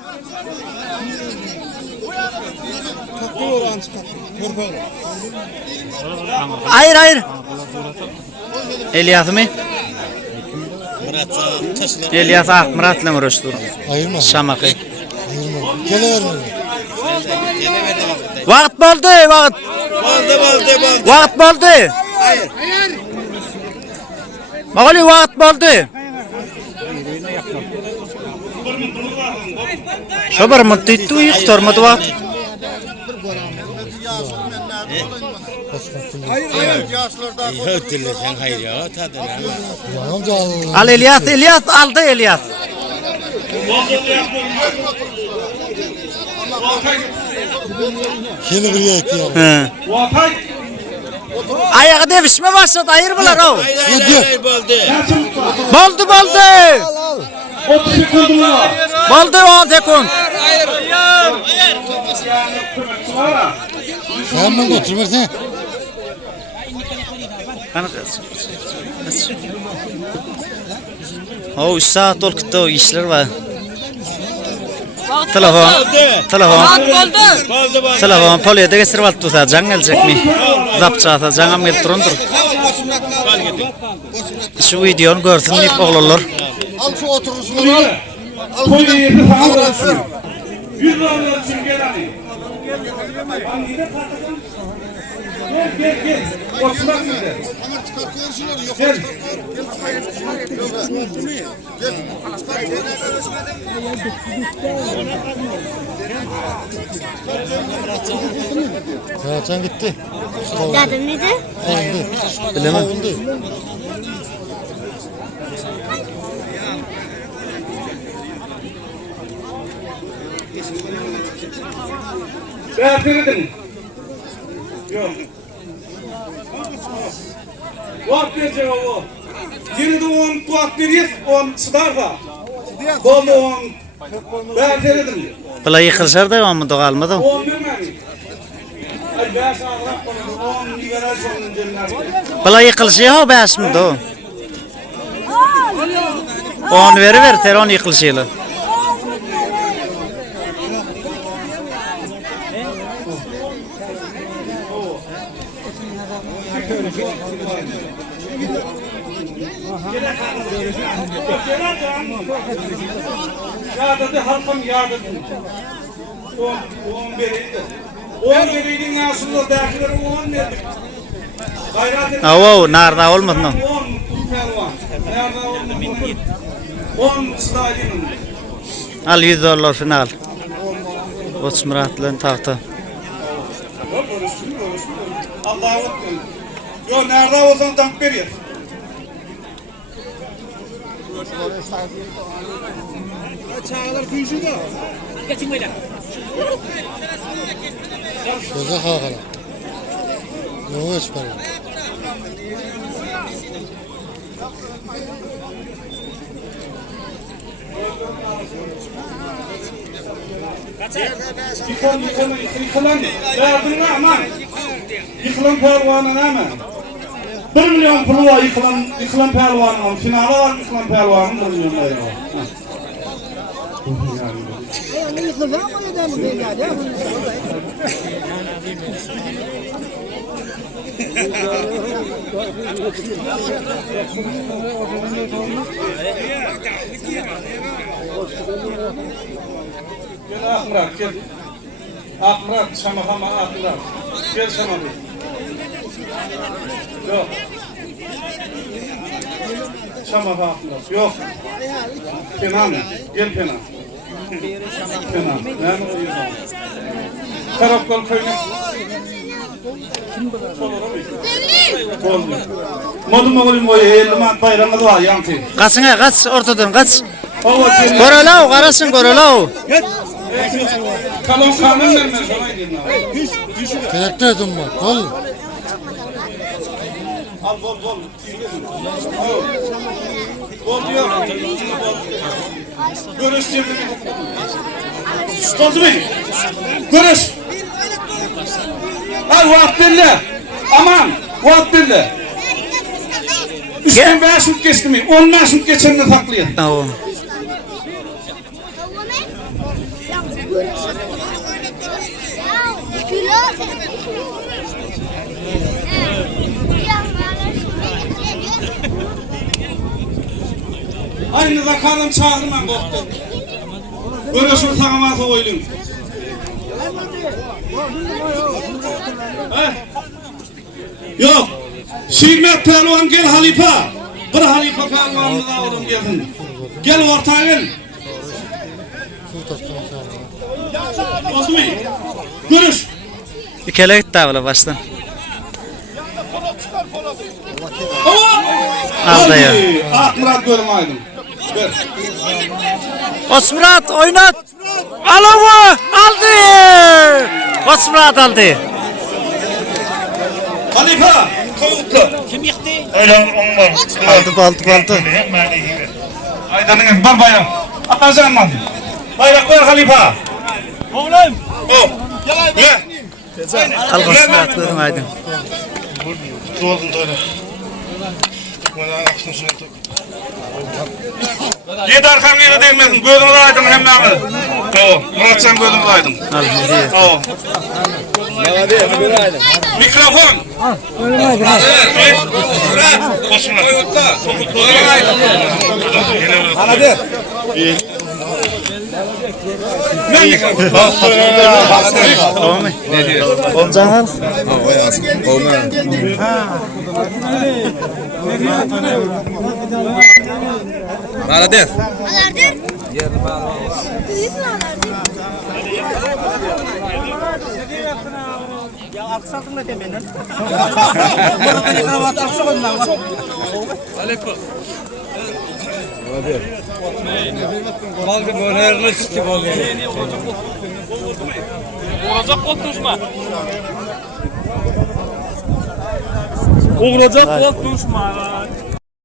Hayır. Elias mı? Murat'tan taşlı. Elias Murat'la mı uğraştı? Ayırma. Şamakı. Ayırma. İkili verme. Vakit oldu. Vakit oldu. Hayır. Oğlum vakit oldu. Şobar mı tuttu yıktır mı duvar? Hötürlü sen hayır ya. Tadın ama. Amca Allah. Al Elias aldı Elias. Yeni bir yer ekliyor. He. Vatay. Ayağı devişme başladı ayırmalar o. Hayır Boldu. boldu. 30 sekund var. Boldu 10 sekund. Sen mi götürmezsin? O 3 saat oldu o işler var. Telefon poliyede geçirip alıp tutacağım gelecek mi? Zapça atacağım gelip durundur. Şu videonu görsün deyip oğlurlar. Al şu oturuşunu al. Koyu yedi sana uğraşıyor. 100 dolar için gel hani. Gel. Koşmak üzere. Gel. Muratcan gitti. Zaten neydi? Oldu. Bilemem. Oldu. Beğendirdin. Yok. Vakt verecek o. Yine de on vakt veriyiz, on çıdarsa. Bolu on. Beğendirdin. Bula yıkılışar da o mu doğalmadı? 10 vermedi. Ay beş ağlak bana 10 liberal sonun cebine. Bula yıkılışı ya o beş mi o? 10 veriver, telefon yıkılışıyla. Yağdadı halkım yağdadı. 10 veriydi. 10 veriydin aslında dakileri 10 verdik. Gayret edin. Avo, narda olmadı mı? 10 pervan. Nerede olmadı? 10 stadionum. Al $100 final. Koç Murat'la tahtı. Allah'a emanet. Yo nerede olsan dank veriyor. Çağlar kuyusu da. Göze kalkala. Yolu çıkar. Yıkılan yardımına aman. Yıkılan pervanına aman. 1 milyon pulu var yıkılan pervanın. Finala var yıkılan pervanın 1 milyon lira var. Gel Akmurat gel. Akmurat şamahama Akmurat. Gel şamahı. Yok. Şamahı Akmurat. Yok. Kenan gel Kenan. Kenan. Nerede oluyorsun? Karakkol köyüne. Modum oğlum o elma bayramı var yantı. Kaçına kaç, ortadan kaç. Ova kendi. Goralav, karasın goralav. Kalon kanun vermez ona gidin. Kelekte edin bak. Ol. Al bol. Bol diyor. Görüş cebine. Stoldu bey. Görüş. Al vaat dinle. Aman vaat dinle. Üstün 5 şut geçti mi? 10 şut geçenini taklıyor. Avo. Aynı da kalın çağırman korktu. Görüşür tanımazı oylum. Yok. Şirmet Pervan gel halife. Bir halife Pervan'ı da oğlum gelin. Gel ortaya gel. Osman. Görüş. Bir kere gitti abla baştan. Aldı ya. Akmurat görmeydim. Ver. Koç Murat oynat. Alavı aldı. Koç Murat aldı. Halife. Kavutlu. Kim yıktı? Altı. Aydanın var bayram. Atazanman. Bayrak ver halife. Oğlum. O. Gel. Al Koç Murat görmeydin. Doldum da öyle. Yedi arkan yine değmesin. Gözümü aydın hem de. O. Muratcan gözümü aydın. Al hediye. O. Mikrofon. Hadi. Tamam mı? Ne diyor? Oncan al. Maladev. Alardır. Büyük mü alardır? Ya aksatın da demenden. Bana beni kravat aksak ondan bak. Aleyküm. Balgı böyle yerleşik ki balgı. Vuracak korkmuşma. Vuracak korkmuşma.